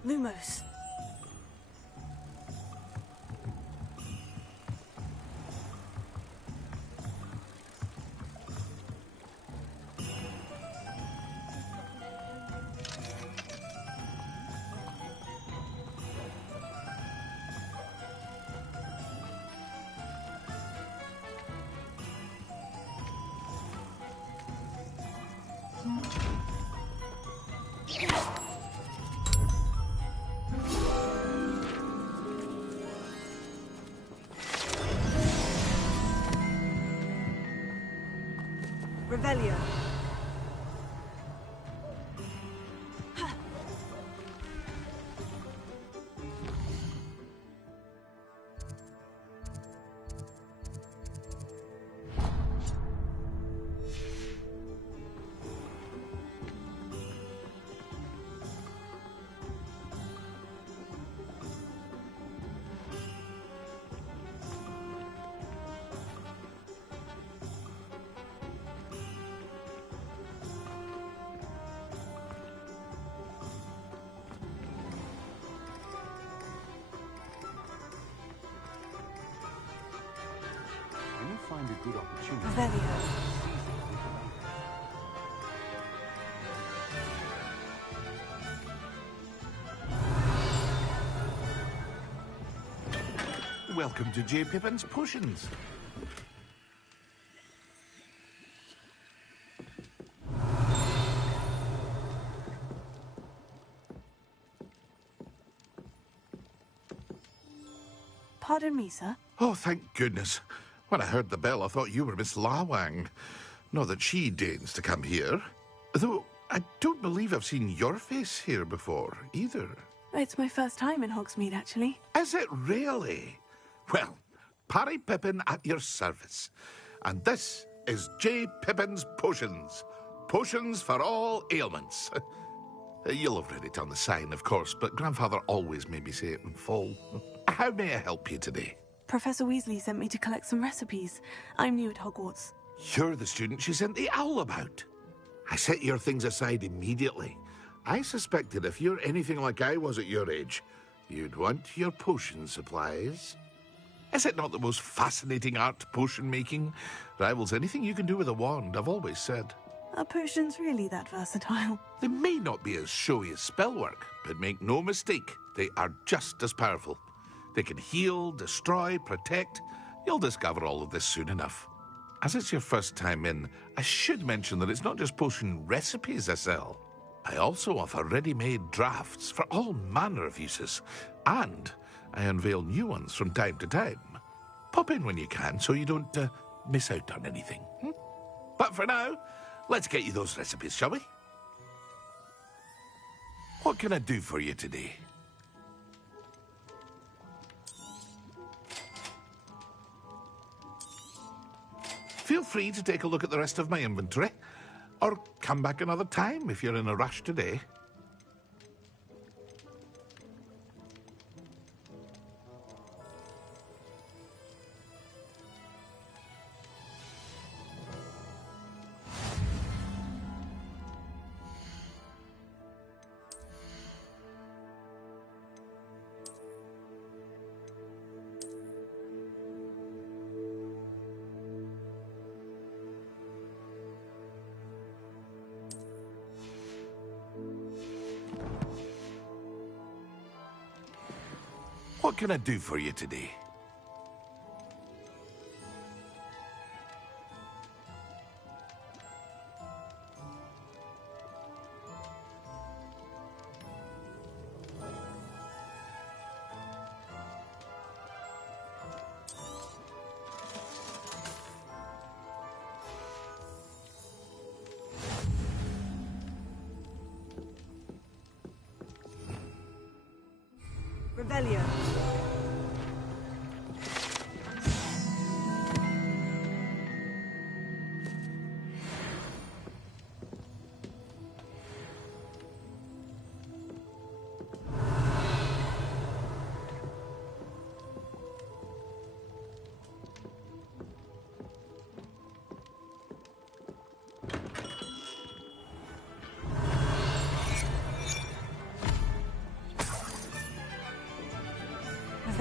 Lumos. Revelio. When you find a good opportunity, Revelio. Welcome to J. Pippin's Potions. Pardon me, sir. Oh, thank goodness. When I heard the bell, I thought you were Miss Lawang. Not that she deigns to come here. Though I don't believe I've seen your face here before, either. It's my first time in Hogsmeade, actually. Is it really? Well, Parry Pippin at your service. And this is J. Pippin's Potions. Potions for all ailments. You'll have read it on the sign, of course, but Grandfather always made me say it in full. How may I help you today? Professor Weasley sent me to collect some recipes. I'm new at Hogwarts. You're the student she sent the owl about. I set your things aside immediately. I suspected if you're anything like I was at your age, you'd want your potion supplies. Is it not the most fascinating art, potion making? Rivals anything you can do with a wand, I've always said. Are potions really that versatile? They may not be as showy as spellwork, but make no mistake, they are just as powerful. They can heal, destroy, protect. You'll discover all of this soon enough. As it's your first time in, I should mention that it's not just potion recipes I sell. I also offer ready-made drafts for all manner of uses, and I unveil new ones from time to time. Pop in when you can so you don't miss out on anything. But for now, let's get you those recipes, shall we? What can I do for you today? Feel free to take a look at the rest of my inventory, or come back another time if you're in a rush today. What can I do for you today? Revelio.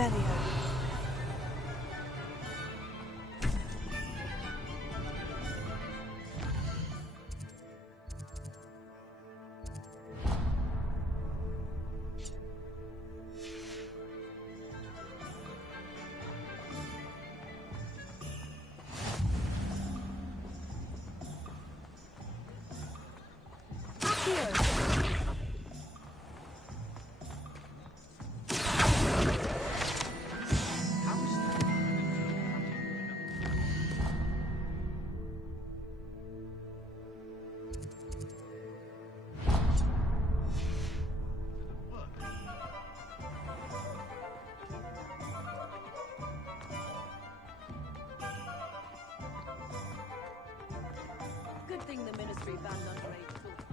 Revelio. Good thing the ministry banned underage talk.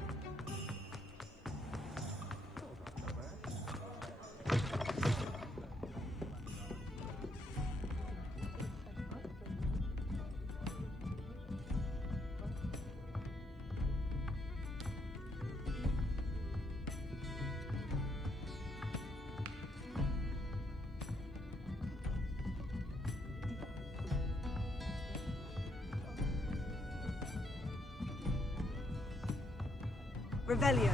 Revelio.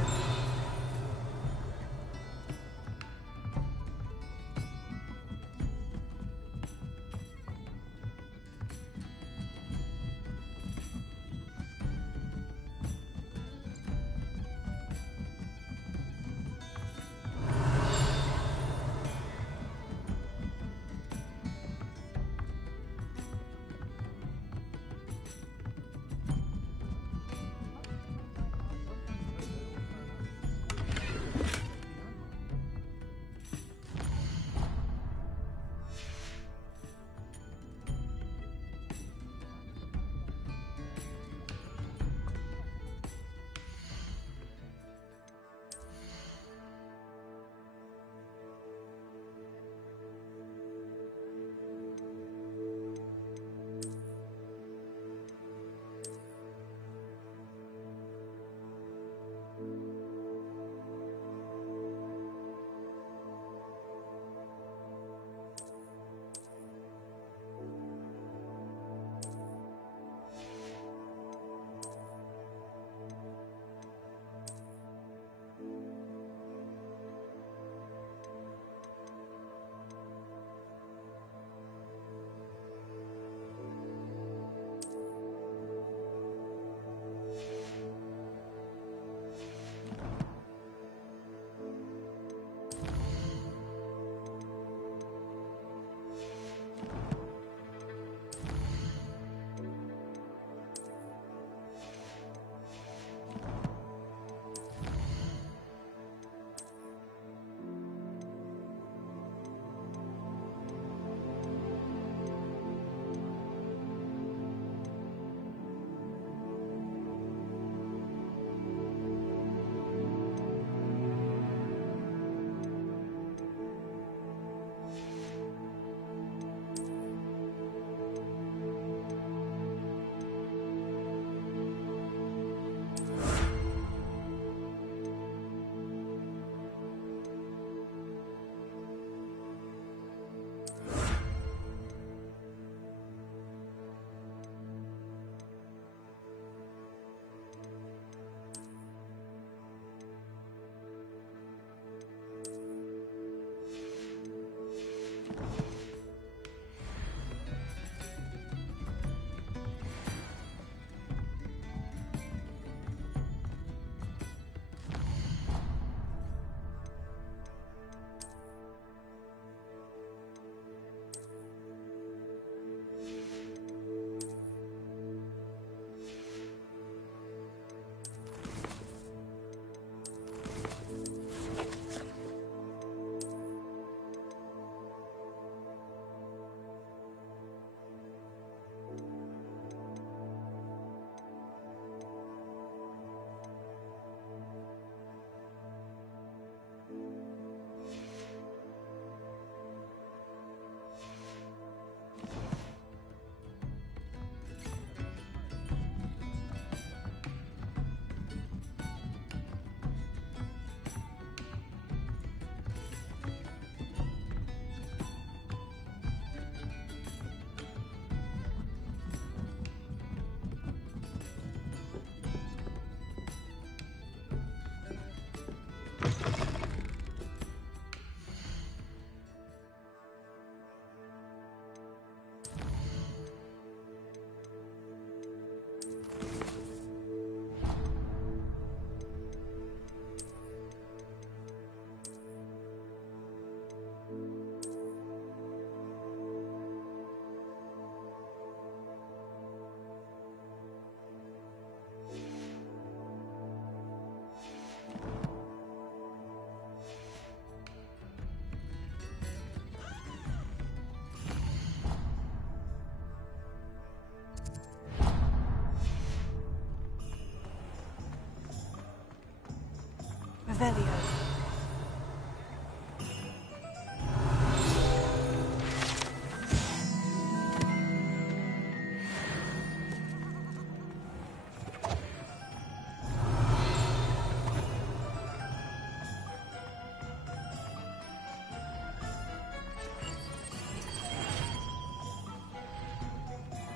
Revelio.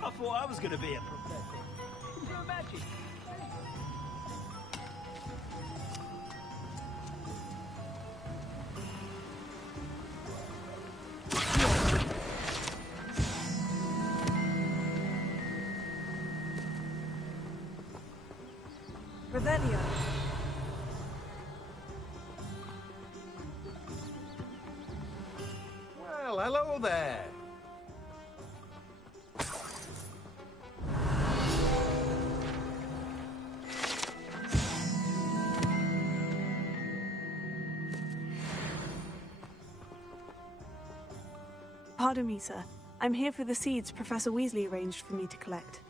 I thought I was going to be a professor. Can you imagine? Revelio. Well, hello there. Pardon me, sir. I'm here for the seeds Professor Weasley arranged for me to collect.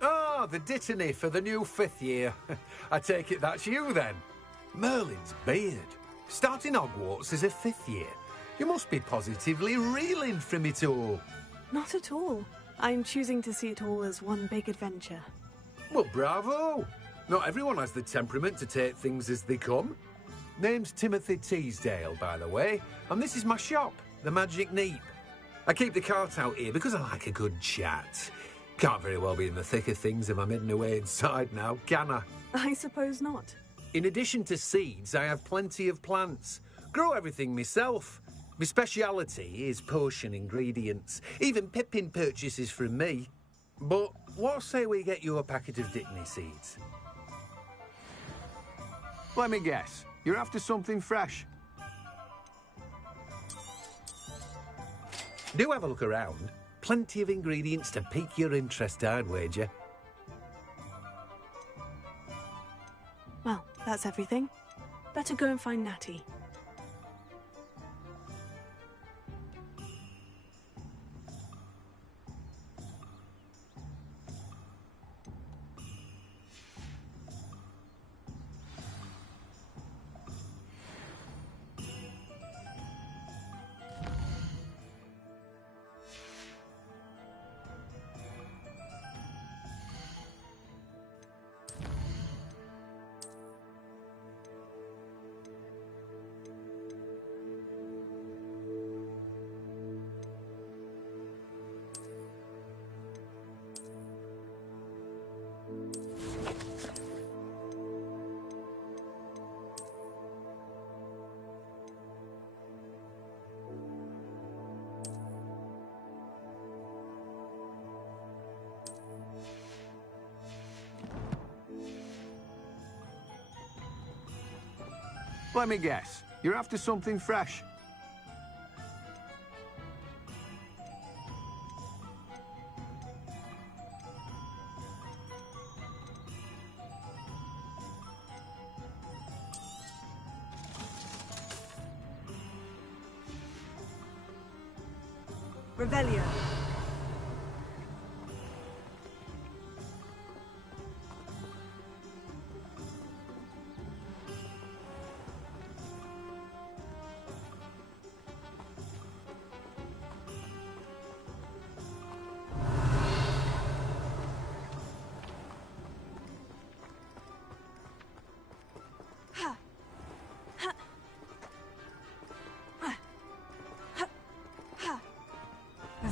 Ah, the dittany for the new 5th year. I take it that's you, then. Merlin's beard. Starting Hogwarts as a 5th year. You must be positively reeling from it all. Not at all. I'm choosing to see it all as one big adventure. Well, bravo. Not everyone has the temperament to take things as they come. Name's Timothy Teasdale, by the way, and this is my shop, the Magic Neep. I keep the cart out here because I like a good chat. Can't very well be in the thick of things if I'm hidden away inside now, can I? I suppose not. In addition to seeds, I have plenty of plants. Grow everything myself. My speciality is potion ingredients. Even Pippin purchases from me. But what say we get you a packet of Dittany seeds? Let me guess. You're after something fresh. Do have a look around. Plenty of ingredients to pique your interest, I'd wager. Well, that's everything. Better go and find Natty. Let me guess. You're after something fresh. Revelio.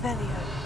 Revelio.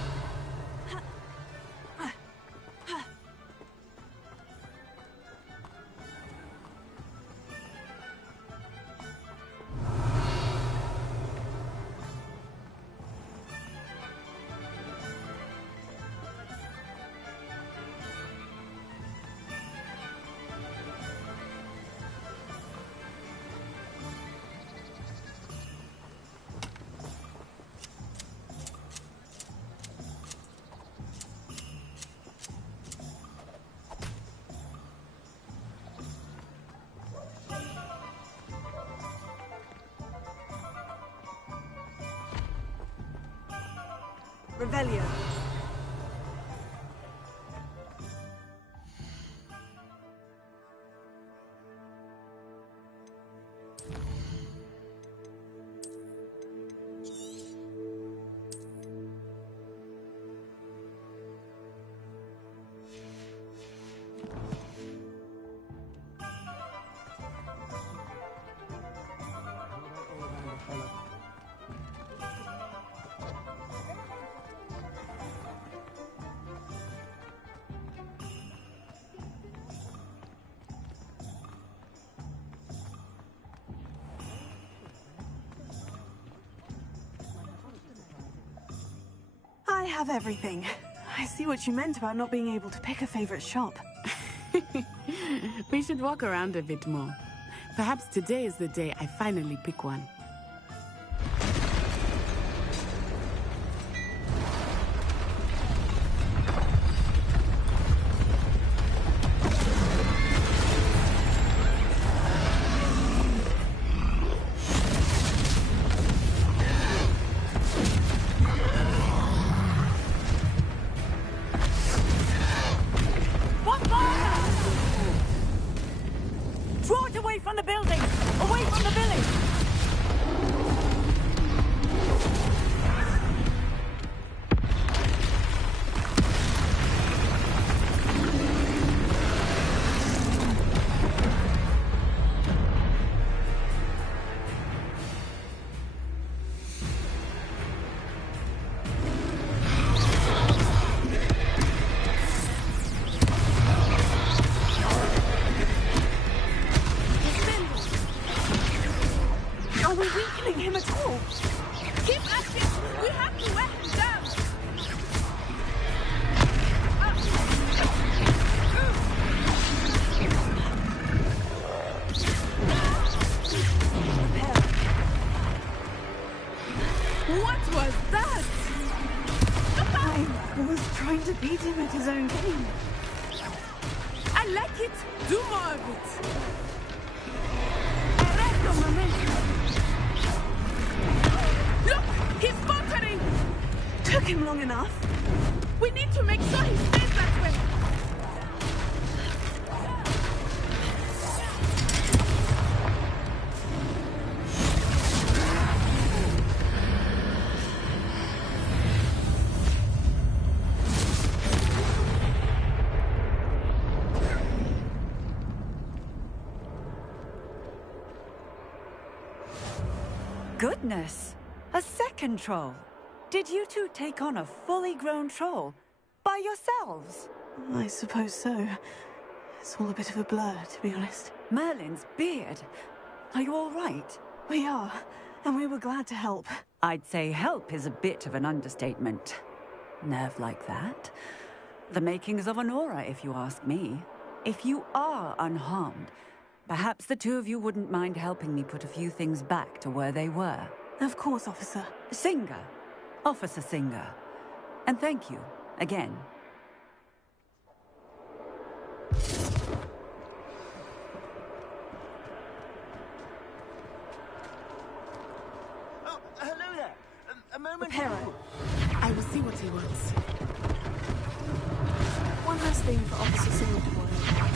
Revelio. have everything. I see what you meant about not being able to pick a favorite shop. We should walk around a bit more. Perhaps today is the day I finally pick one. Draw it away from the building! Away from the village! Are we weakening him at all? Keep at it! We have to wear him down! What was that? I was trying to beat him at his own game. I like it! Do more of it! Look! He's faltering! Took him long enough. We need to make sure he stays that way! Goodness! A second troll! Did you two take on a fully grown troll? By yourselves? I suppose so. It's all a bit of a blur, to be honest. Merlin's beard. Are you all right? We are, and we were glad to help. I'd say help is a bit of an understatement. Nerve like that. The makings of an aura, if you ask me. If you are unharmed, perhaps the two of you wouldn't mind helping me put a few things back to where they were. Of course, officer. Singer. Officer Singer. And thank you, again. Oh, hello there. A moment. Reparo. I will see what he wants. One last thing for Officer Singer to worry about.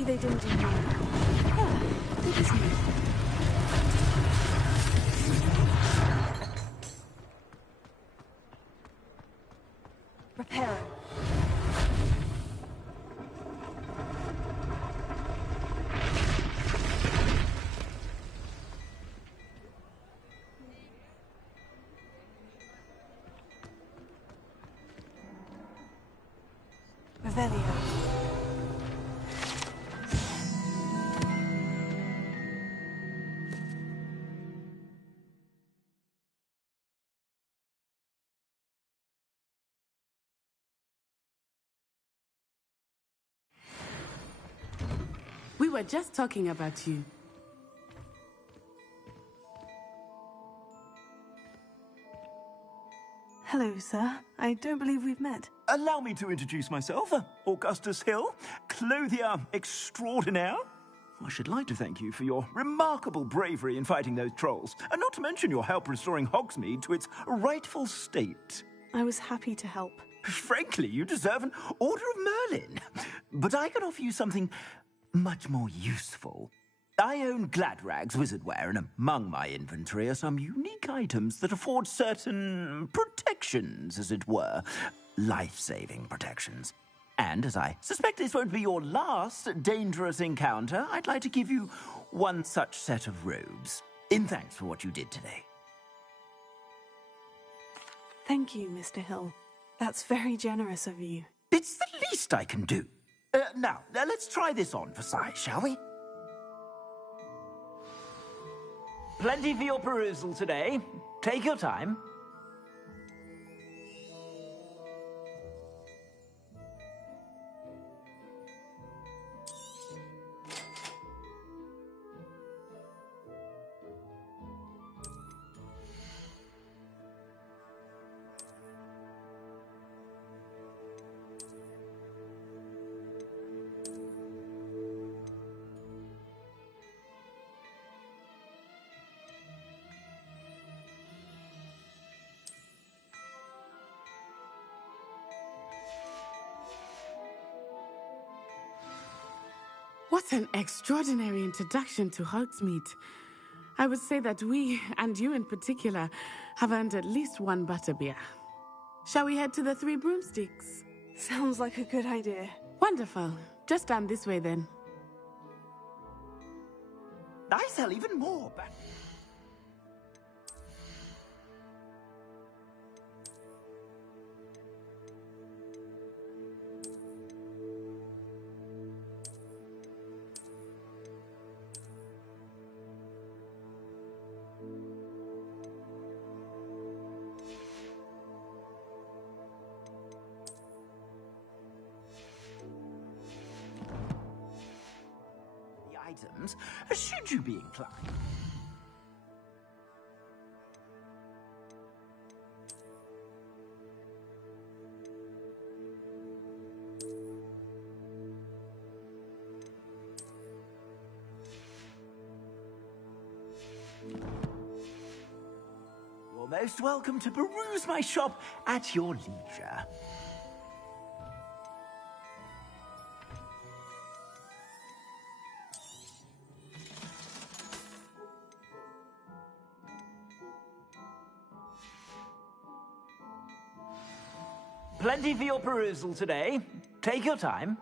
They didn't do more. Yeah, good, isn't it? Reparo. Revelio. We were just talking about you. Hello, sir. I don't believe we've met. Allow me to introduce myself. Augustus Hill, clothier extraordinaire. I should like to thank you for your remarkable bravery in fighting those trolls, and not to mention your help restoring Hogsmeade to its rightful state. I was happy to help. Frankly, you deserve an Order of Merlin. But I can offer you something much more useful. I own Gladrag's wizardware, and among my inventory are some unique items that afford certain protections, as it were. Life-saving protections. And as I suspect this won't be your last dangerous encounter, I'd like to give you one such set of robes, in thanks for what you did today. Thank you, Mr. Hill. That's very generous of you. It's the least I can do. Now, let's try this on for size, shall we? Plenty for your perusal today. Take your time. What an extraordinary introduction to Hogsmeade. I would say that we, and you in particular, have earned at least one butterbeer. Shall we head to the Three Broomsticks? Sounds like a good idea. Wonderful. Just down this way then. I sell even more, but... items, should you be inclined. You're most welcome to peruse my shop at your leisure. Plenty for your perusal today. Take your time.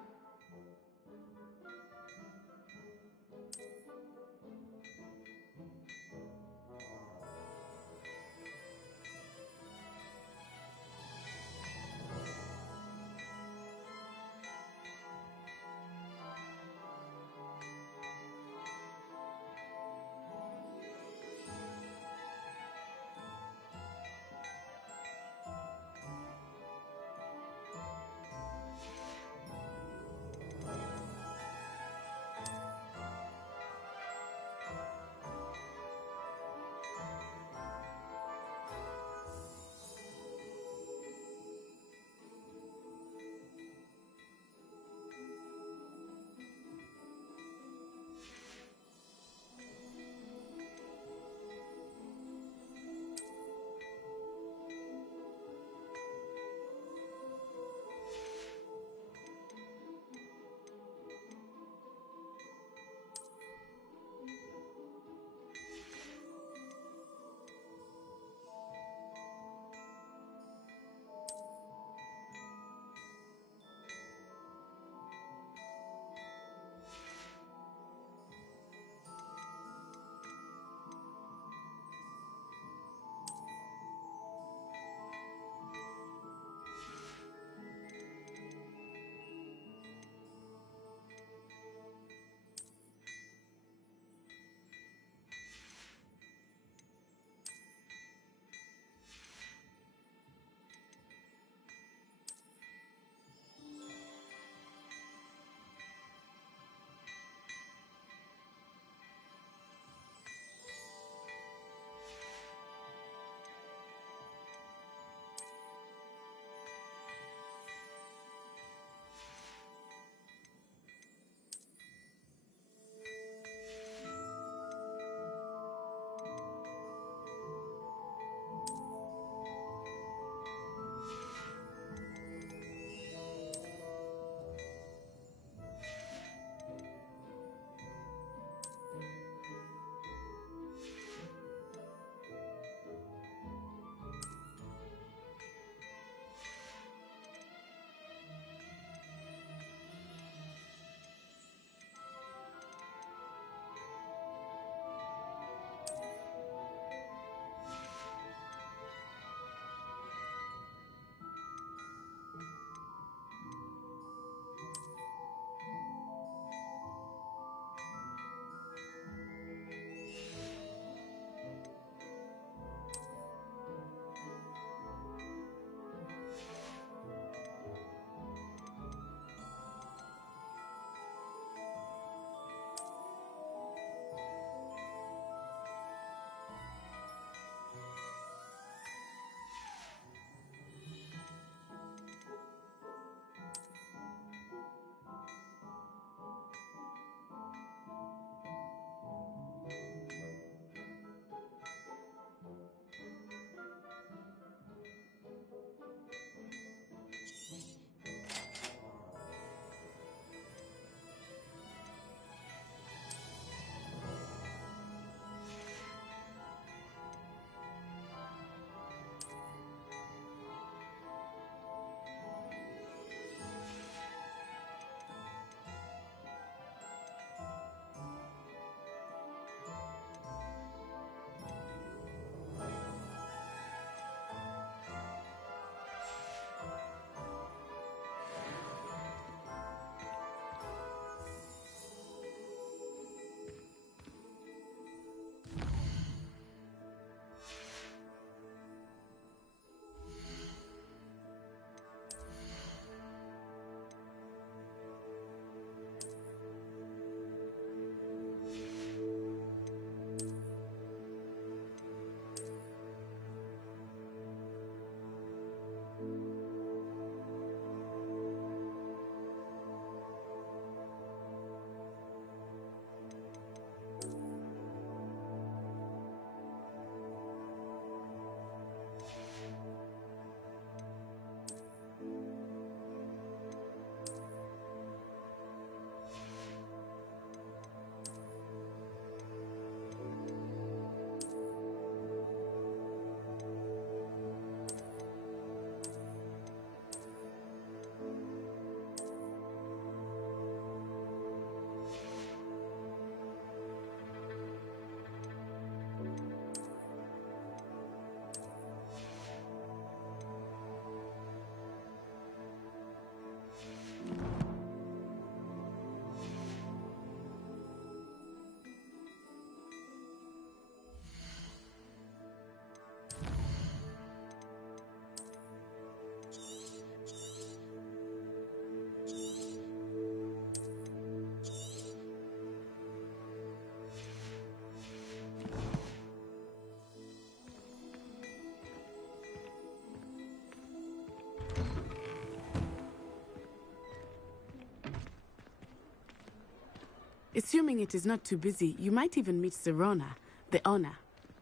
Assuming it is not too busy, you might even meet Sirona, the owner.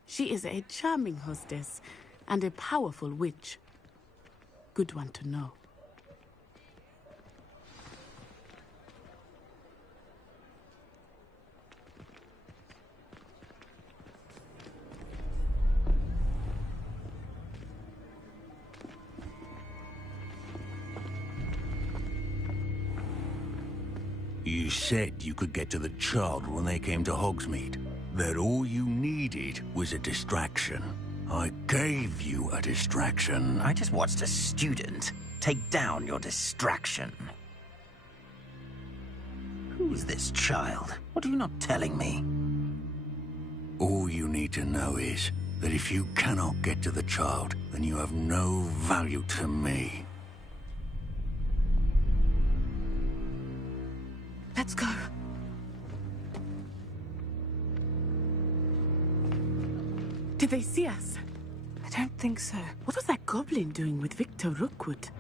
She is a charming hostess and a powerful witch. Good one to know. You said you could get to the child when they came to Hogsmeade. That all you needed was a distraction. I gave you a distraction. I just watched a student take down your distraction. Who's this child? What are you not telling me? All you need to know is that if you cannot get to the child, then you have no value to me. Let's go. Did they see us? I don't think so. What was that goblin doing with Victor Rookwood?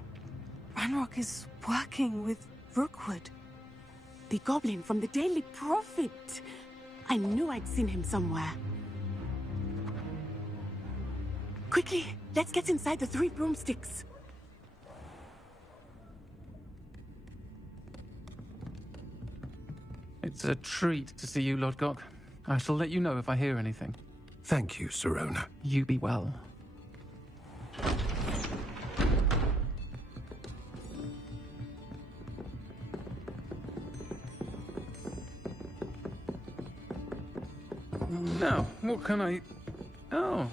Ranrock is working with Rookwood. The goblin from the Daily Prophet. I knew I'd seen him somewhere. Quickly, let's get inside the 3 broomsticks. It's a treat to see you, Lodgok. I shall let you know if I hear anything. Thank you, Sirona. You be well. Now, what can I... Oh,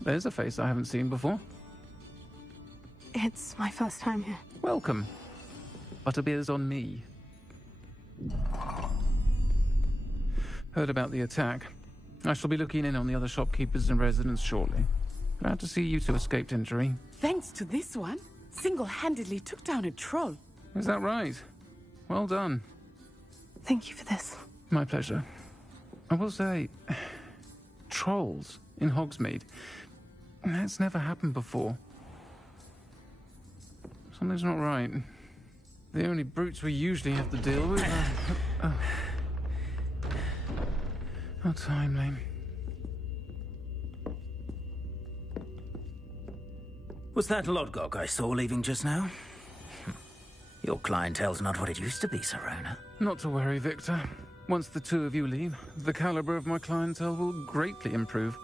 there's a face I haven't seen before. It's my first time here. Welcome. Butterbeer's on me. Heard about the attack. I shall be looking in on the other shopkeepers and residents shortly. Glad to see you two escaped injury. Thanks to this one, single-handedly took down a troll. Is that right? Well done. Thank you for this. My pleasure. I will say, trolls in Hogsmeade. That's never happened before. Something's not right. The only brutes we usually have to deal with are... How timely. Was that Lodgok I saw leaving just now? Your clientele's not what it used to be, Sirona. Not to worry, Victor. Once the two of you leave, the caliber of my clientele will greatly improve.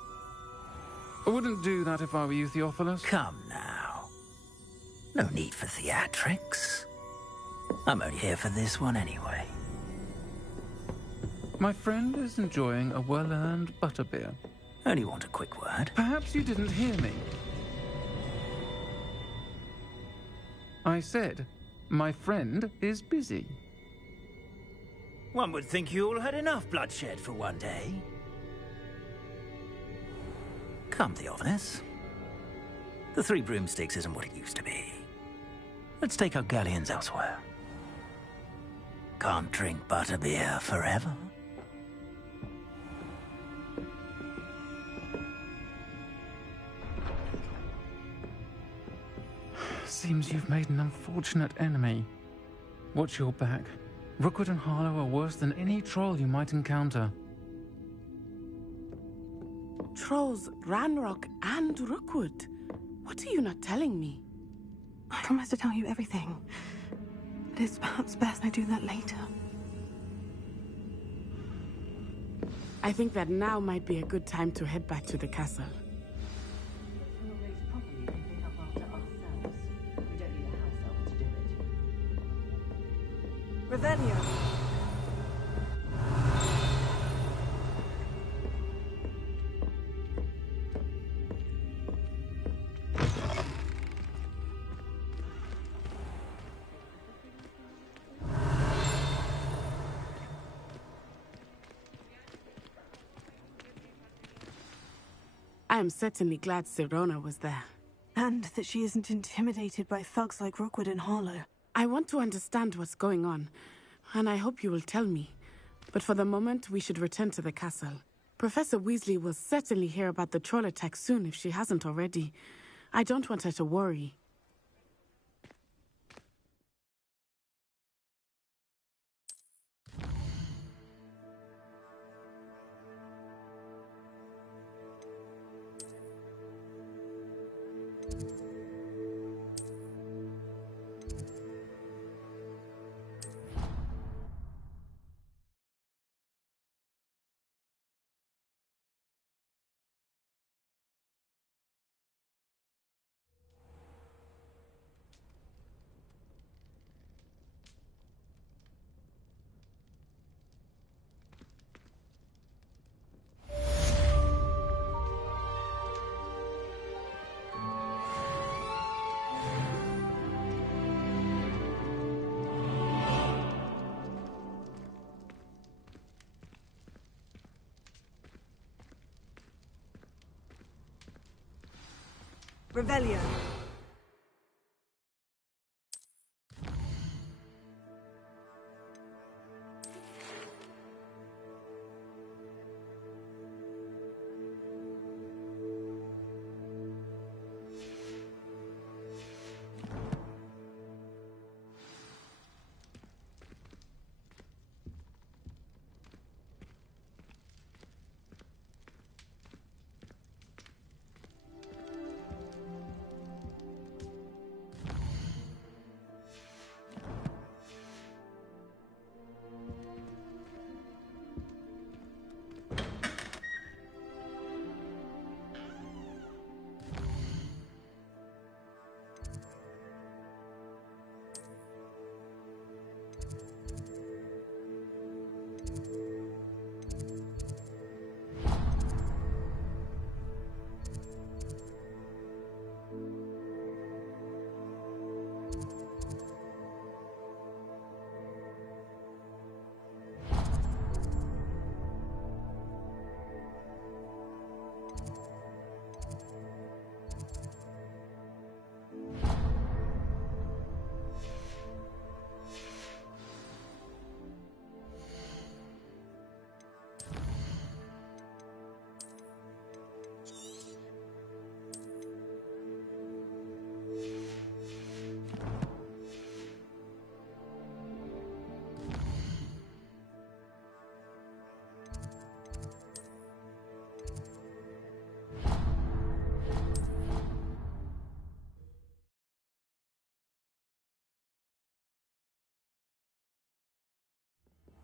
I wouldn't do that if I were you, Theophilus. Come now. No need for theatrics. I'm only here for this one anyway. My friend is enjoying a well-earned butterbeer. Only want a quick word. Perhaps you didn't hear me. I said, my friend is busy. One would think you all had enough bloodshed for one day. Come, Theophilus. The 3 broomsticks isn't what it used to be. Let's take our galleons elsewhere. Can't drink butterbeer forever. Seems you've made an unfortunate enemy. Watch your back. Rookwood and Harlow are worse than any troll you might encounter. Trolls, Ranrock, and Rookwood. What are you not telling me? I promise to tell you everything. But it's perhaps best I do that later. I think that now might be a good time to head back to the castle. Revelio. I am certainly glad Sirona was there. And that she isn't intimidated by thugs like Rookwood and Harlow. I want to understand what's going on, and I hope you will tell me. But for the moment, we should return to the castle. Professor Weasley will certainly hear about the troll attack soon if she hasn't already. I don't want her to worry. Revelio.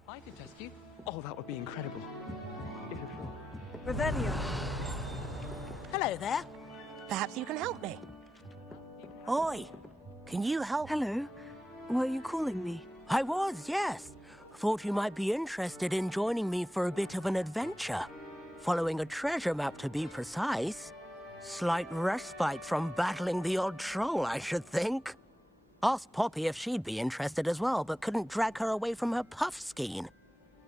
I could test you. Oh, that would be incredible. If you're sure. Revelio. Hello there. Perhaps you can help me. Oi, can you help? Hello. Were you calling me? I was, yes. Thought you might be interested in joining me for a bit of an adventure. Following a treasure map, to be precise. Slight respite from battling the odd troll, I should think. Asked Poppy if she'd be interested as well, but couldn't drag her away from her puff skein.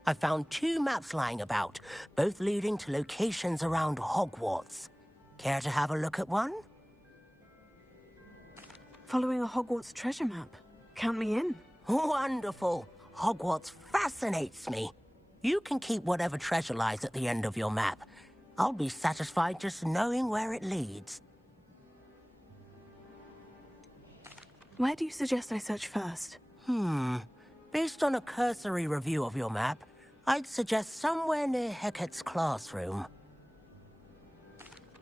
I found 2 maps lying about, both leading to locations around Hogwarts. Care to have a look at one? Following a Hogwarts treasure map. Count me in. Wonderful. Hogwarts fascinates me. You can keep whatever treasure lies at the end of your map. I'll be satisfied just knowing where it leads. Where do you suggest I search first? Based on a cursory review of your map, I'd suggest somewhere near Hecate's classroom.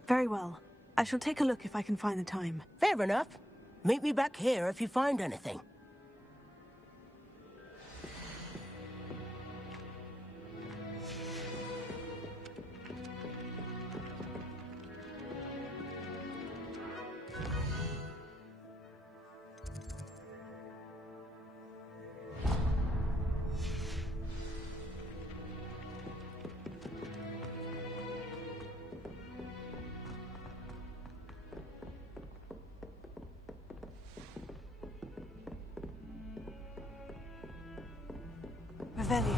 Very well. I shall take a look if I can find the time. Fair enough. Meet me back here if you find anything. Revelio.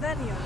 Revelio.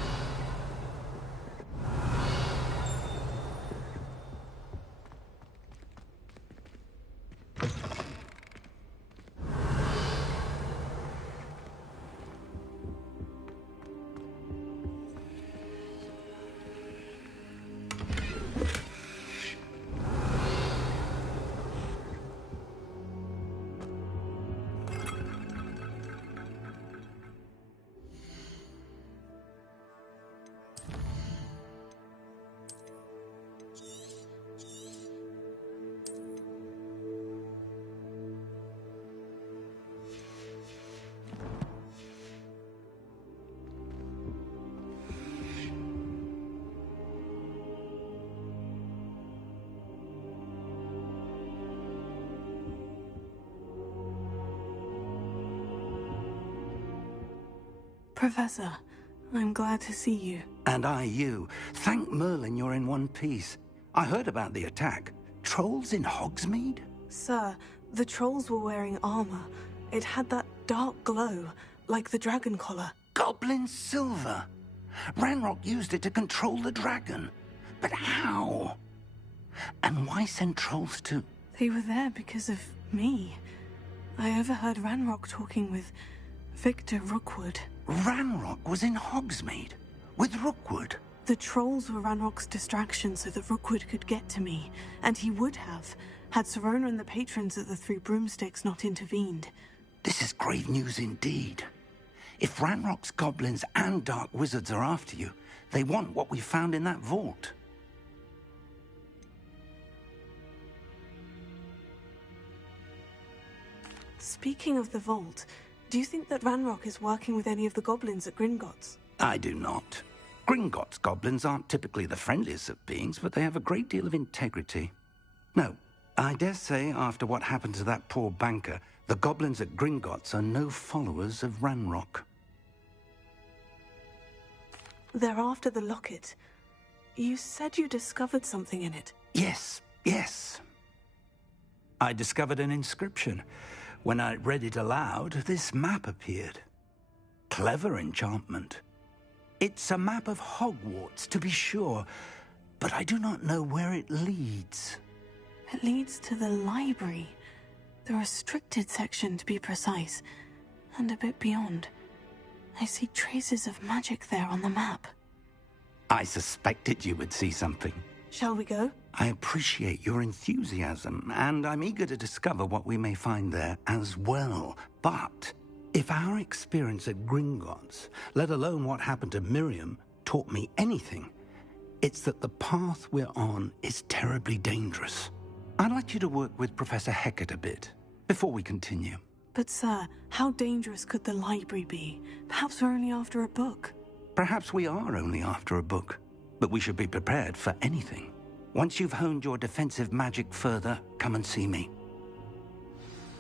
Professor, I'm glad to see you. And I you. Thank Merlin you're in one piece. I heard about the attack. Trolls in Hogsmeade? Sir, the trolls were wearing armor. It had that dark glow, like the dragon collar. Goblin silver! Ranrock used it to control the dragon. But how? And why send trolls to... They were there because of me. I overheard Ranrock talking with Victor Rookwood. Ranrock was in Hogsmeade? With Rookwood? The trolls were Ranrock's distraction so that Rookwood could get to me. And he would have, had Serona and the patrons at the Three Broomsticks not intervened. This is grave news indeed. If Ranrock's goblins and dark wizards are after you, they want what we found in that vault. Speaking of the vault, do you think that Ranrock is working with any of the goblins at Gringotts? I do not. Gringotts goblins aren't typically the friendliest of beings, but they have a great deal of integrity. No, I dare say after what happened to that poor banker, the goblins at Gringotts are no followers of Ranrock. They're after the locket. You said you discovered something in it. Yes. I discovered an inscription. When I read it aloud, this map appeared. Clever enchantment. It's a map of Hogwarts, to be sure, but I do not know where it leads. It leads to the library. The restricted section, to be precise, and a bit beyond. I see traces of magic there on the map. I suspected you would see something. Shall we go? I appreciate your enthusiasm, and I'm eager to discover what we may find there as well. But if our experience at Gringotts, let alone what happened to Miriam, taught me anything, it's that the path we're on is terribly dangerous. I'd like you to work with Professor Hecat a bit before we continue. But sir, how dangerous could the library be? Perhaps we're only after a book. Perhaps we are only after a book, but we should be prepared for anything. Once you've honed your defensive magic further, come and see me.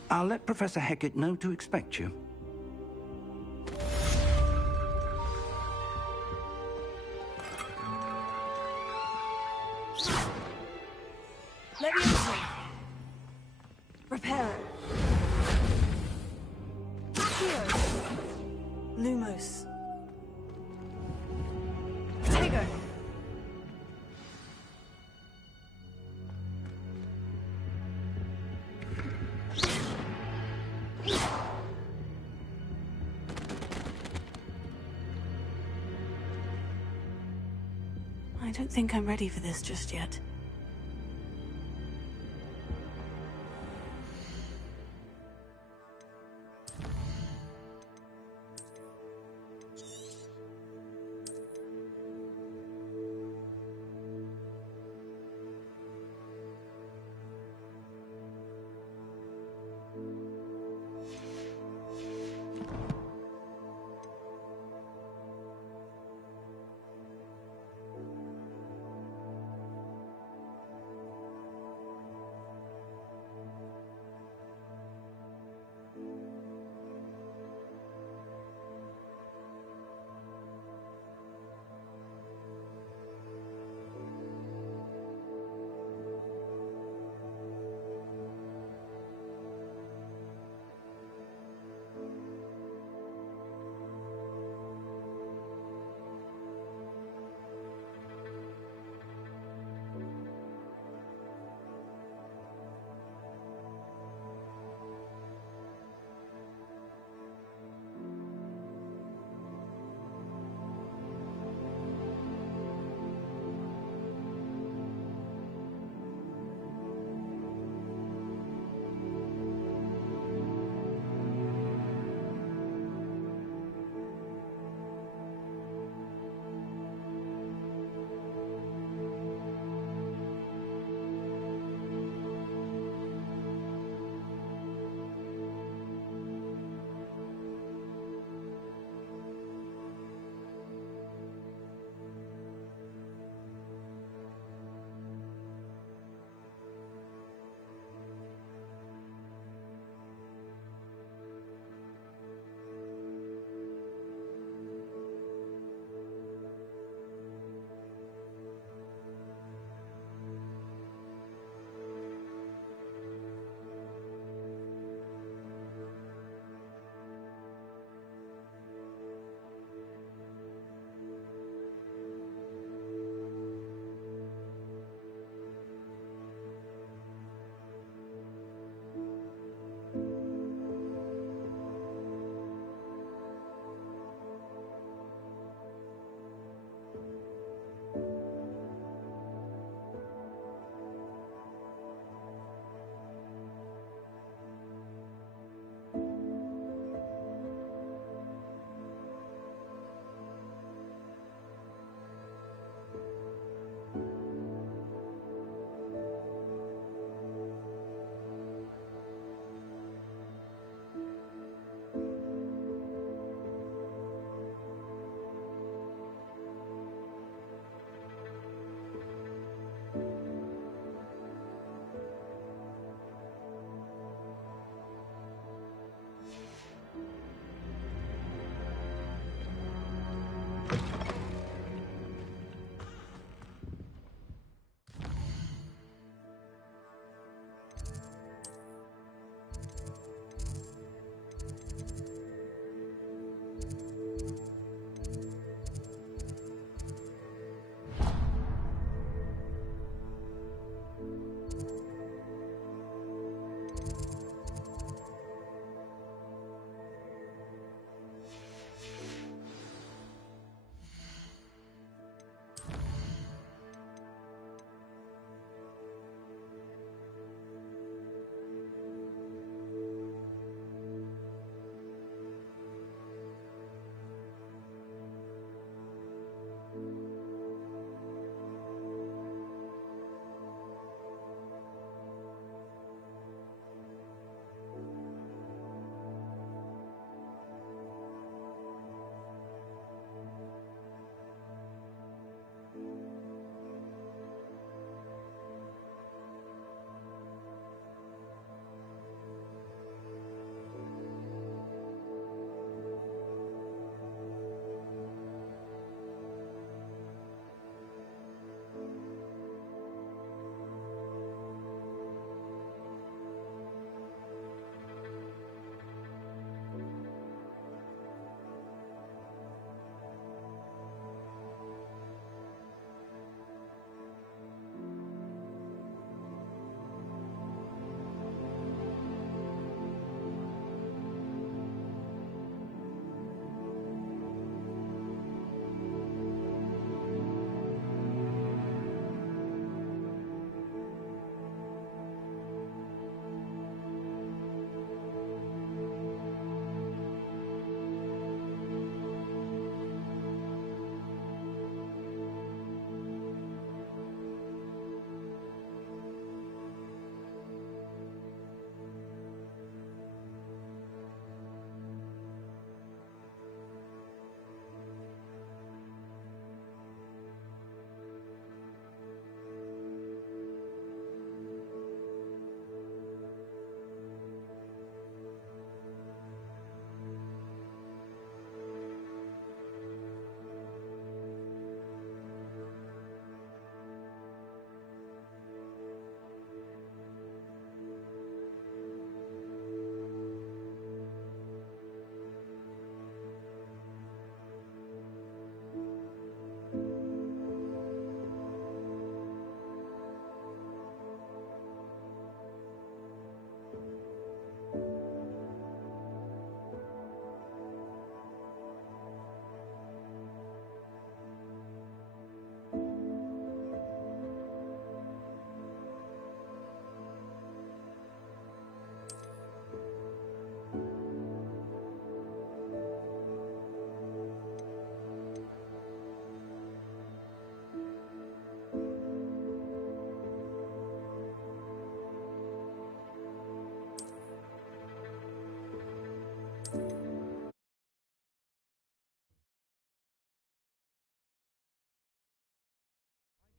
I'll let Professor Hecat know to expect you. Let me enter. Reparo. Accio. Lumos. Tego. I don't think I'm ready for this just yet.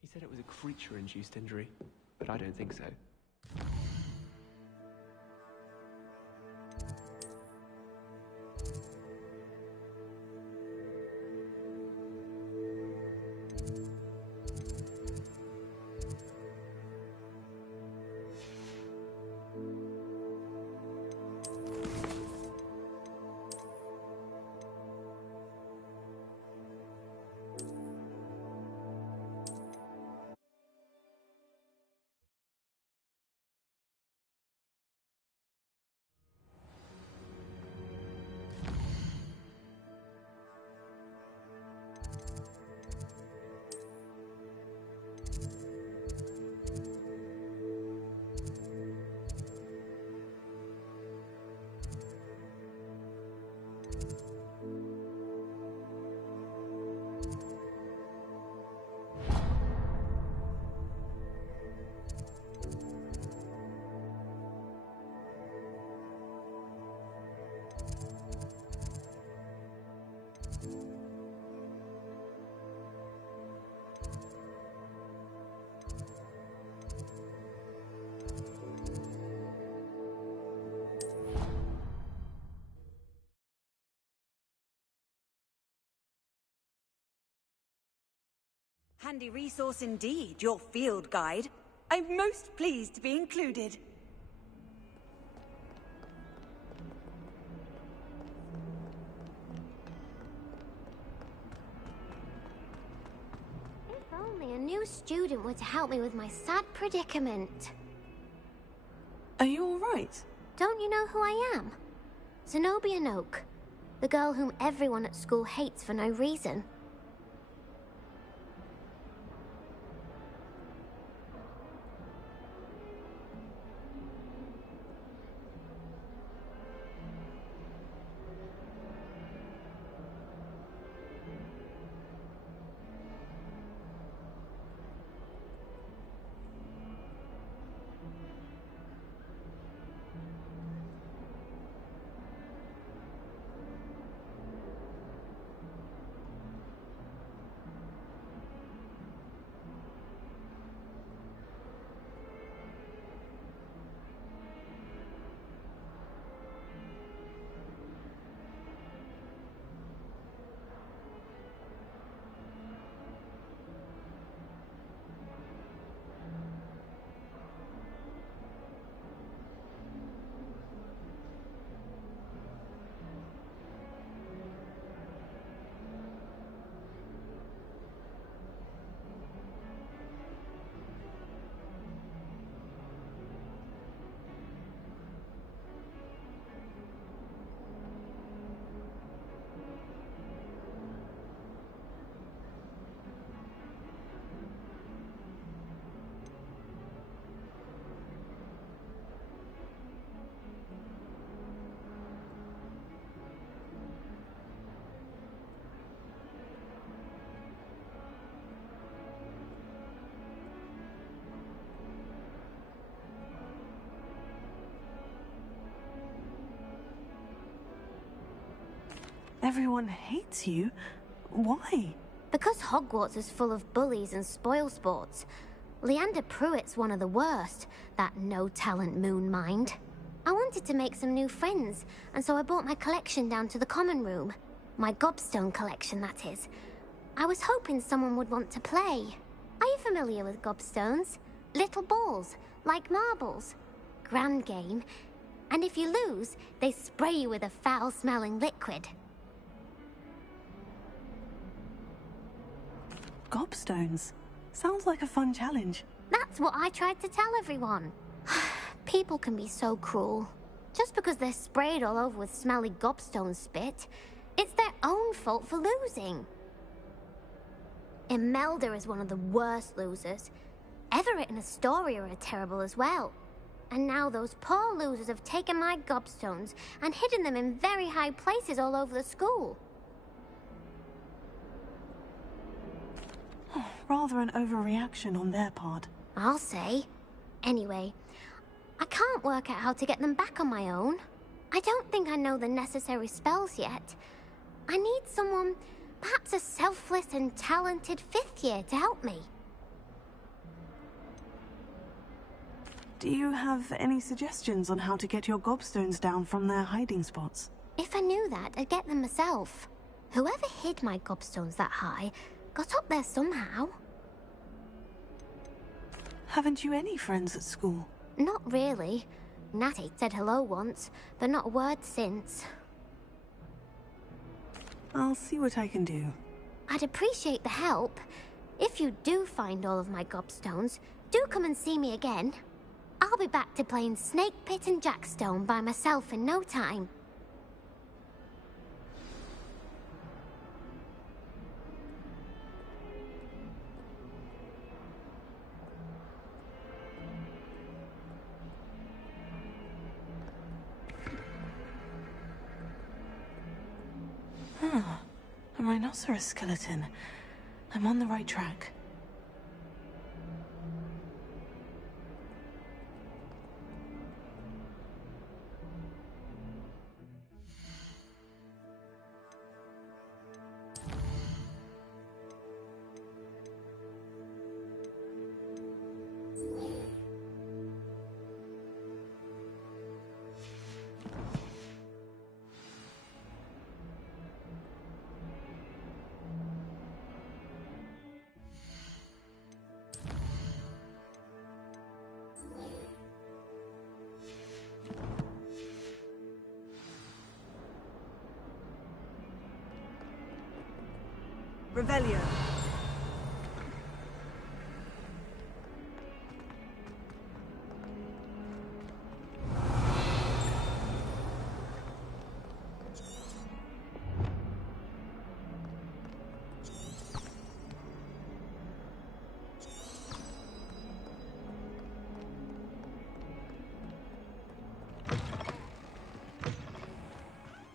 He said it was a creature-induced injury, but I don't think so. Handy resource indeed, your field guide. I'm most pleased to be included. If only a new student were to help me with my sad predicament. Are you all right? Don't you know who I am? Zenobia Noak, the girl whom everyone at school hates for no reason. Everyone hates you? Why? Because Hogwarts is full of bullies and spoilsports. Leander Pruitt's one of the worst, that no-talent moon mind. I wanted to make some new friends, and so I brought my collection down to the common room. My gobstone collection, that is. I was hoping someone would want to play. Are you familiar with gobstones? Little balls, like marbles. Grand game. And if you lose, they spray you with a foul-smelling liquid. Gobstones. Sounds like a fun challenge. That's what I tried to tell everyone. People can be so cruel. Just because they're sprayed all over with smelly gobstone spit, it's their own fault for losing. Imelda is one of the worst losers. Everett and Astoria are terrible as well. And now those poor losers have taken my gobstones and hidden them in very high places all over the school. Rather an overreaction on their part. I'll say. Anyway, I can't work out how to get them back on my own. I don't think I know the necessary spells yet. I need someone, perhaps a selfless and talented 5th year to help me. Do you have any suggestions on how to get your gobstones down from their hiding spots? If I knew that, I'd get them myself. Whoever hid my gobstones that high got up there somehow. Haven't you any friends at school? Not really. Natty said hello once, but not a word since. I'll see what I can do. I'd appreciate the help. If you do find all of my gobstones, do come and see me again. I'll be back to playing Snake Pit and Jackstone by myself in no time. Ah, a rhinoceros skeleton. I'm on the right track. Revelio.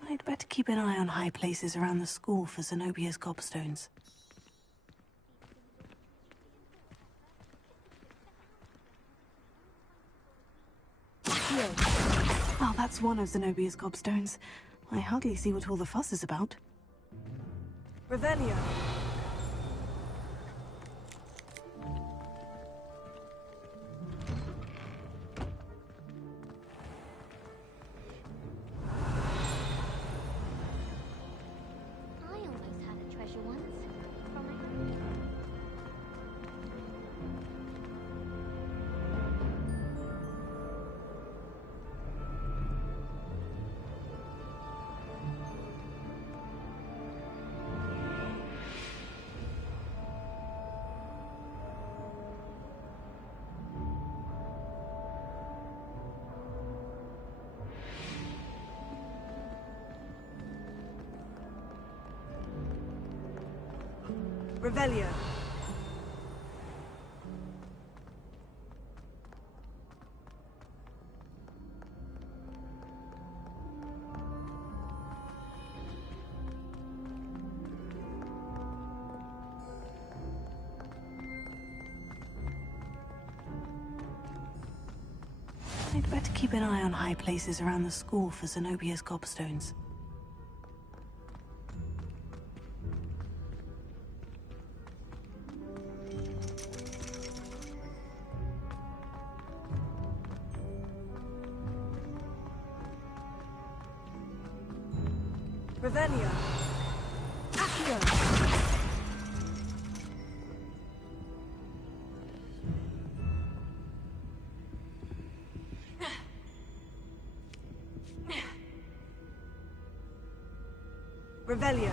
I'd better keep an eye on high places around the school for Zenobia's gobstones. Well, that's one of Zenobia's gobstones. I hardly see what all the fuss is about. Revelio. I almost had a treasure once. From a... Revelio. I'd better keep an eye on high places around the school for Zenobia's gobstones. Revelio. Accio. Revelio.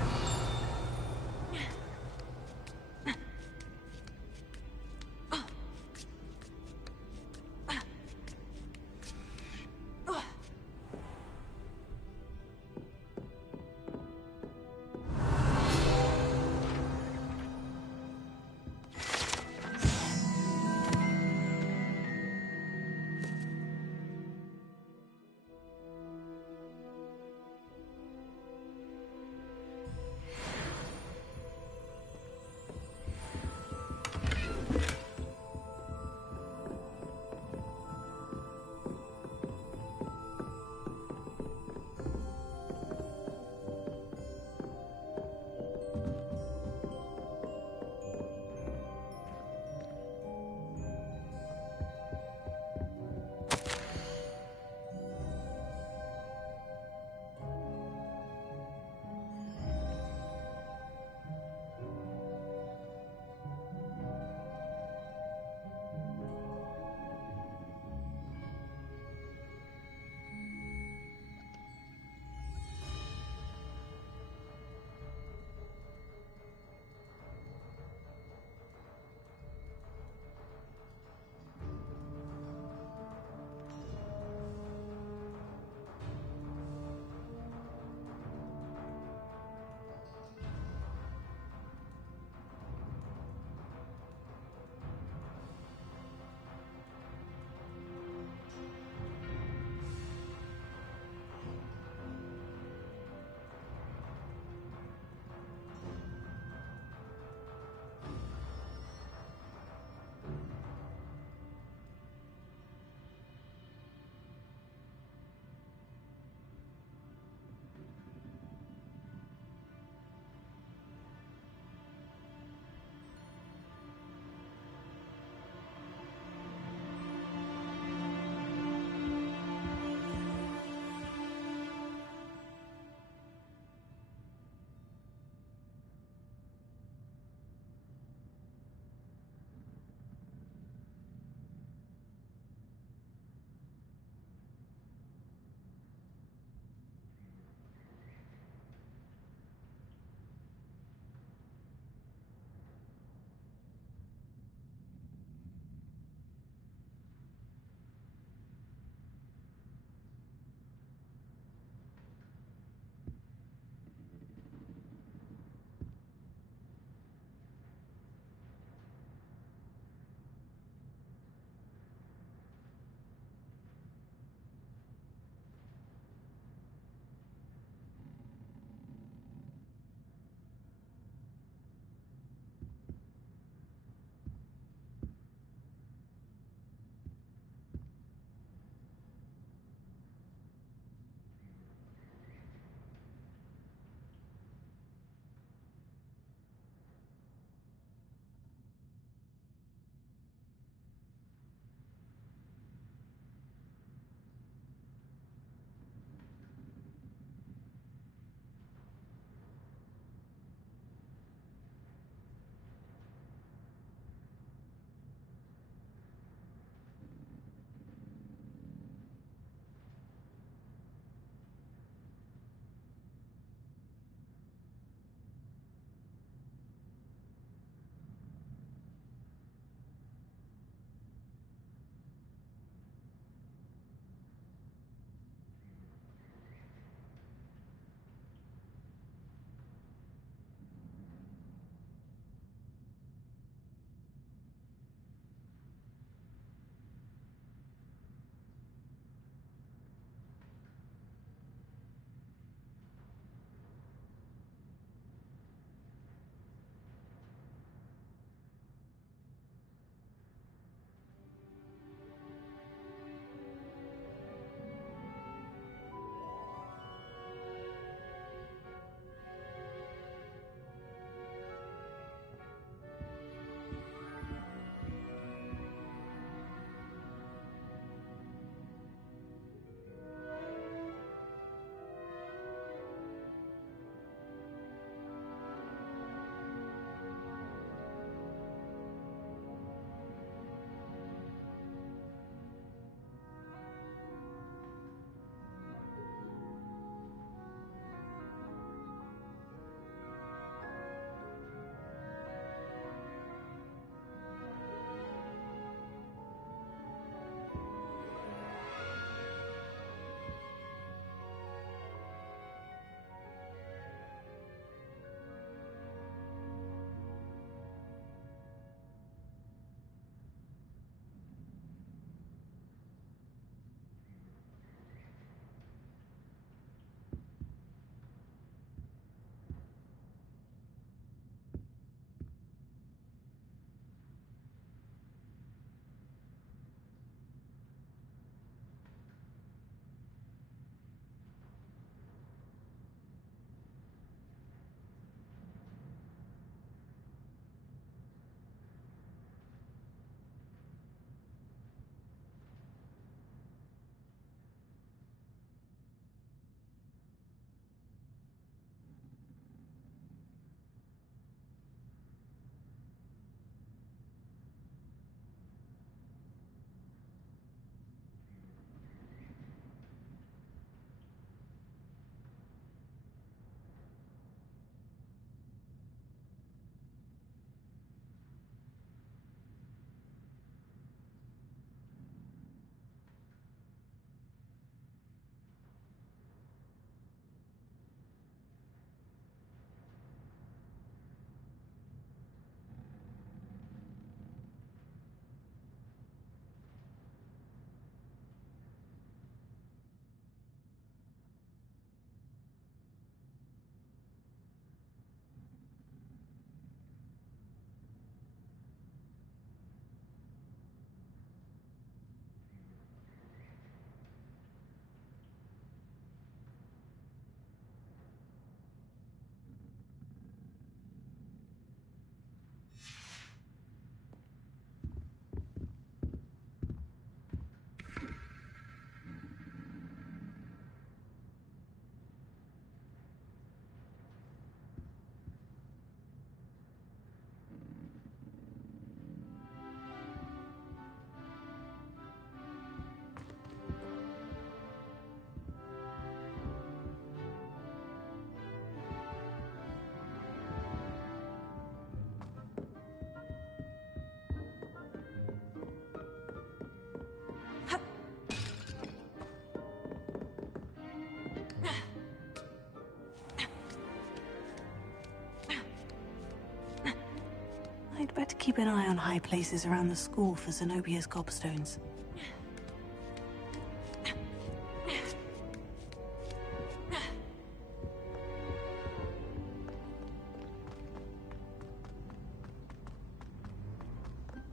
I'd better keep an eye on high places around the school for Zenobia's gobstones.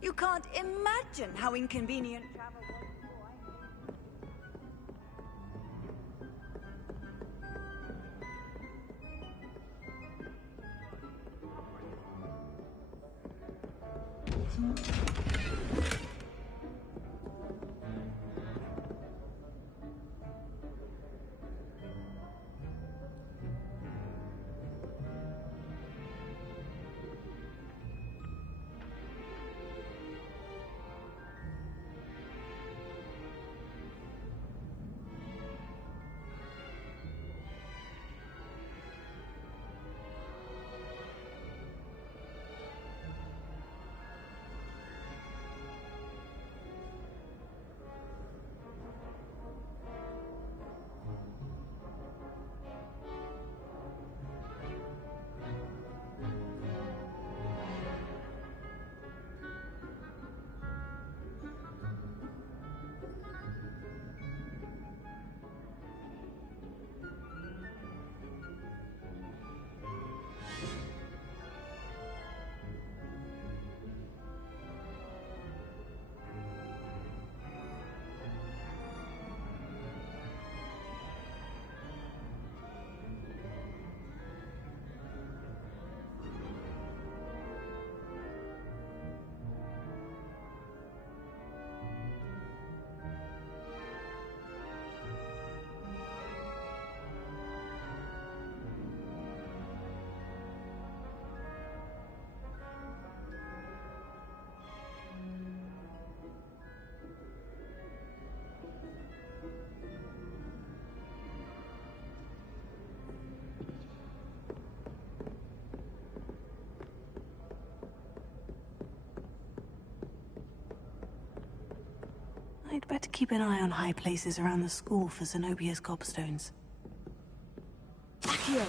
You can't imagine how inconvenient travel was before I I'd better keep an eye on high places around the school for Zenobia's gobstones. Accio!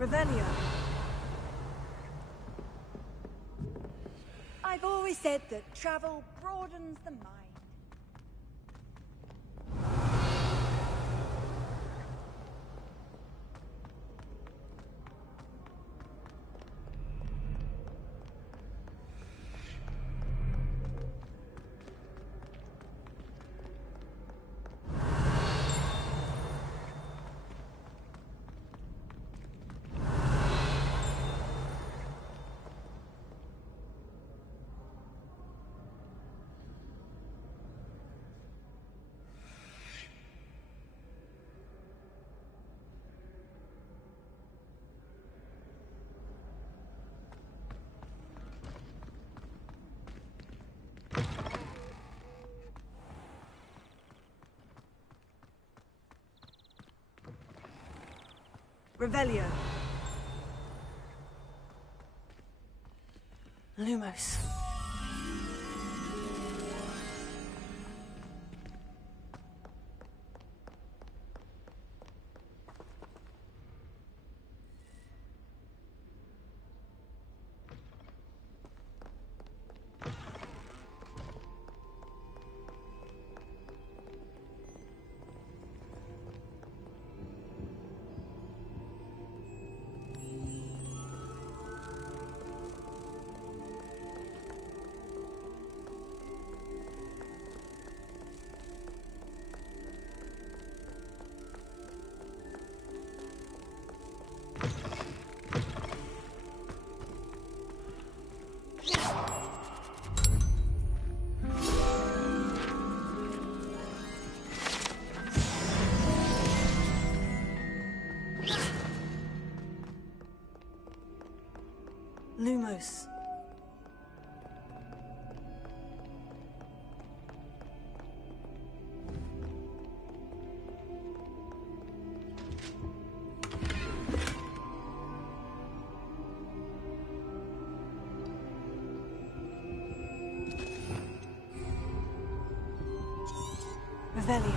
Revelio. I've always said that travel broadens the mind. Revelio. Lumos. Lumos. Revelio.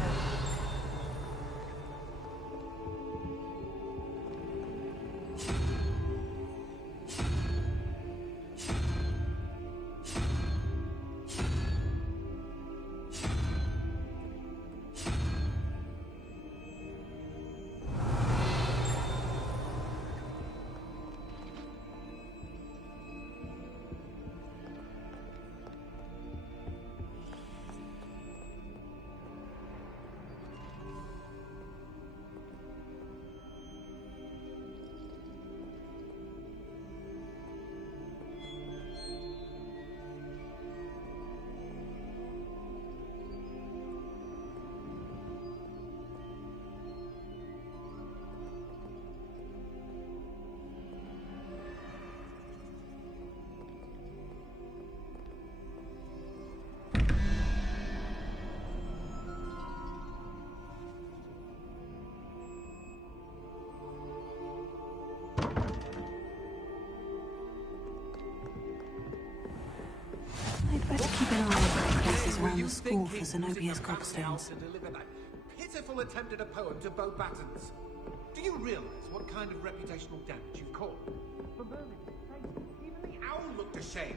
I'd better keep an eye on places around the school for Zenobia's gobstones. Pitiful attempt at a poem to bow battens. Do you realise what kind of reputational damage you've caused? For Merlin, even the owl looked ashamed.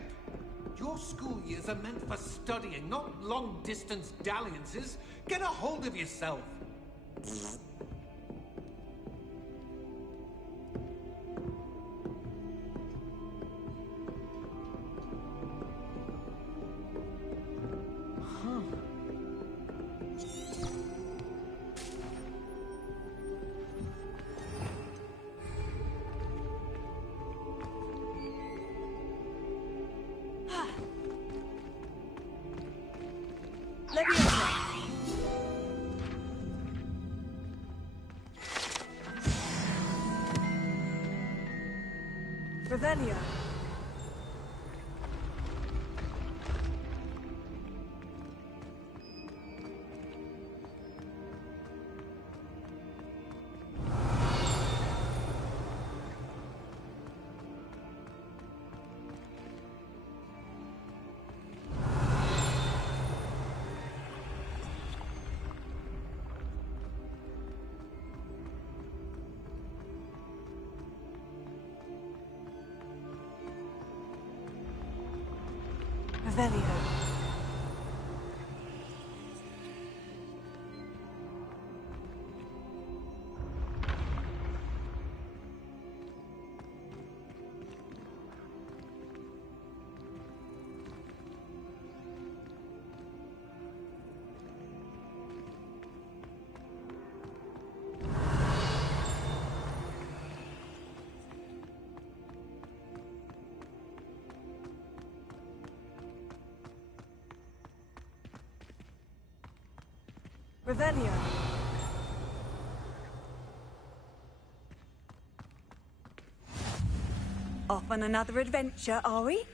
Your school years are meant for studying, not long-distance dalliances. Get a hold of yourself. Revelio. Revelio. Revelio. Off on another adventure, are we?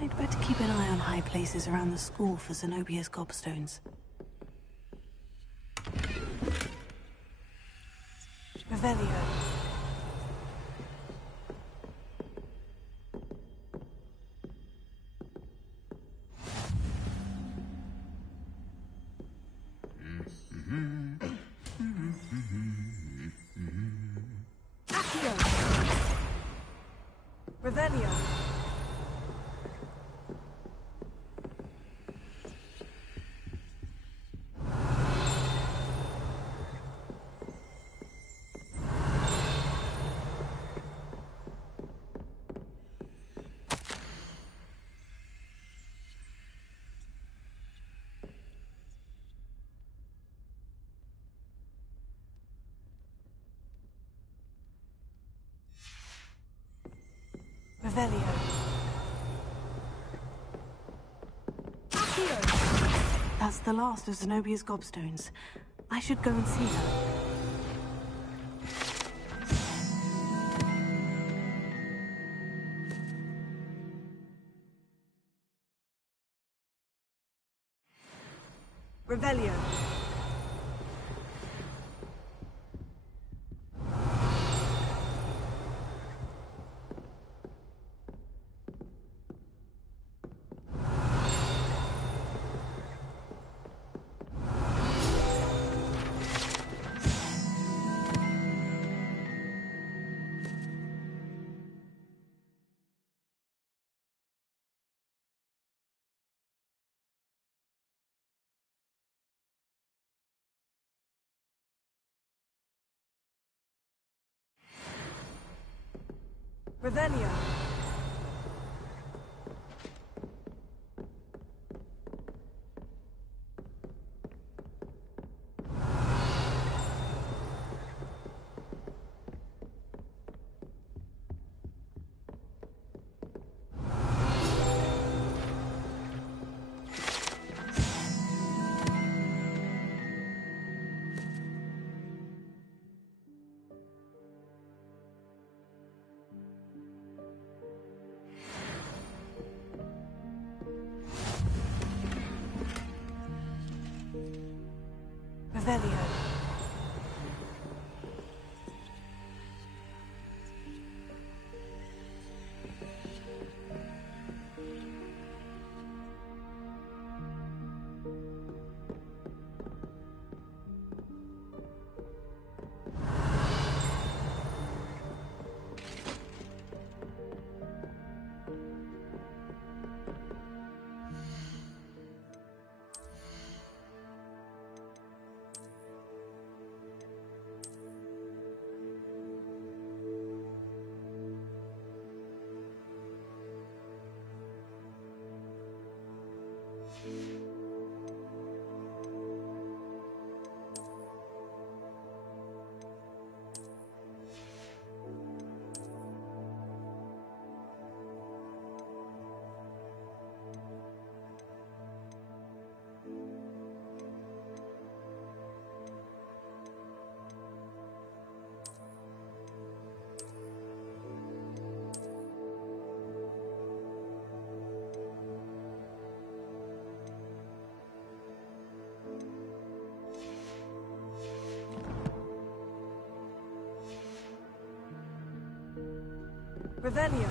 I'd better keep an eye on high places around the school for Zenobia's gobstones. Revelio. Accio. Revelio. Revelio. Accio. That's the last of Zenobia's gobstones. I should go and see her. Revelio. Revelio. Revelio. Revelio.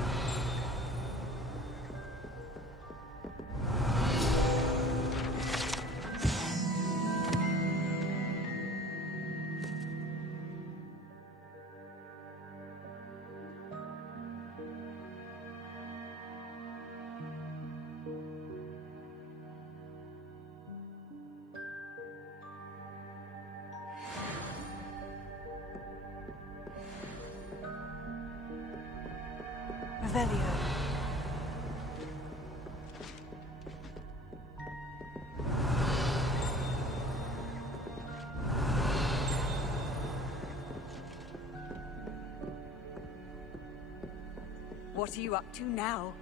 Revelio. What are you up to now?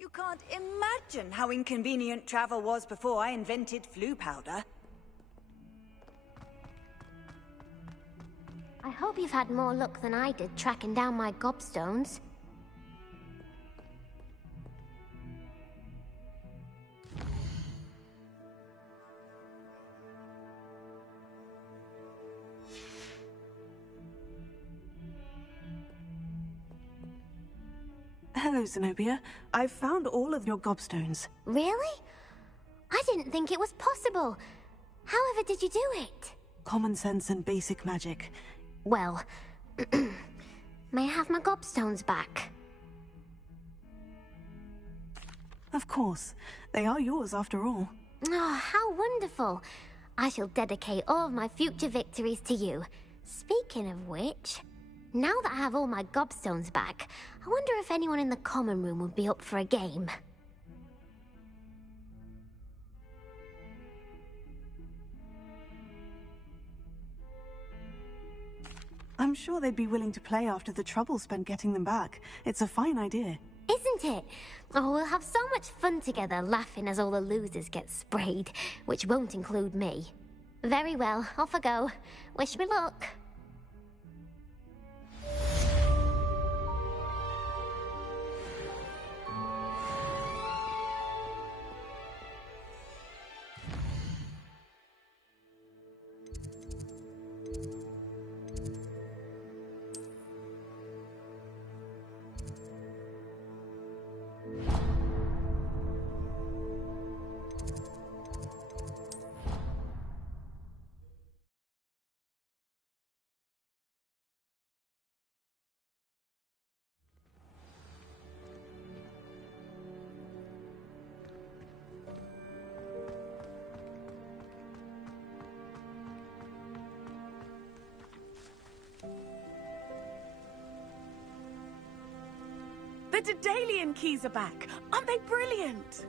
You can't imagine how inconvenient travel was before I invented flu powder. I hope you've had more luck than I did tracking down my gobstones. Hello, Zenobia. I've found all of your gobstones. Really? I didn't think it was possible. However did you do it? Common sense and basic magic. Well, may I have my gobstones back? Of course. They are yours after all. Oh, how wonderful. I shall dedicate all of my future victories to you. Speaking of which, now that I have all my gobstones back, I wonder if anyone in the common room would be up for a game. I'm sure they'd be willing to play after the trouble spent getting them back. It's a fine idea. Isn't it? Oh, we'll have so much fun together, laughing as all the losers get sprayed, which won't include me. Very well, off I go. Wish me luck. The Daedalian keys are back. Aren't they brilliant?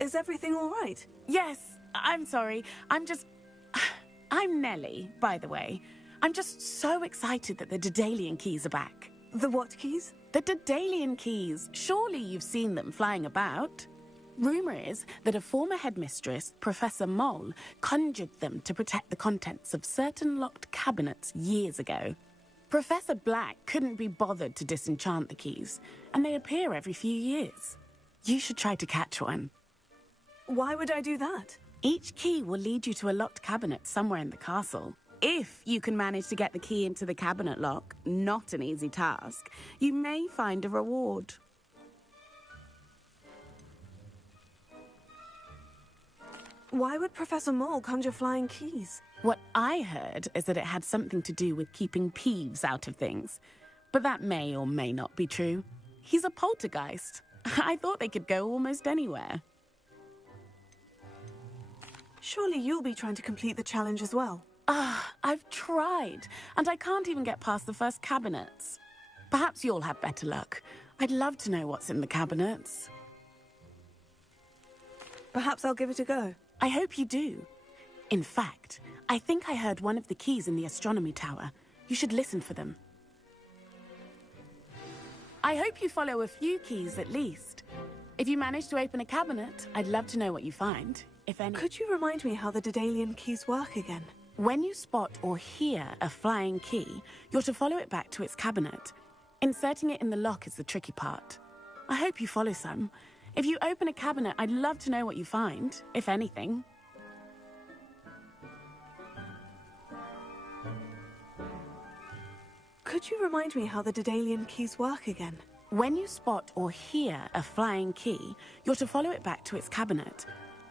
Is everything all right? Yes, I'm sorry. I'm Nellie, by the way. I'm just so excited that the Daedalian keys are back. The what keys? The Daedalian keys. Surely you've seen them flying about. Rumour is that a former headmistress, Professor Mole, conjured them to protect the contents of certain locked cabinets years ago. Professor Black couldn't be bothered to disenchant the keys, and they appear every few years. You should try to catch one. Why would I do that? Each key will lead you to a locked cabinet somewhere in the castle. If you can manage to get the key into the cabinet lock, not an easy task, you may find a reward. Why would Professor Mole conjure flying keys? What I heard is that it had something to do with keeping Peeves out of things. But that may or may not be true. He's a poltergeist. I thought they could go almost anywhere. Surely you'll be trying to complete the challenge as well. I've tried, and I can't even get past the first cabinets. Perhaps you'll have better luck. I'd love to know what's in the cabinets. Perhaps I'll give it a go. I hope you do. In fact, I think I heard one of the keys in the astronomy tower. You should listen for them. I hope you follow a few keys at least. If you manage to open a cabinet, I'd love to know what you find, if any. Could you remind me how the Daedalian keys work again? When you spot or hear a flying key, you're to follow it back to its cabinet. Inserting it in the lock is the tricky part. I hope you follow some. If you open a cabinet, I'd love to know what you find, if anything. Could you remind me how the Daedalian keys work again? When you spot or hear a flying key, you're to follow it back to its cabinet.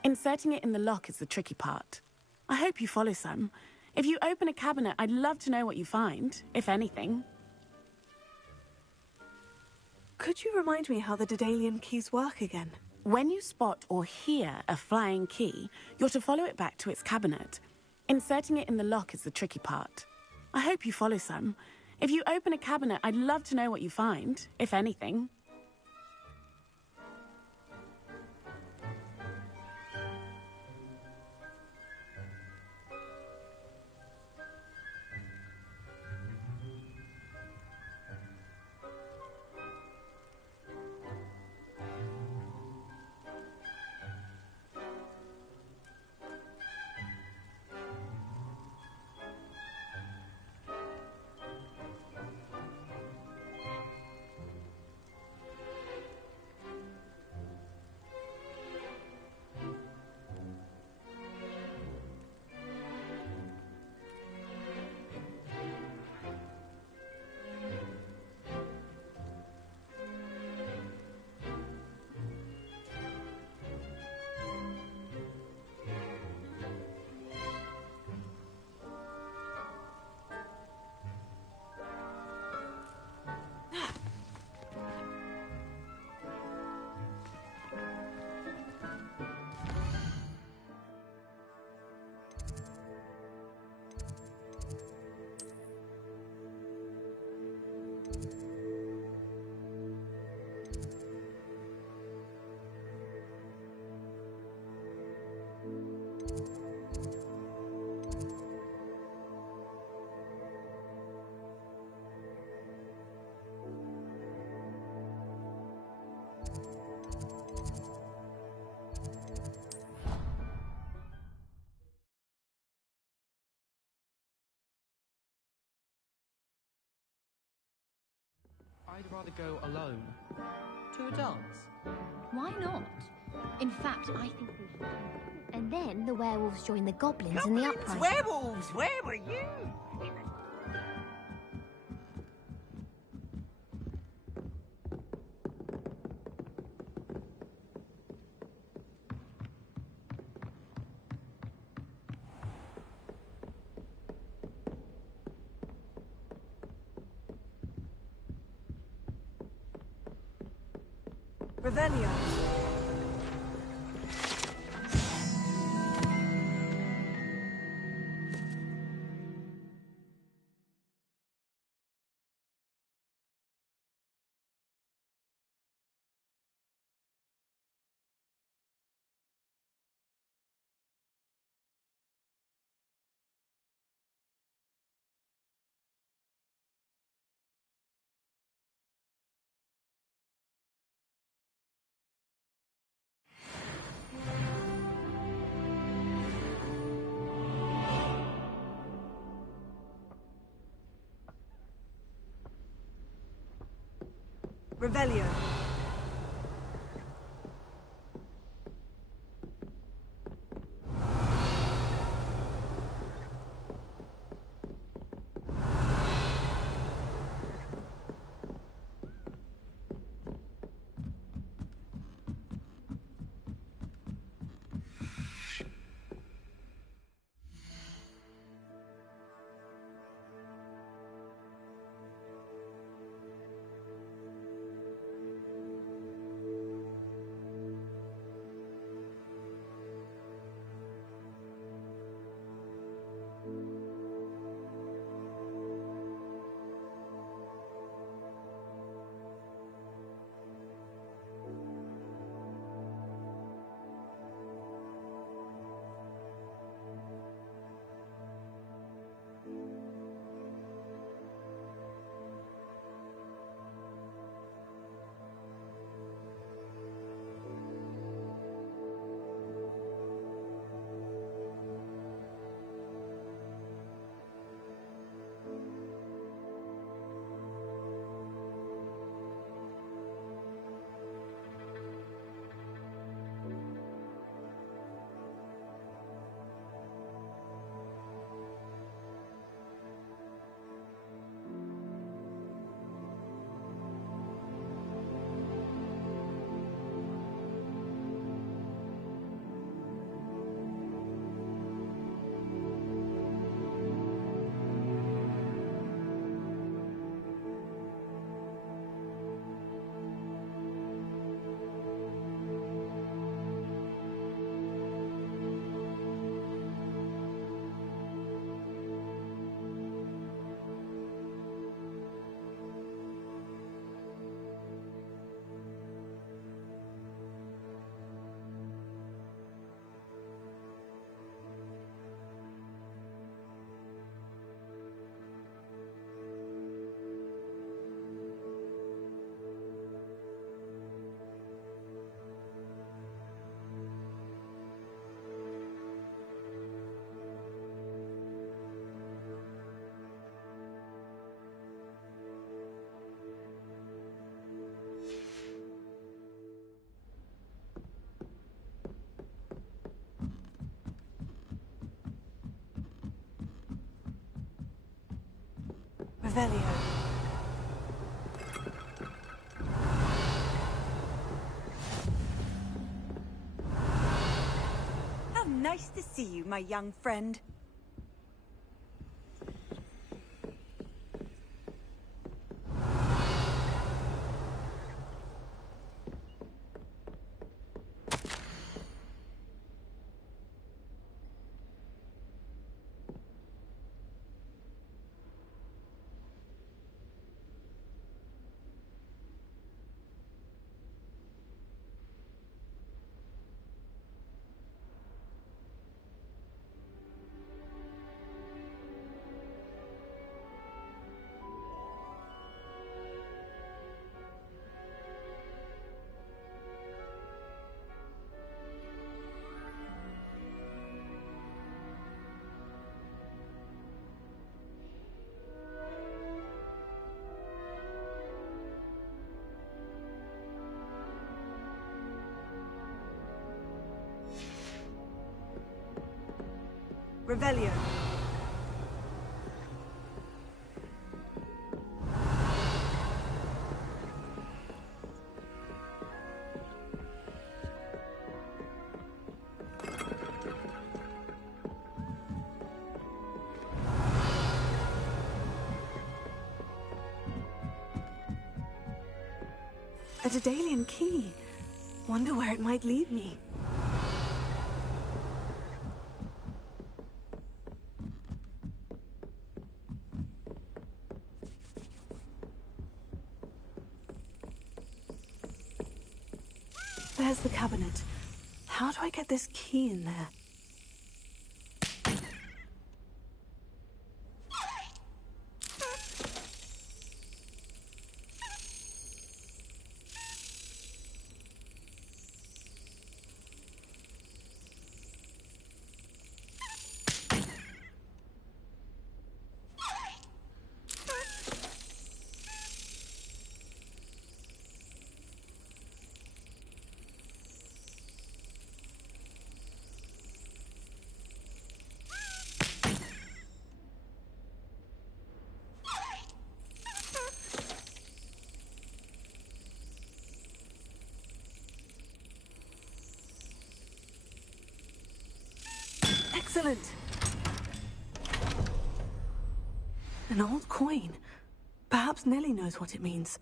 Inserting it in the lock is the tricky part. I hope you follow some. If you open a cabinet, I'd love to know what you find, if anything. Could you remind me how the Daedalian keys work again? When you spot or hear a flying key, you're to follow it back to its cabinet. Inserting it in the lock is the tricky part. I hope you follow some. If you open a cabinet, I'd love to know what you find, if anything. I'd rather go alone. To a dance? Why not? In fact, I think we should. And then the werewolves join the goblins in the uprising. Werewolves! Where were you? Revelio. Revelio. Revelio. How nice to see you, my young friend. Revelio. A Daedalian key. Wonder where it might lead me. There's the cabinet. How do I get this key in there? Excellent! An old coin. Perhaps Nellie knows what it means.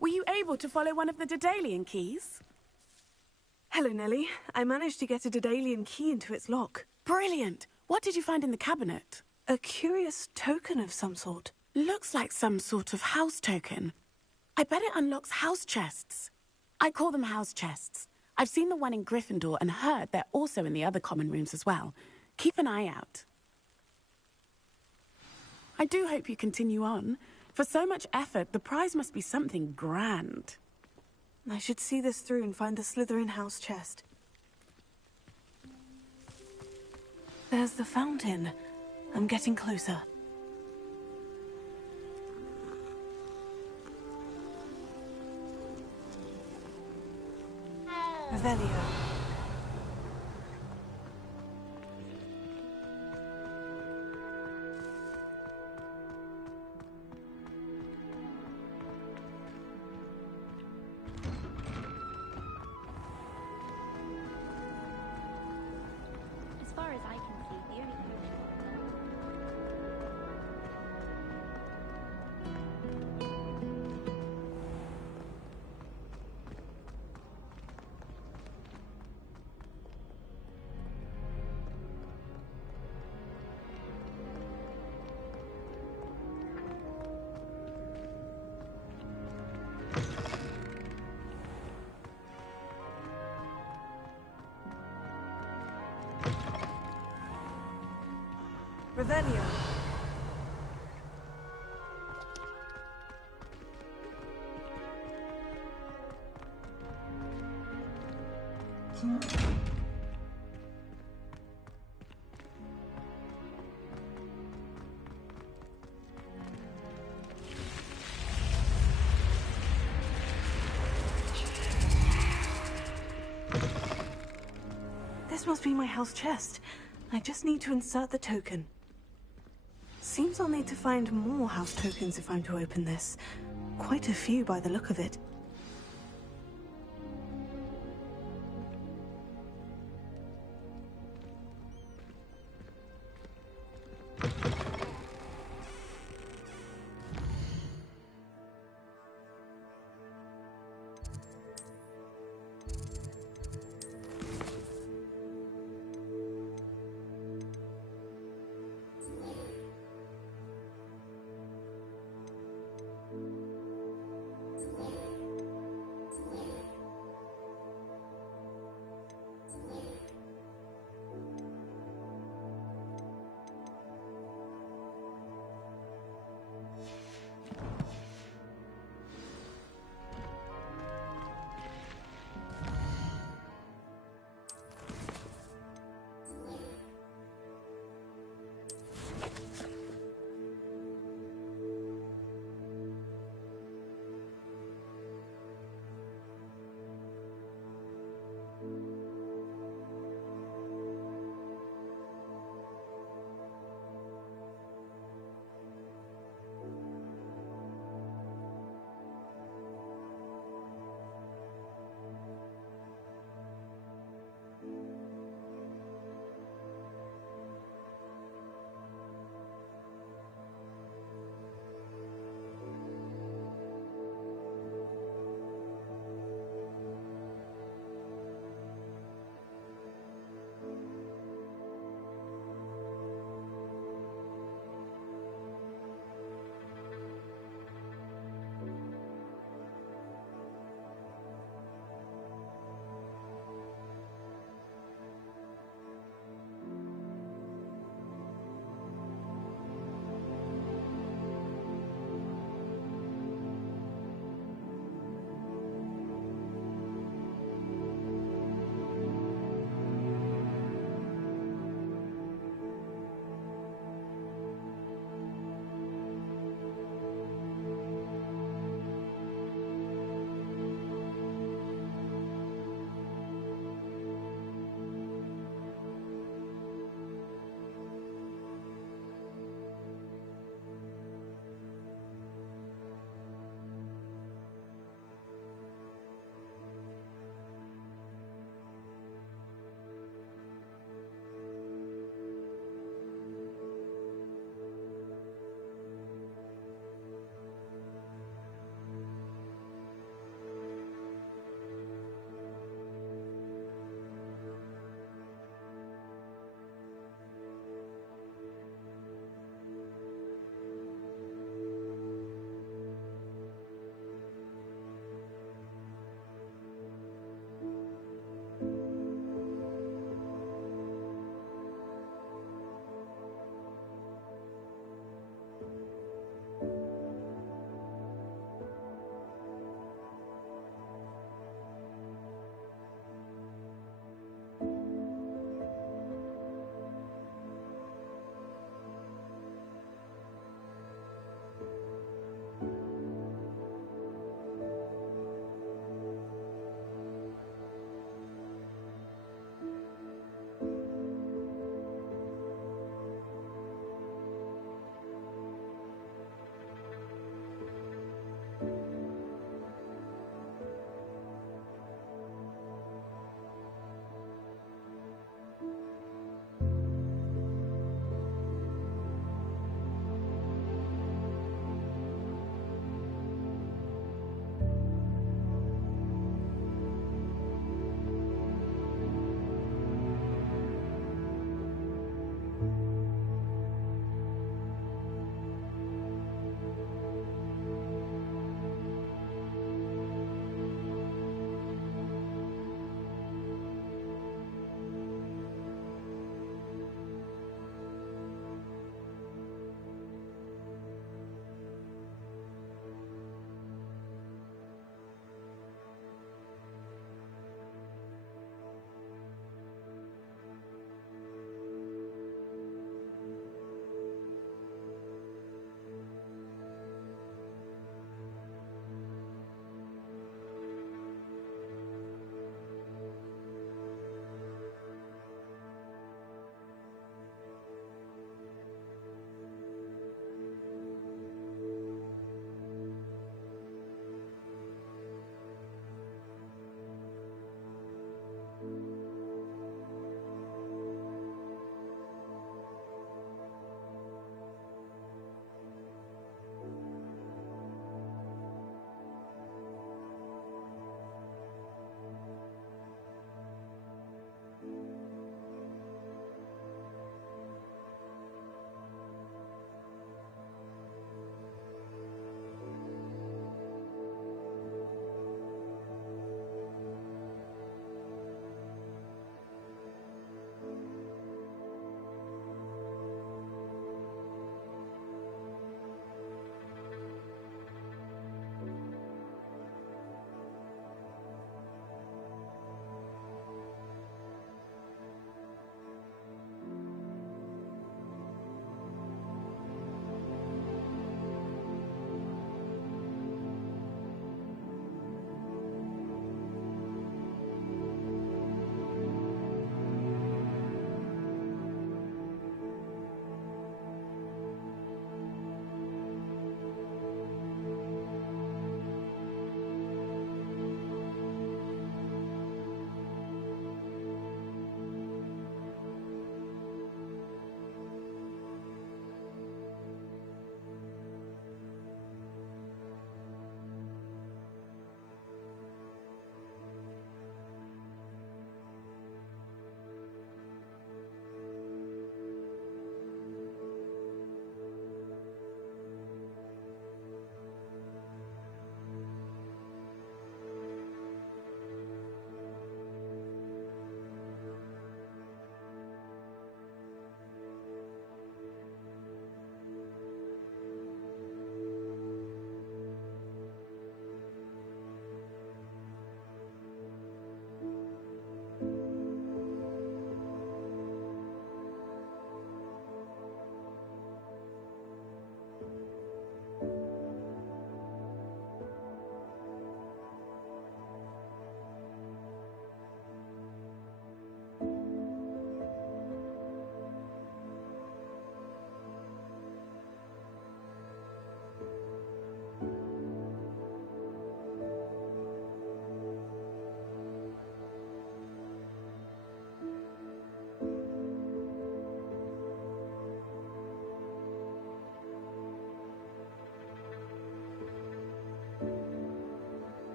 Were you able to follow one of the Daedalian keys? Hello, Nellie. I managed to get a Daedalian key into its lock. Brilliant! What did you find in the cabinet? A curious token of some sort. Looks like some sort of house token. I bet it unlocks house chests. I call them house chests. I've seen the one in Gryffindor and heard they're also in the other common rooms as well. Keep an eye out. I do hope you continue on. For so much effort, the prize must be something grand. I should see this through and find the Slytherin house chest. There's the fountain. I'm getting closer. Revelio. As far as I can see, the only potion Revelio. This must be my house chest. I just need to insert the token. Seems I'll need to find more house tokens if I'm to open this. Quite a few by the look of it.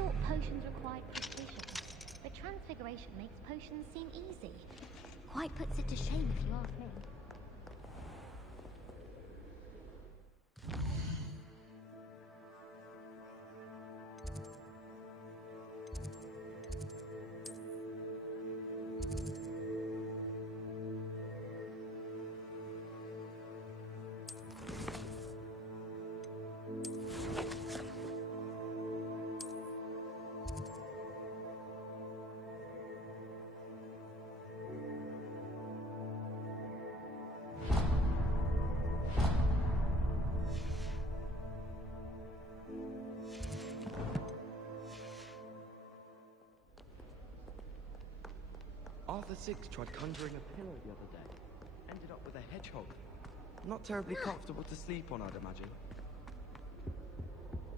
thought potions required precision, but transfiguration makes potions seem easy. Quite puts it to shame if you ask me. Arthur VI tried conjuring a pillow the other day. Ended up with a hedgehog. Not terribly comfortable to sleep on, I'd imagine.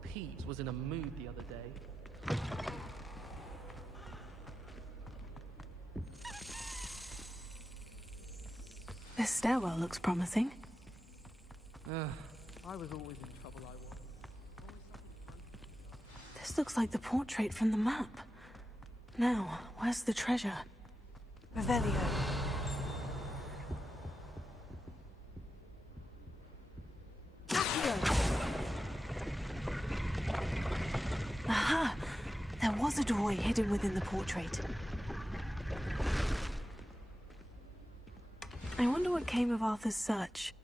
Pete was in a mood the other day. This stairwell looks promising. I was always in trouble, I was. This looks like the portrait from the map. Now, where's the treasure? Revelio. Aha! There was a doorway hidden within the portrait. I wonder what came of Arthur's search.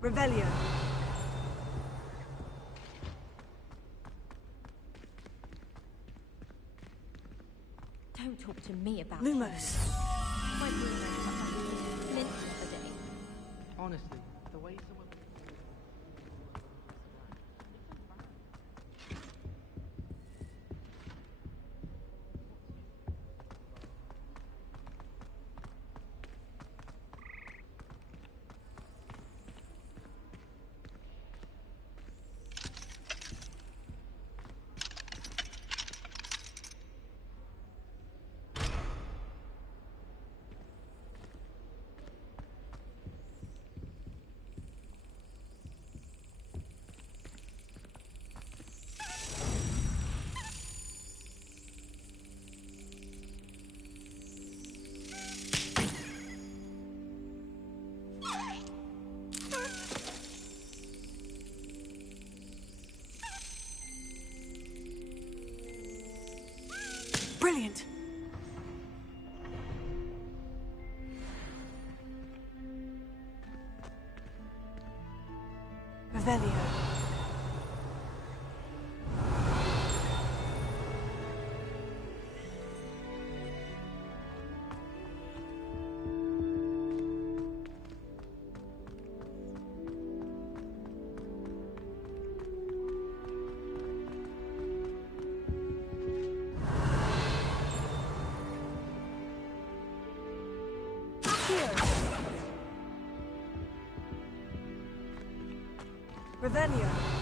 Revelio. Don't talk to me about Lumos. My boyfriend got my flint the other day. Honestly, the way someone... Brilliant! Revelio. Revelio.